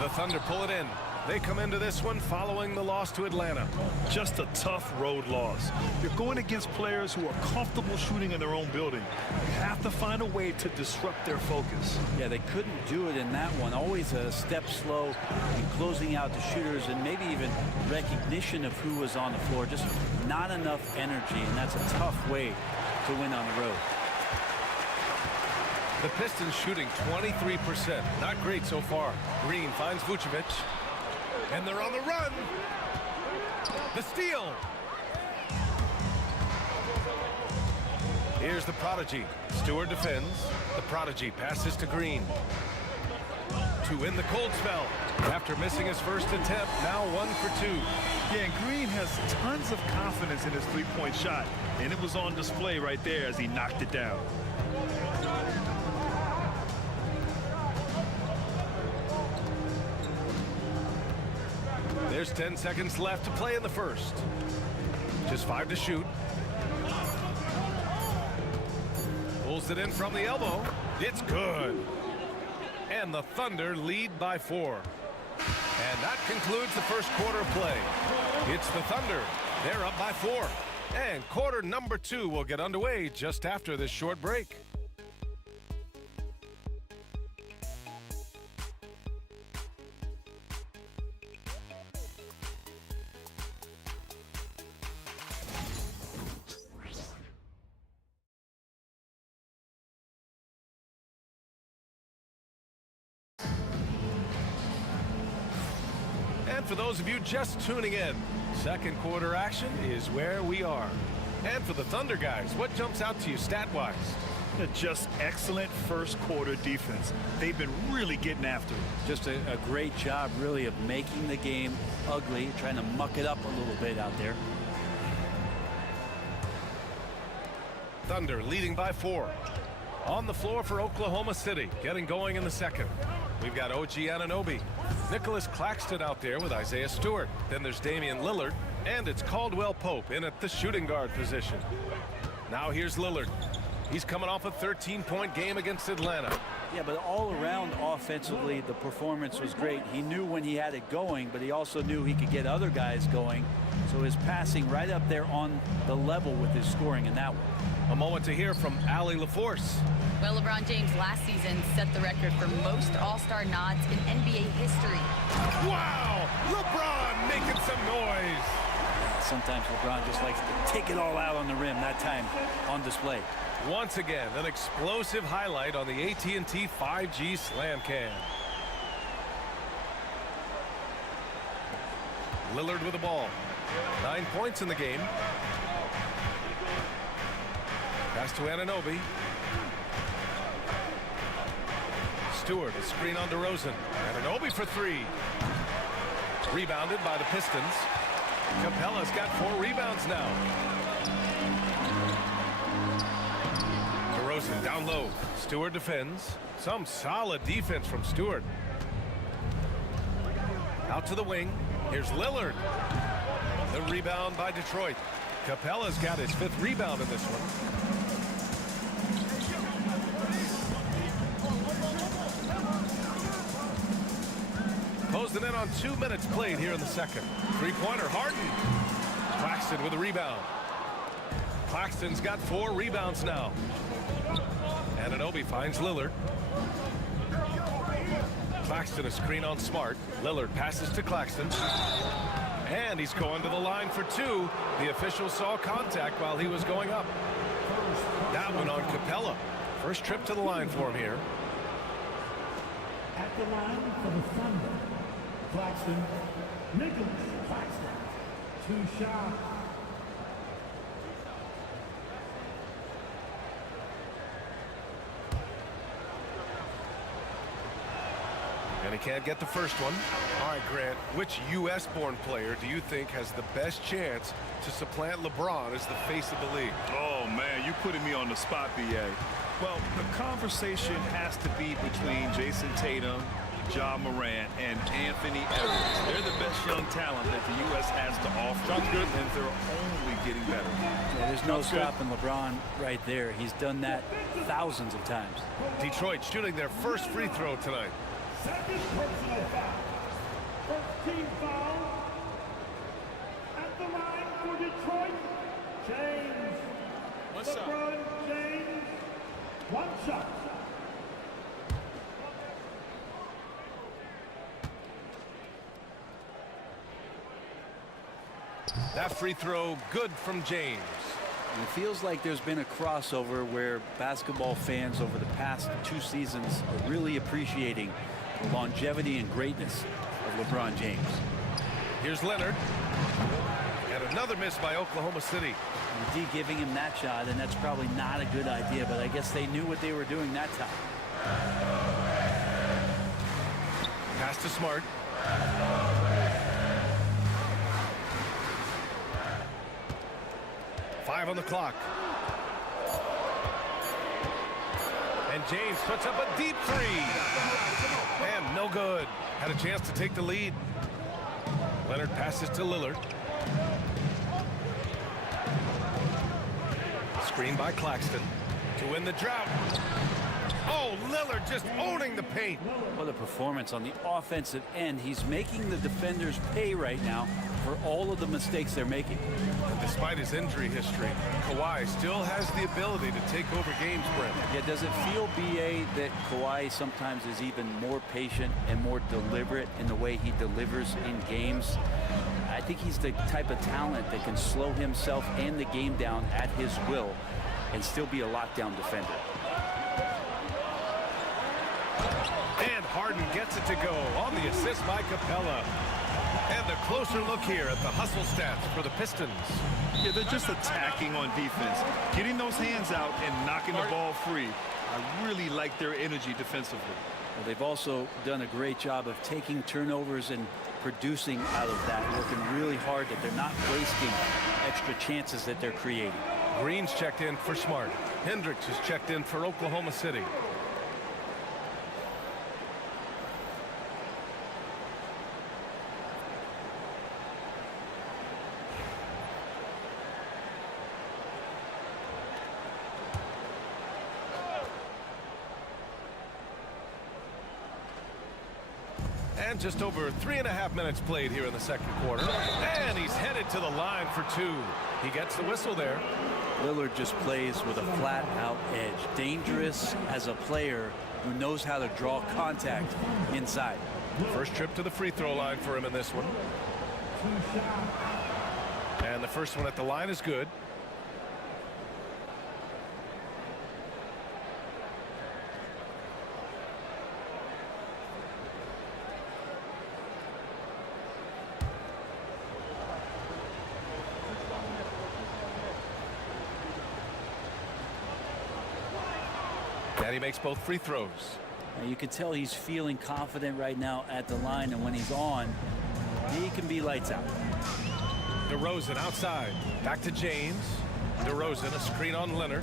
The Thunder pull it in. They come into this one following the loss to Atlanta. Just a tough road loss. You're going against players who are comfortable shooting in their own building. You have to find a way to disrupt their focus. Yeah, they couldn't do it in that one. Always a step slow in closing out the shooters and maybe even recognition of who was on the floor. Just not enough energy, and that's a tough way to win on the road. The Pistons shooting 23%. Not great so far. Green finds Vucevic. And they're on the run. The steal. Here's the prodigy. Stewart defends. The prodigy passes to Green. To end the cold spell. After missing his first attempt, now 1 for 2. Yeah, and Green has tons of confidence in his three-point shot. And it was on display right there as he knocked it down. There's 10 seconds left to play in the first. Just 5 to shoot. Pulls it in from the elbow. It's good. And the Thunder lead by 4. And that concludes the first quarter of play. It's the Thunder. They're up by 4. And quarter number 2 will get underway just after this short break. And for those of you just tuning in, second quarter action is where we are. And for the Thunder guys, what jumps out to you stat-wise? Just excellent first quarter defense. They've been really getting after it. Just a great job, really, of making the game ugly, trying to muck it up a little bit out there. Thunder leading by 4. On the floor for Oklahoma City, getting going in the second. We've got OG Anunoby. Nicholas Claxton out there with Isaiah Stewart. Then there's Damian Lillard. And it's Caldwell Pope in at the shooting guard position. Now here's Lillard. He's coming off a 13-point game against Atlanta. Yeah, but all around offensively, the performance was great. He knew when he had it going, but he also knew he could get other guys going. So his passing right up there on the level with his scoring in that one. A moment to hear from Allie LaForce. Well, LeBron James last season set the record for most All-Star nods in NBA history. Wow! LeBron making some noise. Sometimes LeBron just likes to take it all out on the rim, that time on display. Once again, an explosive highlight on the AT&T 5G Slam Cam. Lillard with the ball. 9 points in the game. Pass to Anunoby. Stewart, a screen on DeRozan. Anunoby for 3. Rebounded by the Pistons. Capella's got 4 rebounds now. DeRozan down low. Stewart defends. Some solid defense from Stewart. Out to the wing. Here's Lillard. The rebound by Detroit. Capella's got his 5th rebound in this one. Closing in on 2 minutes played here in the second. Three-pointer, Harden. Claxton with a rebound. Claxton's got 4 rebounds now. Anunoby finds Lillard. Claxton a screen on Smart. Lillard passes to Claxton. And he's going to the line for 2. The official saw contact while he was going up. That one on Capella. First trip to the line for him here. At the line for the Thunder, Claxton, Nicholas Claxton, 2 shots. And he can't get the first one. All right, Grant, which U.S.-born player do you think has the best chance to supplant LeBron as the face of the league? Oh, man, you're putting me on the spot, B.A. Well, the conversation has to be between Jason Tatum, Ja Morant, and Anthony Edwards. They're the best young talent that the U.S. has to offer, and they're only getting better. Yeah, there's no stopping LeBron right there. He's done that thousands of times. Detroit shooting their first free throw tonight. Second personal foul. First team foul. At the line for Detroit, James. LeBron James, 1 shot. That free throw good from James. And it feels like there's been a crossover where basketball fans over the past 2 seasons are really appreciating the longevity and greatness of LeBron James. Here's Leonard. And another miss by Oklahoma City. And D giving him that shot, and that's probably not a good idea, but I guess they knew what they were doing that time. Pass to Smart. Five on the clock. And James puts up a deep 3. And no good. Had a chance to take the lead. Leonard passes to Lillard. Screen by Claxton to win the drought. Oh, Lillard just owning the paint. What a performance on the offensive end. He's making the defenders pay right now for all of the mistakes they're making. And despite his injury history, Kawhi still has the ability to take over games, Brent. Yeah, does it feel, B.A., that Kawhi sometimes is even more patient and more deliberate in the way he delivers in games? I think he's the type of talent that can slow himself and the game down at his will and still be a lockdown defender. And Harden gets it to go on the assist by Capella. And a closer look here at the hustle stats for the Pistons. Yeah, they're just attacking on defense, getting those hands out and knocking the ball free. I really like their energy defensively. Well, they've also done a great job of taking turnovers and producing out of that, working really hard that they're not wasting extra chances that they're creating. Green's checked in for Smart. Hendricks is checked in for Oklahoma City. And just over 3.5 minutes played here in the second quarter. And he's headed to the line for 2. He gets the whistle there. Lillard just plays with a flat-out edge. Dangerous as a player who knows how to draw contact inside. First trip to the free throw line for him in this one. And the first one at the line is good. And he makes both free throws. Now you can tell he's feeling confident right now at the line, and when he's on, he can be lights out. DeRozan outside. Back to James. DeRozan, a screen on Leonard.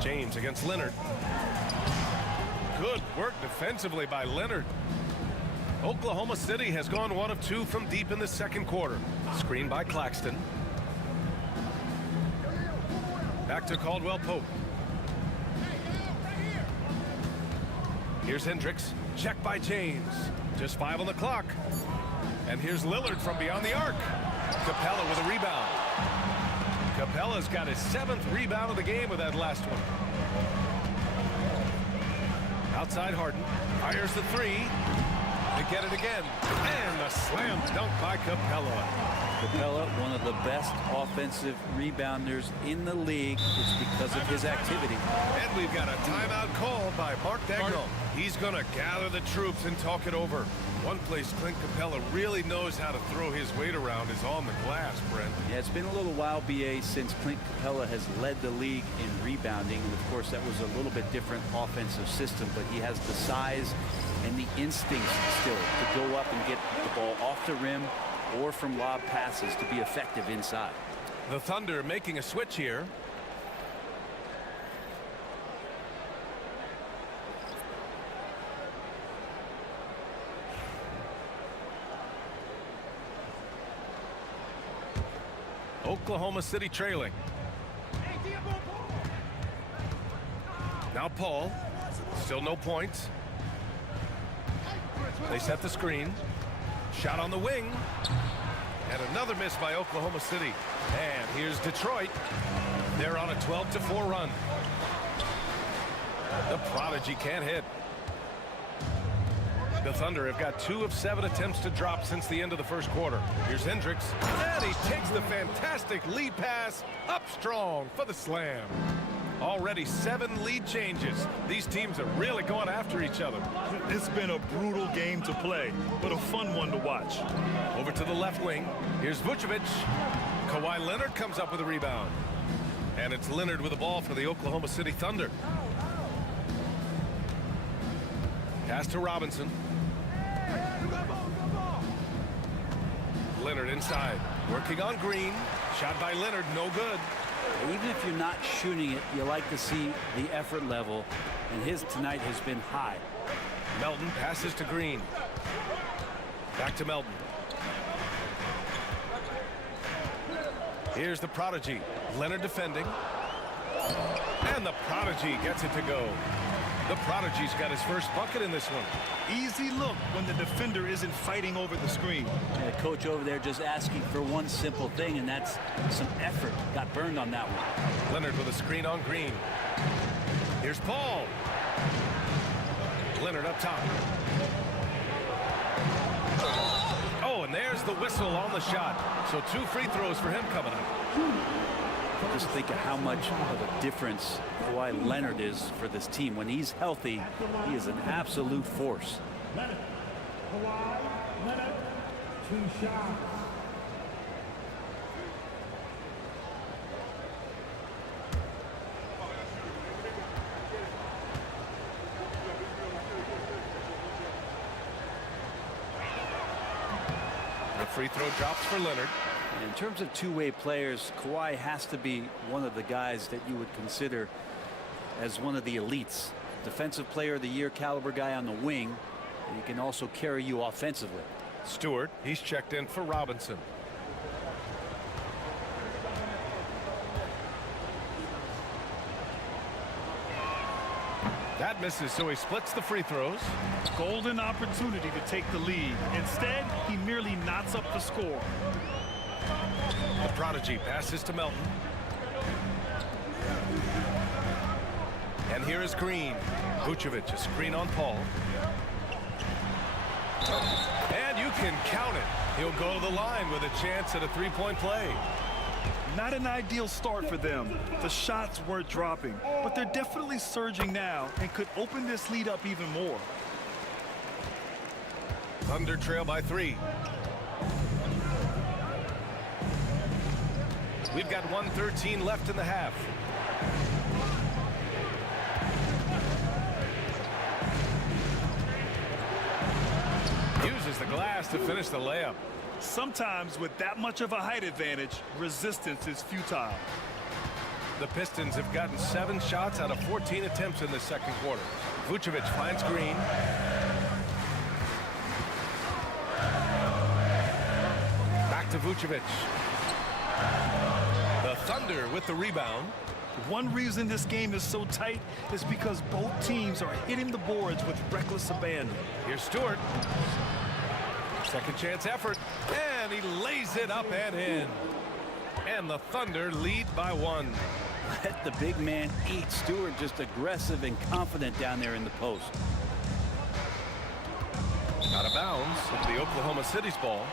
James against Leonard. Good work defensively by Leonard. Oklahoma City has gone 1 of 2 from deep in the second quarter. Screen by Claxton. Back to Caldwell Pope. Here's Hendricks. Check by James. Just 5 on the clock. And here's Lillard from beyond the arc. Capella with a rebound. Capella's got his 7th rebound of the game with that last one. Outside Harden. Fires the 3. They get it again. And a slam dunk by Capella. Capella, one of the best offensive rebounders in the league. It's because of his activity. And we've got a timeout called by Mark Dagnall. He's going to gather the troops and talk it over. One place Clint Capella really knows how to throw his weight around is on the glass, Brent. Yeah, it's been a little while, BA, since Clint Capella has led the league in rebounding. And, of course, that was a little bit different offensive system. But he has the size and the instincts still to go up and get the ball off the rim or from lob passes to be effective inside. The Thunder making a switch here. Oklahoma City trailing. Now Paul. Still no points. They set the screen. Shot on the wing. And another miss by Oklahoma City. And here's Detroit. They're on a 12-4 run. The Prodigy can't hit. The Thunder have got 2 of 7 attempts to drop since the end of the first quarter. Here's Hendricks. And he takes the fantastic lead pass up strong for the slam. Already 7 lead changes. These teams are really going after each other. It's been a brutal game to play, but a fun one to watch. Over to the left wing. Here's Vucevic. Kawhi Leonard comes up with a rebound. And it's Leonard with the ball for the Oklahoma City Thunder. Pass to Robinson. Leonard inside. Working on Green. Shot by Leonard, no good. Even if you're not shooting it, you like to see the effort level, and his tonight has been high. Melton passes to Green. Back to Melton. Here's the Prodigy. Leonard defending. And the Prodigy gets it to go. The Prodigy's got his first bucket in this one. Easy look when the defender isn't fighting over the screen. And the coach over there just asking for one simple thing, and that's some effort. Got burned on that one. Leonard with a screen on Green. Here's Paul. Leonard up top. Oh, and there's the whistle on the shot. So 2 free throws for him coming up. Just think of how much of a difference Kawhi Leonard is for this team. When he's healthy, he is an absolute force. Kawhi Leonard, 2 shots. The free throw drops for Leonard. In terms of two-way players, Kawhi has to be one of the guys that you would consider as one of the elites. Defensive player of the year caliber guy on the wing. And he can also carry you offensively. Stewart, he's checked in for Robinson. That misses, so he splits the free throws. Golden opportunity to take the lead. Instead, he merely knots up the score. The Prodigy passes to Melton. And here is Green. Vucevic, a screen on Paul. And you can count it. He'll go to the line with a chance at a three-point play. Not an ideal start for them. The shots weren't dropping, but they're definitely surging now and could open this lead up even more. Thunder trail by 3. We've got 1:13 left in the half. Uses the glass. glass to finish the layup. Sometimes with that much of a height advantage, resistance is futile. The Pistons have gotten 7 shots out of 14 attempts in the second quarter. Vucevic finds Green. Back to Vucevic. The Thunder with the rebound. One reason this game is so tight is because both teams are hitting the boards with reckless abandon. Here's Stewart. Second chance effort, and he lays it up and in. And the Thunder lead by 1. Let the big man eat. Stewart just aggressive and confident down there in the post. Out of bounds into the Oklahoma City's ball.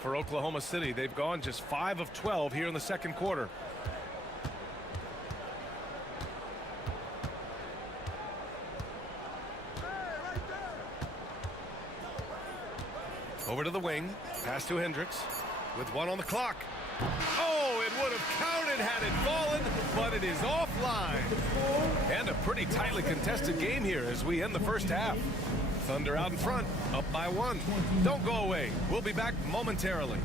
For Oklahoma City, they've gone just 5 of 12 here in the second quarter. Over to the wing, pass to Hendricks with 1 on the clock. Oh, it would have counted had it fallen, but it is offline. And a pretty tightly contested game here as we end the first half. Thunder out in front, up by 1. Don't go away. We'll be back momentarily.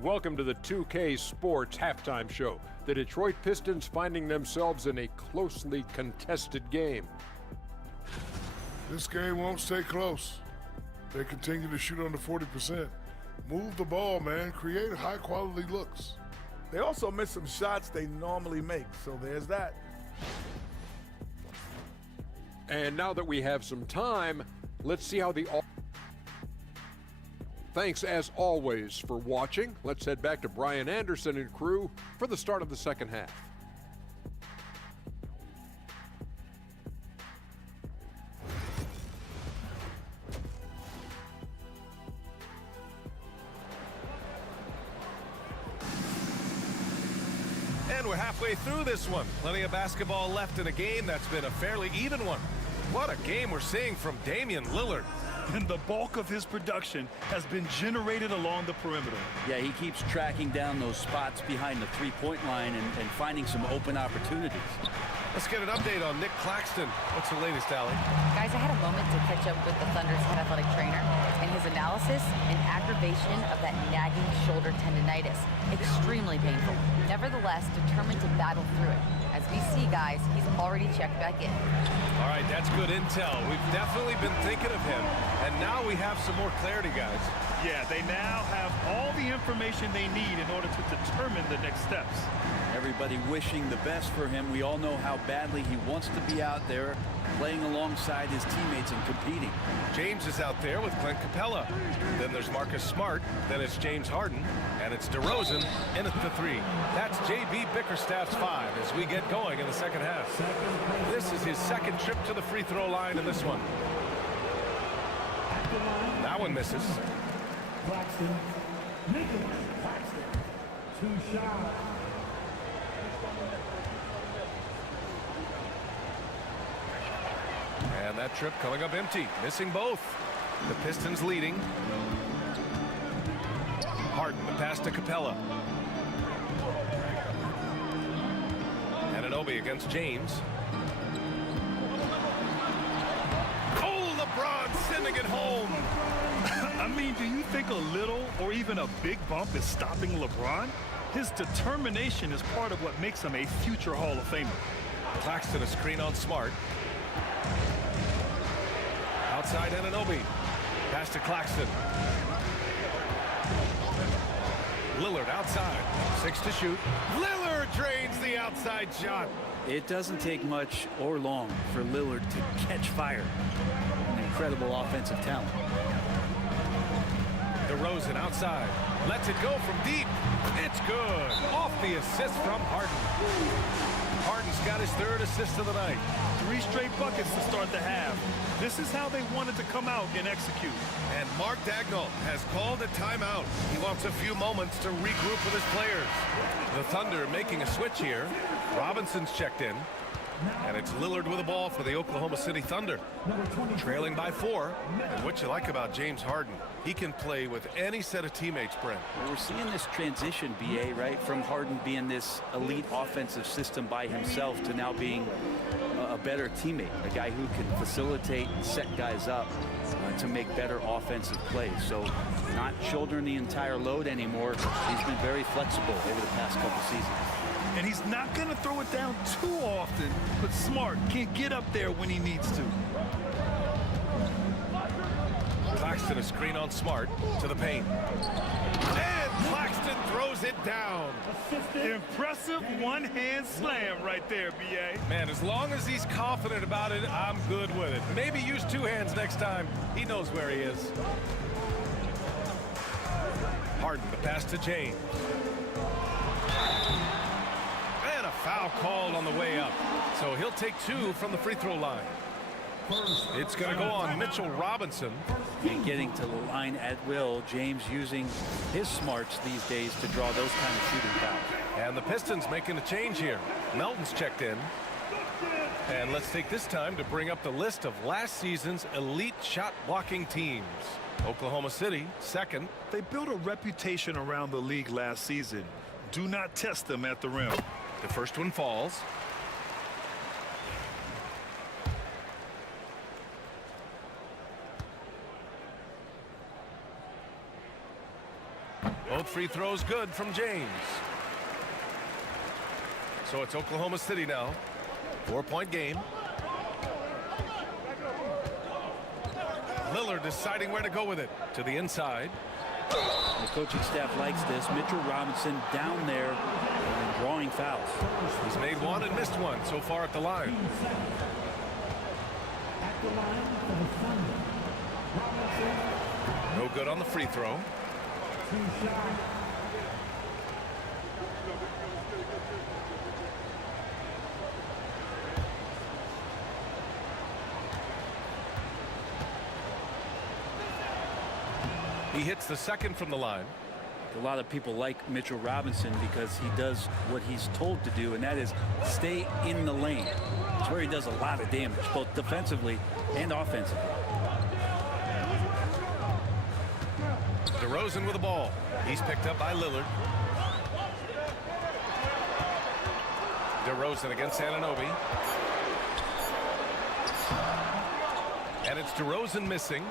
Welcome to the 2K Sports Halftime Show. The Detroit Pistons finding themselves in a closely contested game. This game won't stay close. They continue to shoot under 40%. Move the ball, man. Create high-quality looks. They also miss some shots they normally make, so there's that. And now that we have some time, let's see how the... Thanks, as always, for watching. Let's head back to Brian Anderson and crew for the start of the second half. And we're halfway through this one. Plenty of basketball left in a game that's been a fairly even one. What a game we're seeing from Damian Lillard. And the bulk of his production has been generated along the perimeter. Yeah, he keeps tracking down those spots behind the three-point line and finding some open opportunities. Let's get an update on Nick Claxton. What's the latest, Allie? Guys, I had a moment to catch up with the Thunder's head athletic trainer, and his analysis, an aggravation of that nagging shoulder tendonitis. Extremely painful. Nevertheless, determined to battle through it. As we see, guys, he's already checked back in. All right, that's good intel. We've definitely been thinking of him, and now we have some more clarity, guys. Yeah, they now have all the information they need in order to determine the next steps. Everybody wishing the best for him. We all know how badly he wants to be out there playing alongside his teammates and competing. James is out there with Clint Capella. Then there's Marcus Smart. Then it's James Harden. And it's DeRozan in at the 3. That's J.B. Bickerstaff's 5 as we get going in the second half. This is his second trip to the free throw line in this one. That one misses. Claxton, Nicholas Claxton, 2 shots. And that trip coming up empty, missing both. The Pistons leading. Harden, the pass to Capella. Anunoby against James. Oh, LeBron sending it home. I mean, do you think a little or even a big bump is stopping LeBron? His determination is part of what makes him a future Hall of Famer. Claxton, a screen on Smart. Outside Anunoby. Pass to Claxton. Lillard outside. 6 to shoot. Lillard drains the outside shot. It doesn't take much or long for Lillard to catch fire. An incredible offensive talent. DeRozan outside. Lets it go from deep. It's good. Off the assist from Harden. Harden's got his 3rd assist of the night. 3 straight buckets to start the half. This is how they wanted to come out and execute. And Mark Daigneault has called a timeout. He wants a few moments to regroup with his players. The Thunder making a switch here. Robinson's checked in. And it's Lillard with the ball for the Oklahoma City Thunder. Trailing by 4. And what you like about James Harden, he can play with any set of teammates, Brent. We're seeing this transition, BA, right? From Harden being this elite offensive system by himself to now being a better teammate. A guy who can facilitate and set guys up to make better offensive plays. So not shouldering the entire load anymore. He's been very flexible over the past couple seasons. And he's not going to throw it down too often, but smart. Can get up there when he needs to. Claxton a screen on Smart to the paint. And Claxton throws it down. Impressive one-hand slam right there, B.A. Man, as long as he's confident about it, I'm good with it. Maybe use 2 hands next time. He knows where he is. Harden, the pass to James. And a foul called on the way up. So he'll take 2 from the free throw line. It's going to go on Mitchell Robinson. And getting to the line at will. James using his smarts these days to draw those kind of shooting fouls. And the Pistons making a change here. Melton's checked in. And let's take this time to bring up the list of last season's elite shot blocking teams. Oklahoma City, 2nd. They built a reputation around the league last season. Do not test them at the rim. The first one falls. Both free throws good from James. So it's Oklahoma City now. 4-point game. Lillard deciding where to go with it. To the inside. The coaching staff likes this. Mitchell Robinson down there and drawing fouls. He's made 1 and missed 1 so far at the line. No good on the free throw. He hits the second from the line. A lot of people like Mitchell Robinson because he does what he's told to do, and that is stay in the lane. It's where he does a lot of damage, both defensively and offensively. DeRozan with the ball. He's picked up by Lillard. DeRozan against Anunoby. And it's DeRozan missing.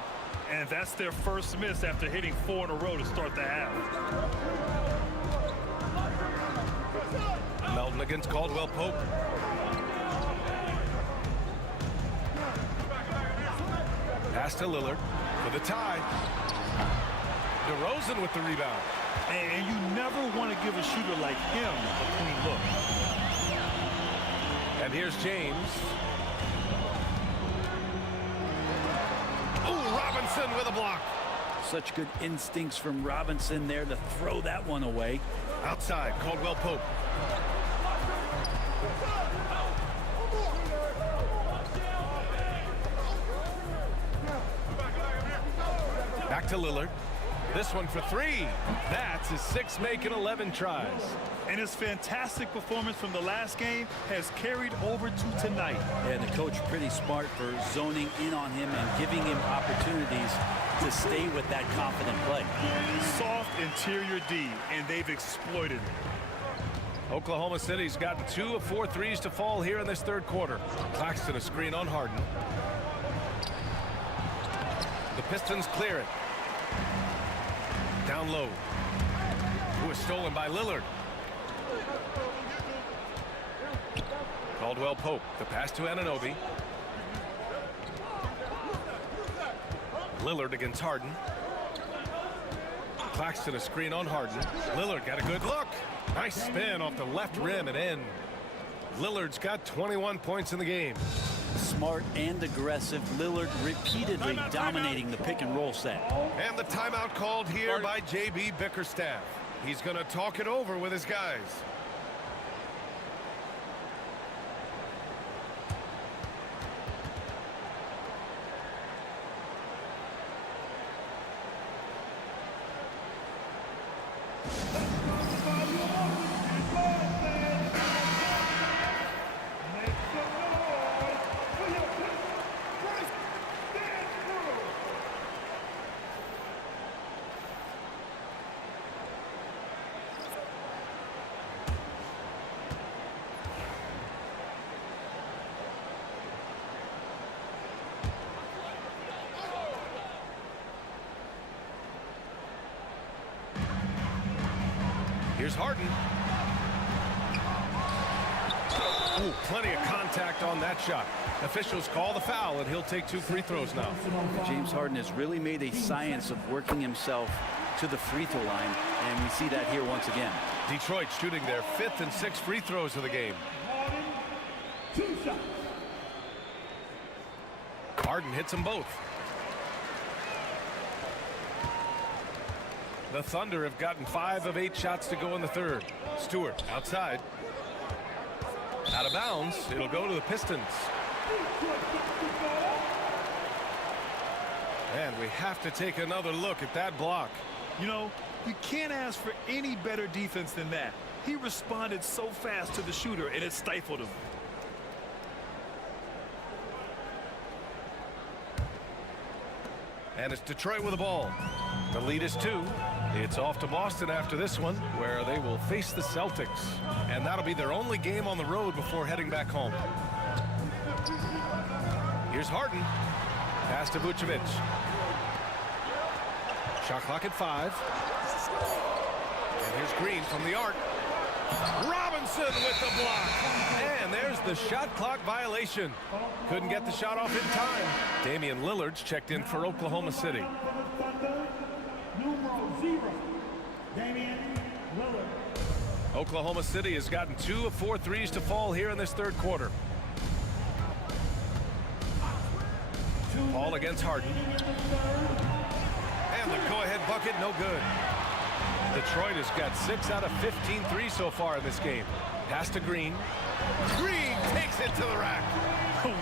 And that's their first miss after hitting 4 in a row to start the half. Melton against Caldwell Pope. Pass to Lillard for the tie. DeRozan with the rebound. And you never want to give a shooter like him a clean look. And here's James. Robinson with a block. Such good instincts from Robinson there to throw that one away. Outside, Caldwell Pope. Back to Lillard. This one for 3. That's his 6th make in 11 tries. And his fantastic performance from the last game has carried over to tonight. And the coach pretty smart for zoning in on him and giving him opportunities to stay with that confident play. Soft interior D, and they've exploited it. Oklahoma City's gotten 2 of 4 threes to fall here in this 3rd quarter. Claxton a screen on Harden. The Pistons clear it. Down low. Who is stolen by Lillard. Caldwell Pope. The pass to Anunoby. Lillard against Harden. Claxton a screen on Harden. Lillard got a good look. Nice spin off the left rim and in. Lillard's got 21 points in the game. Smart and aggressive. Lillard repeatedly dominating the pick and roll set. And the timeout called here by J.B. Bickerstaff. He's going to talk it over with his guys. Here's Harden. Ooh, plenty of contact on that shot. Officials call the foul, and he'll take 2 free throws now. James Harden has really made a science of working himself to the free throw line, and we see that here once again. Detroit shooting their 5th and 6th free throws of the game. Harden hits them both. The Thunder have gotten 5 of 8 shots to go in the third. Stewart outside. Out of bounds. It'll go to the Pistons. And we have to take another look at that block. You know, you can't ask for any better defense than that. He responded so fast to the shooter, and it stifled him. And it's Detroit with the ball. The lead is 2. It's off to Boston after this one, where they will face the Celtics. And that'll be their only game on the road before heading back home. Here's Harden. Pass to Vucevic. Shot clock at 5. And here's Green from the arc. Robinson with the block. And there's the shot clock violation. Couldn't get the shot off in time. Damian Lillard's checked in for Oklahoma City. Oklahoma City has gotten 2 of 4 threes to fall here in this third quarter. Paul against Harden. And the go-ahead bucket, no good. Detroit has got 6 out of 15 threes so far in this game. Pass to Green. Green takes it to the rack.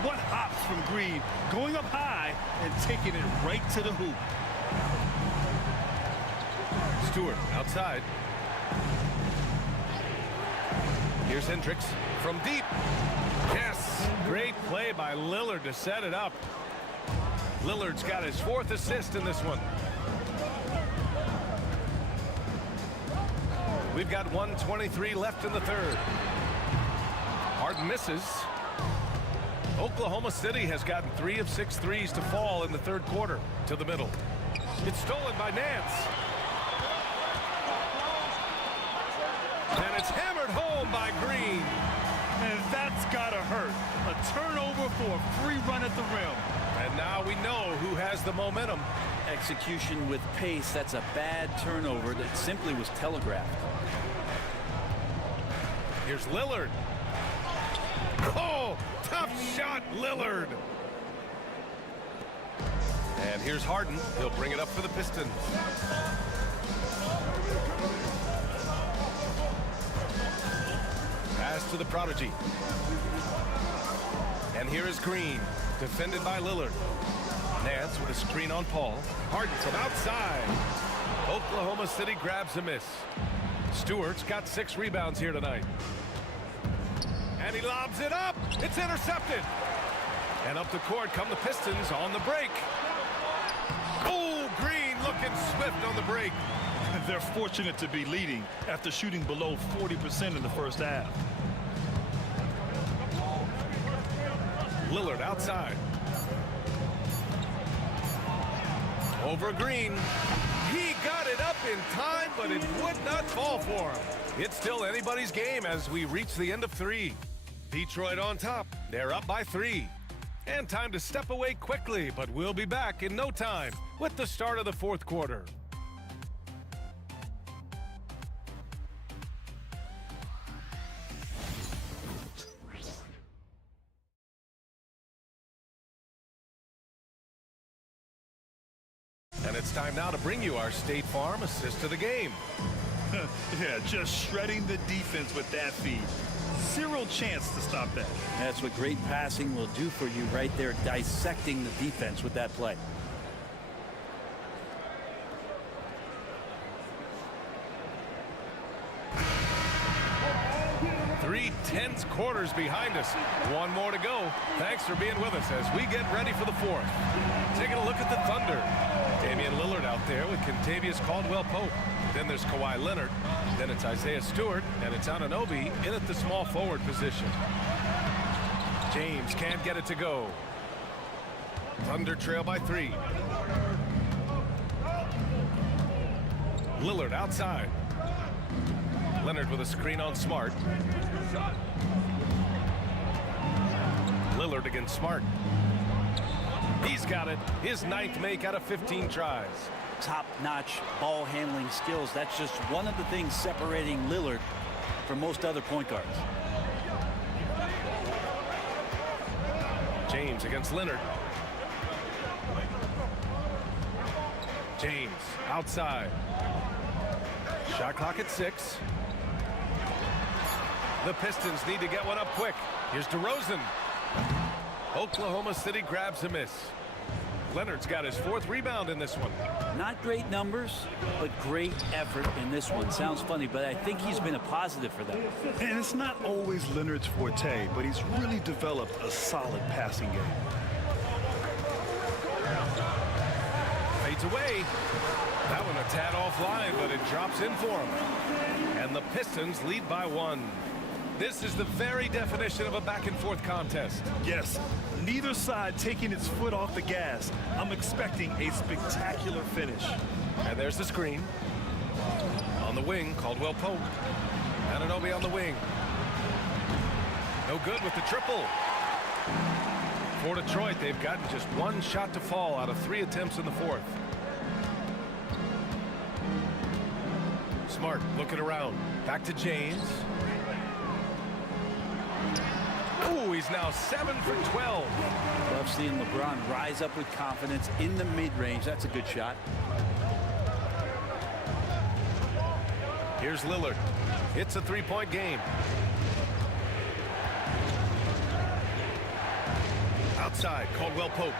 What hops from Green, going up high and taking it right to the hoop. Stewart outside. Here's Hendricks from deep. Yes, great play by Lillard to set it up. Lillard's got his 4th assist in this one. We've got 1:23 left in the third. Harden misses. Oklahoma City has gotten 3 of 6 threes to fall in the third quarter. To the middle. It's stolen by Nance. And it's hammered home by Green. And that's gotta hurt. A turnover for a free run at the rim. And now we know who has the momentum. Execution with pace. That's a bad turnover that simply was telegraphed. Here's Lillard. Oh, tough shot, Lillard. And here's Harden. He'll bring it up for the Pistons. Pass to the prodigy. And here is Green, defended by Lillard. Nance with a screen on Paul. Harden from outside. Oklahoma City grabs a miss. Stewart's got 6 rebounds here tonight. And he lobs it up. It's intercepted. And up the court come the Pistons on the break. Oh, Green looking swift on the break. They're fortunate to be leading after shooting below 40% in the first half. Lillard outside. Over Green. He got it up in time, but it would not fall for him. It's still anybody's game as we reach the end of 3. Detroit on top. They're up by 3. And time to step away quickly, but we'll be back in no time with the start of the fourth quarter. And it's time now to bring you our State Farm assist of the game. Yeah, just shredding the defense with that feed. Zero chance to stop that. That's what great passing will do for you right there, dissecting the defense with that play. Three tense quarters behind us. One more to go. Thanks for being with us as we get ready for the fourth. Taking a look at the Thunder. Damian Lillard out there with Kentavious Caldwell-Pope. Then there's Kawhi Leonard. Then it's Isaiah Stewart. And it's Anunoby in at the small forward position. James can't get it to go. Thunder trail by 3. Lillard outside. Leonard with a screen on Smart. Lillard against Smart. He's got it. His 9th make out of 15 tries. Top-notch ball handling skills. That's just one of the things separating Lillard from most other point guards. James against Leonard. James outside. Shot clock at 6. The Pistons need to get one up quick. Here's DeRozan. Oklahoma City grabs a miss. Leonard's got his 4th rebound in this one. Not great numbers, but great effort in this one. Sounds funny, but I think he's been a positive for them. And it's not always Leonard's forte, but he's really developed a solid passing game. Fades away. That one a tad offline, but it drops in for him. And the Pistons lead by 1. This is the very definition of a back-and-forth contest. Yes, neither side taking its foot off the gas. I'm expecting a spectacular finish. And there's the screen. On the wing, Caldwell-Pope. Anunoby on the wing. No good with the triple. For Detroit, they've gotten just 1 shot to fall out of 3 attempts in the 4th. Smart looking around. Back to James. Ooh, he's now 7 for 12. Love seeing LeBron rise up with confidence in the mid-range. That's a good shot. Here's Lillard. It's a 3-point game. Outside, Caldwell-Pope.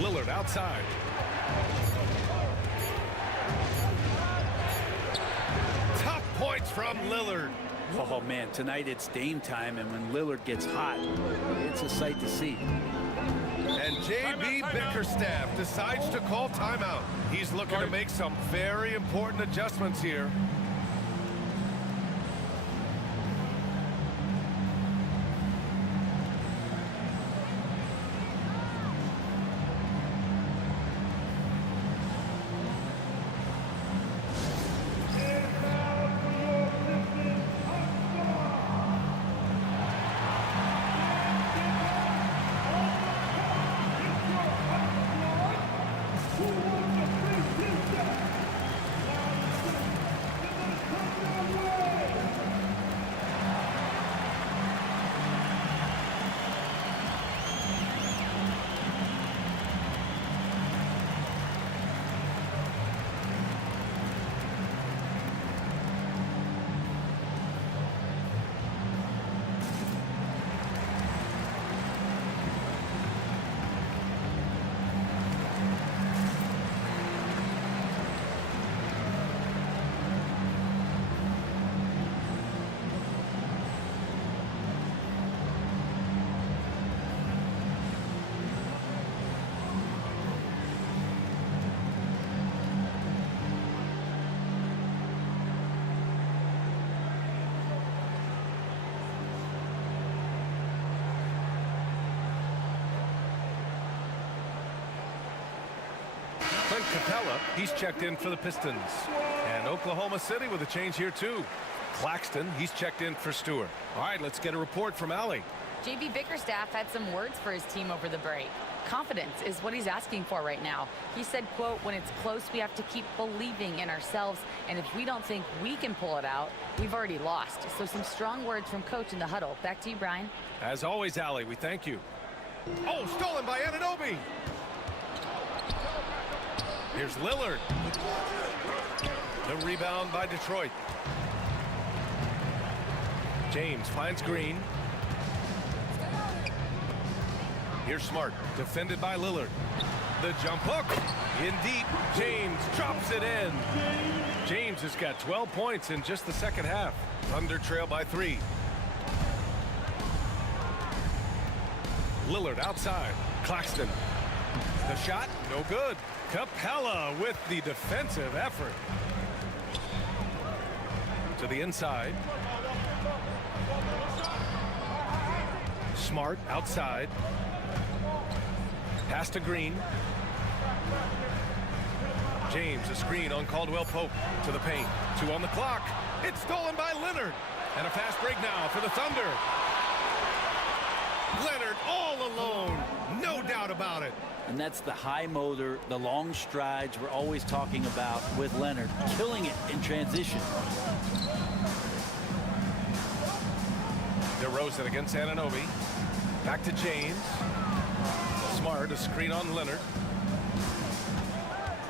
Lillard outside. Top points from Lillard. Oh, man, tonight it's Dame time, and when Lillard gets hot, it's a sight to see. And J.B. Bickerstaff decides to call timeout. He's looking to make some very important adjustments here. Clint Capella, he's checked in for the Pistons. And Oklahoma City with a change here too. Claxton, he's checked in for Stewart. All right, let's get a report from Allie. JB Bickerstaff had some words for his team over the break. Confidence is what he's asking for right now. He said, quote, when it's close, we have to keep believing in ourselves. And if we don't think we can pull it out, we've already lost. So some strong words from coach in the huddle. Back to you, Brian. As always, Allie, we thank you. Oh, stolen by Anunoby. Here's Lillard. The rebound by Detroit. James finds Green. Here's Smart, defended by Lillard. The jump hook, in deep. James drops it in. James has got 12 points in just the second half. Thunder trail by 3. Lillard outside. Claxton. The shot, no good. Capella with the defensive effort. To the inside. Smart outside. Pass to Green. James, a screen on Caldwell Pope to the paint. 2 on the clock. It's stolen by Leonard. And a fast break now for the Thunder. Leonard all alone. No doubt about it. And that's the high motor, the long strides we're always talking about with Leonard. Killing it in transition. DeRozan against Anunoby. Back to James. Smart, a screen on Leonard.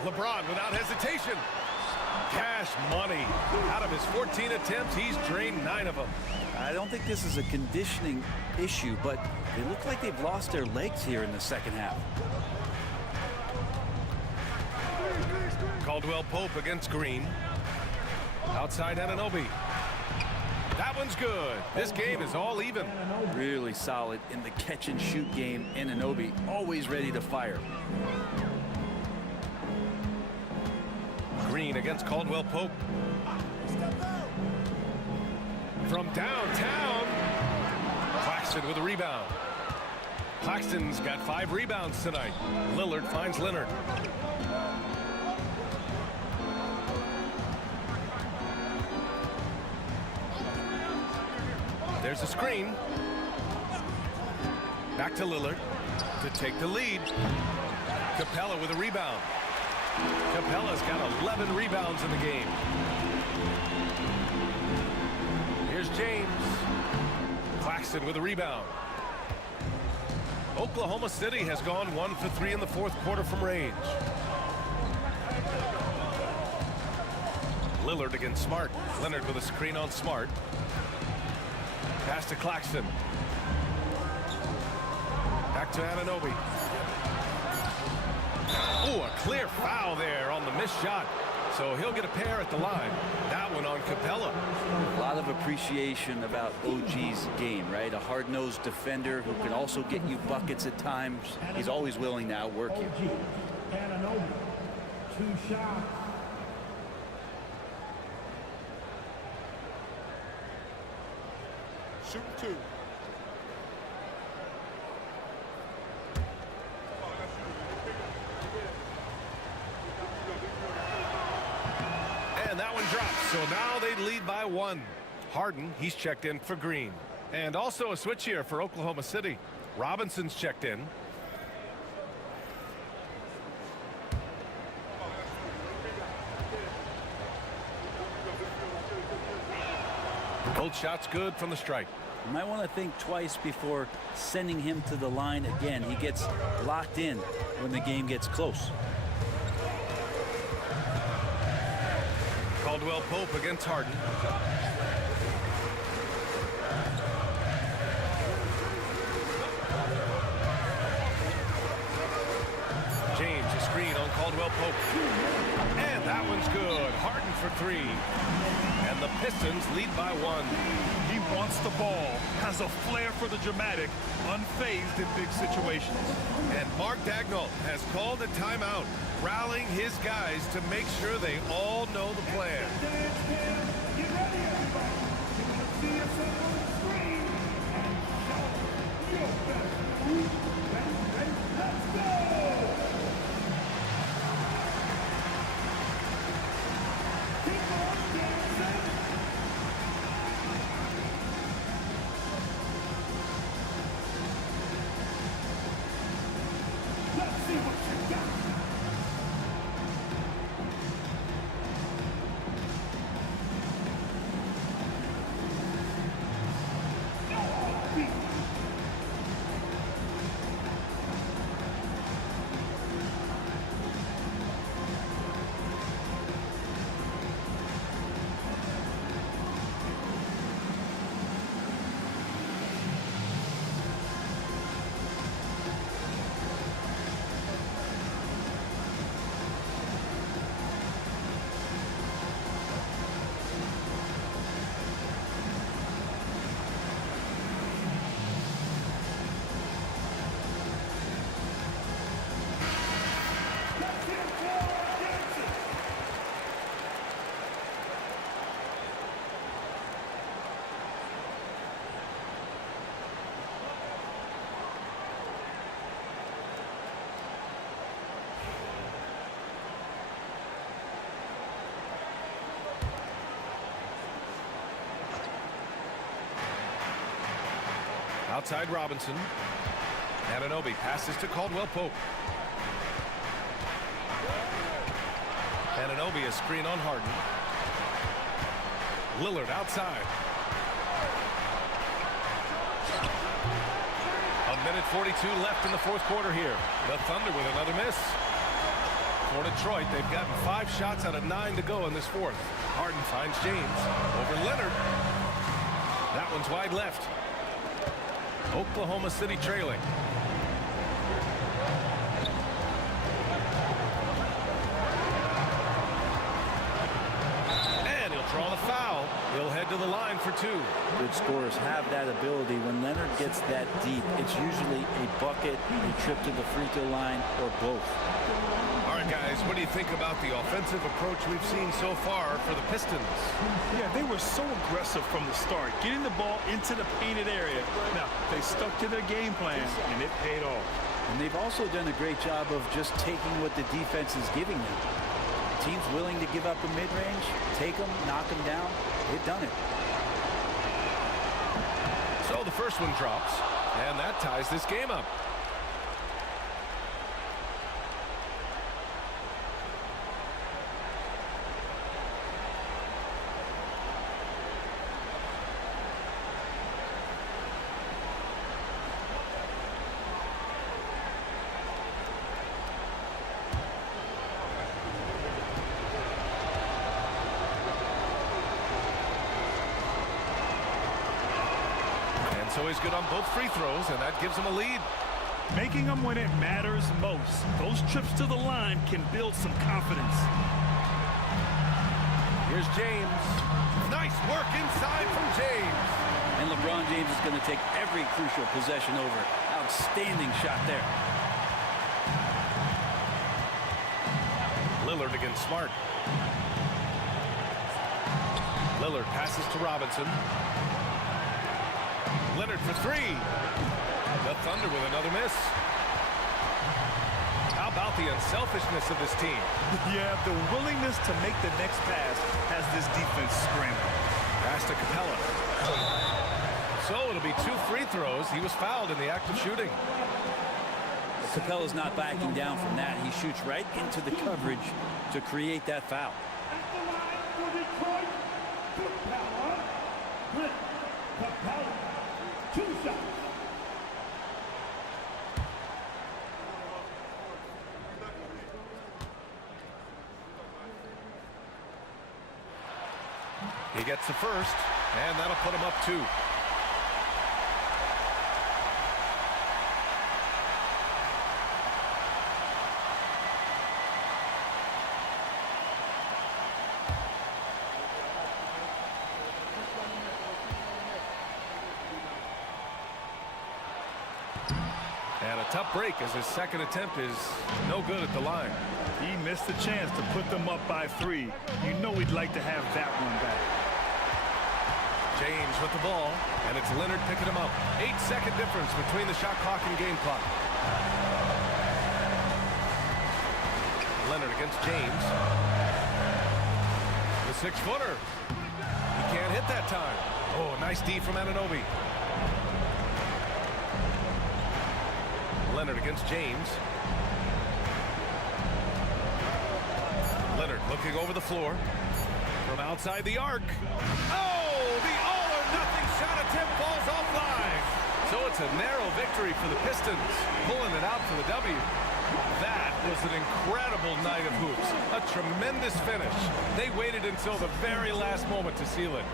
LeBron without hesitation. Cash money. Out of his 14 attempts, he's drained 9 of them. I don't think this is a conditioning issue, but they look like they've lost their legs here in the second half. Caldwell Pope against Green. Outside Anunoby. That one's good. This game is all even. Really solid in the catch and shoot game. Anunoby always ready to fire. Green against Caldwell Pope. From downtown. Claxton with a rebound. Claxton's got 5 rebounds tonight. Lillard finds Leonard. There's a screen. Back to Lillard to take the lead. Capella with a rebound. Capella's got 11 rebounds in the game. Here's James. Claxton with a rebound. Oklahoma City has gone 1 for 3 in the fourth quarter from range. Lillard against Smart. Leonard with a screen on Smart. Pass to Claxton. Back to Anunoby. Oh, a clear foul there on the missed shot. So he'll get a pair at the line. That one on Capella. A lot of appreciation about OG's game, right? A hard-nosed defender who can also get you buckets at times. He's always willing to outwork you. Anunoby, 2 shots. Shoot 2. And that one drops. So now they lead by 1. Harden, he's checked in for Green. And also a switch here for Oklahoma City. Robinson's checked in. Both shots good from the strike. You might want to think twice before sending him to the line again. He gets locked in when the game gets close. Caldwell Pope against Harden. James, a screen on Caldwell Pope. And that one's good. Harden for 3. And the Pistons lead by 1. He wants the ball, has a flair for the dramatic, unfazed in big situations. And Mark Daigneault has called a timeout, rallying his guys to make sure they all know the plan. Get ready, everybody. You're going to see us up on the screen and show your best. Ready? Let's go! Keep on dancing. Outside Robinson. Anunoby passes to Caldwell Pope. Anunoby a screen on Harden. Lillard outside. A minute 42 left in the fourth quarter here. The Thunder with another miss. For Detroit, they've gotten 5 shots out of 9 to go in this fourth. Harden finds James over Leonard. That one's wide left. Oklahoma City trailing. And he'll draw the foul. He'll head to the line for 2. Good scorers have that ability. When Leonard gets that deep, it's usually a bucket, a trip to the free throw line, or both. All right, guys, what do you think about the offensive approach we've seen so far for the Pistons? Yeah, they were so aggressive from the start, getting the ball into the painted area. Now, they stuck to their game plan, and it paid off. And they've also done a great job of just taking what the defense is giving them. Teams willing to give up a mid-range, take them, knock them down. They've done it. So the first one drops, and that ties this game up. So he's good on both free throws, and that gives him a lead. Making them when it matters most. Those trips to the line can build some confidence. Here's James. Nice work inside from James. And LeBron James is going to take every crucial possession over. Outstanding shot there. Lillard against Smart. Lillard passes to Robinson. Leonard for 3. The Thunder with another miss. How about the unselfishness of this team? Yeah, the willingness to make the next pass has this defense scrambling. Pass to Capella. So it'll be 2 free throws. He was fouled in the act of shooting. Capella's not backing down from that. He shoots right into the coverage to create that foul. He gets the first, and that'll put him up 2. And a tough break as his second attempt is no good at the line. He missed the chance to put them up by 3. You know he'd like to have that one back. James with the ball, and it's Leonard picking him up. 8-second difference between the shot clock and game clock. Leonard against James. The 6-footer. He can't hit that time. Oh, nice D from Anunoby. Leonard against James. Leonard looking over the floor from outside the arc. Oh, the all-or-nothing shot attempt falls offline. So it's a narrow victory for the Pistons, pulling it out for the W. That was an incredible night of hoops. A tremendous finish. They waited until the very last moment to seal it.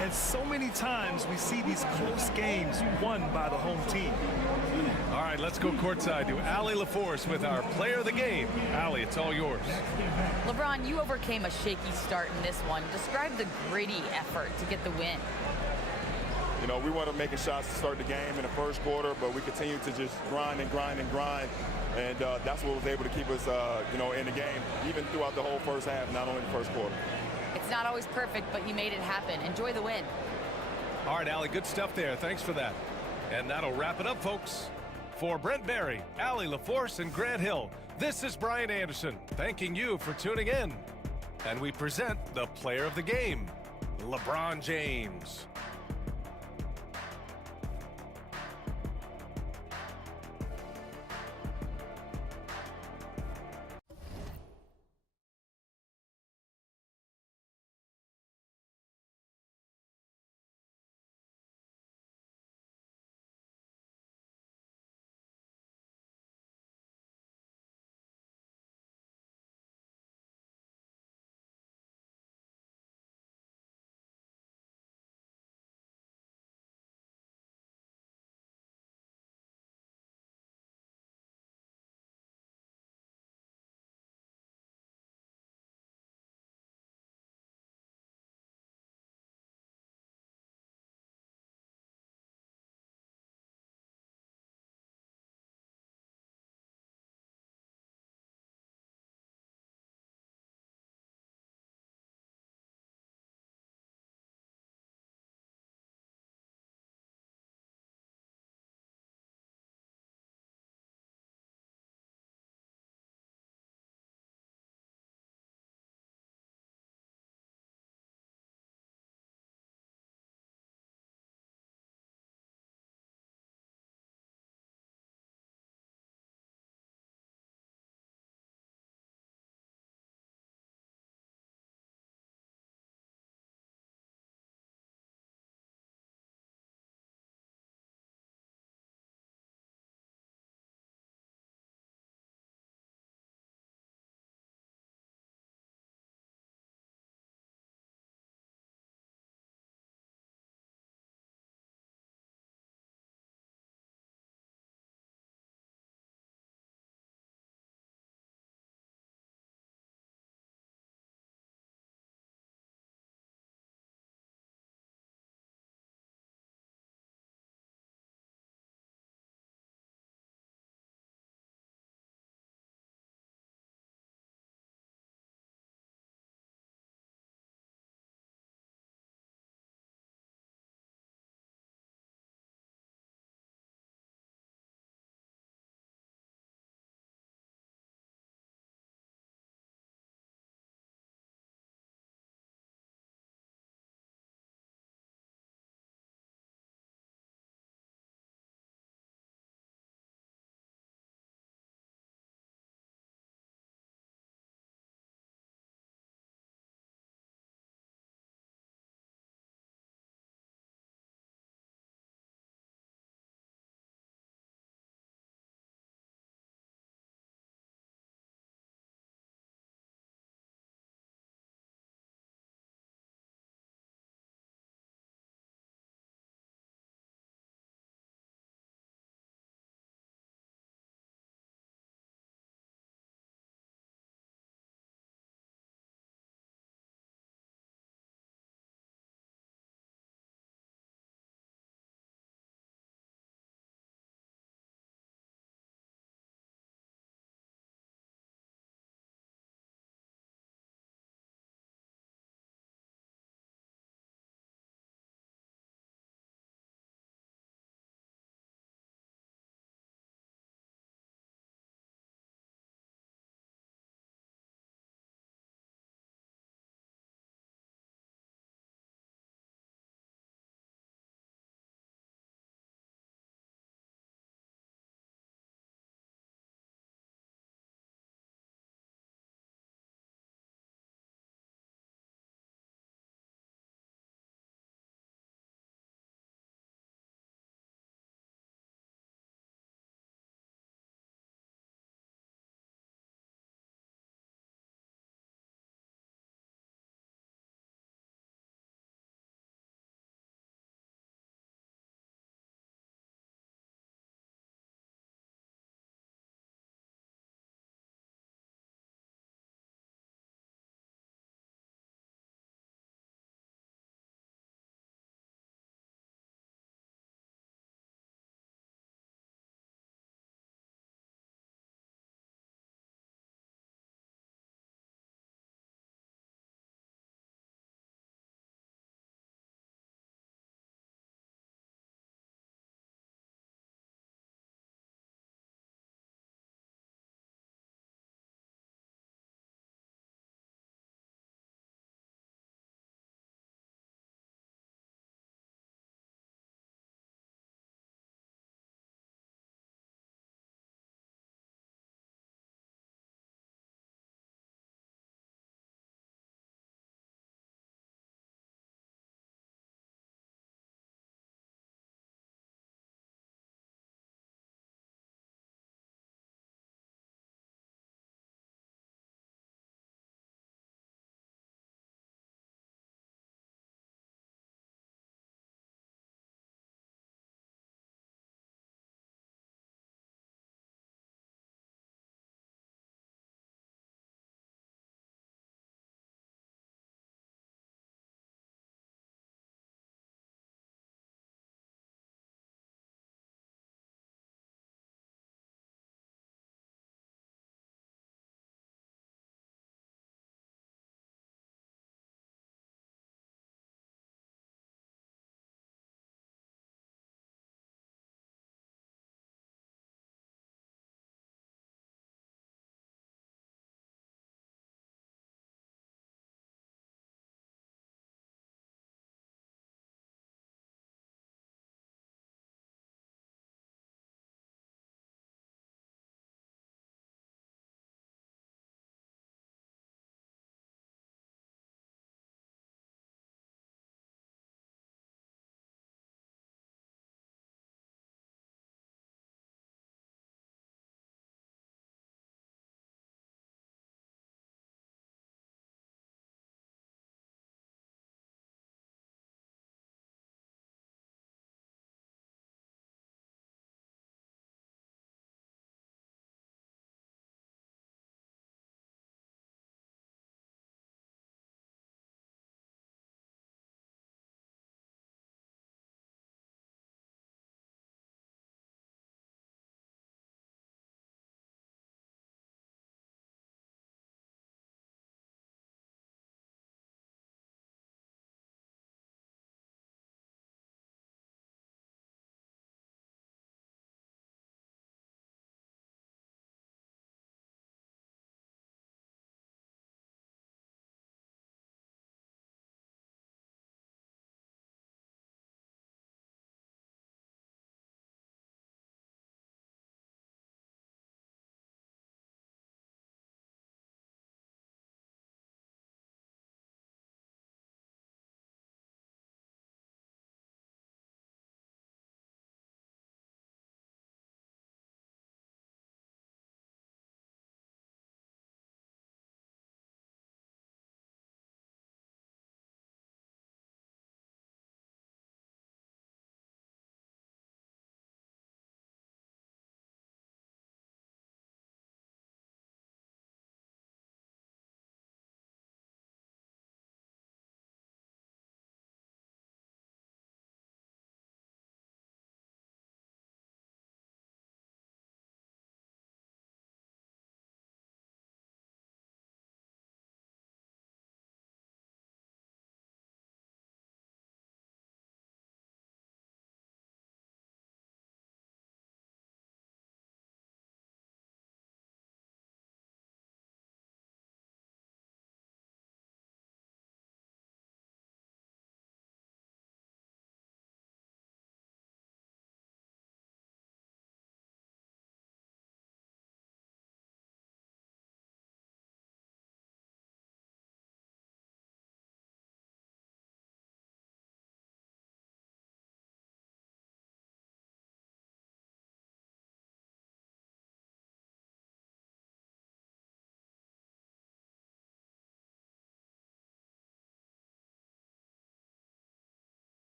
And so many times we see these close games won by the home team. All right, let's go courtside to Allie LaForce with our player of the game. Allie, it's all yours. LeBron, you overcame a shaky start in this one. Describe the gritty effort to get the win. You know, we weren't making shots to start the game in the first quarter, but we continued to just grind and grind and grind. And that's what was able to keep us, you know, in the game, even throughout the whole first half, not only the first quarter. It's not always perfect, but you made it happen. Enjoy the win. All right, Allie, good stuff there. Thanks for that. And that'll wrap it up, folks. For Brent Barry, Allie LaForce, and Grant Hill, this is Brian Anderson, thanking you for tuning in. And we present the player of the game, LeBron James.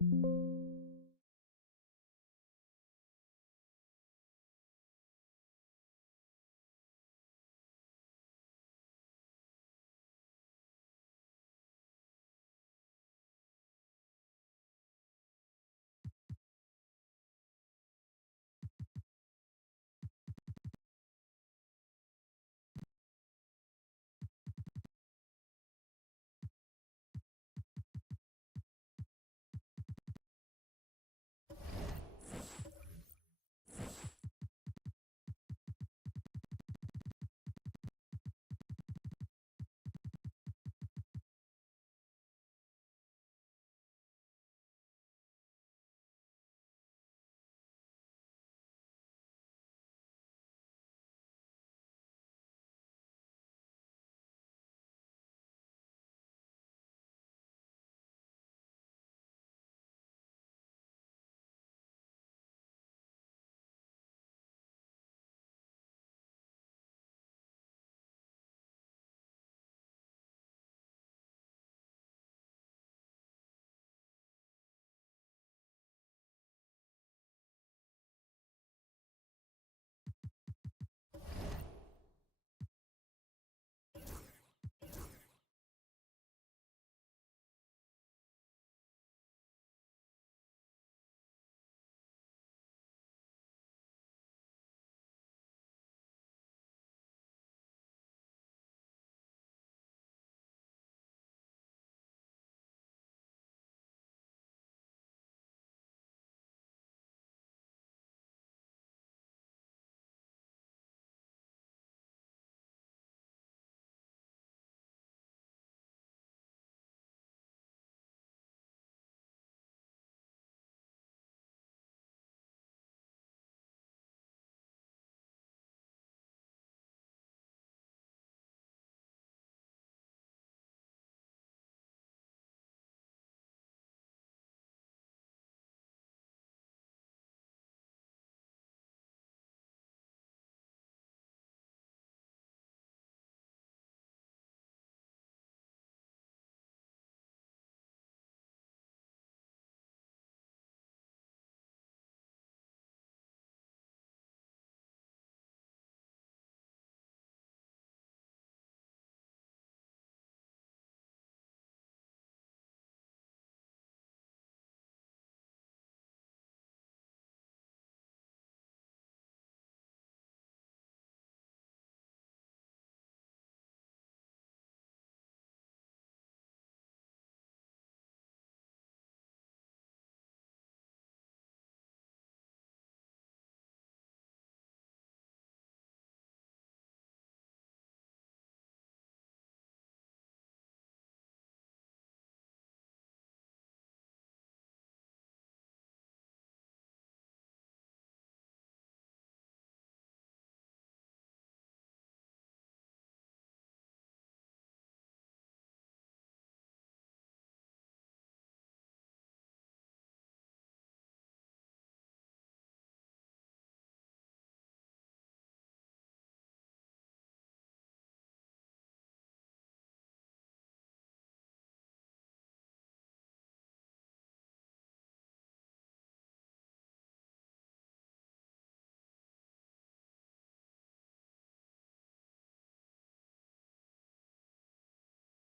you.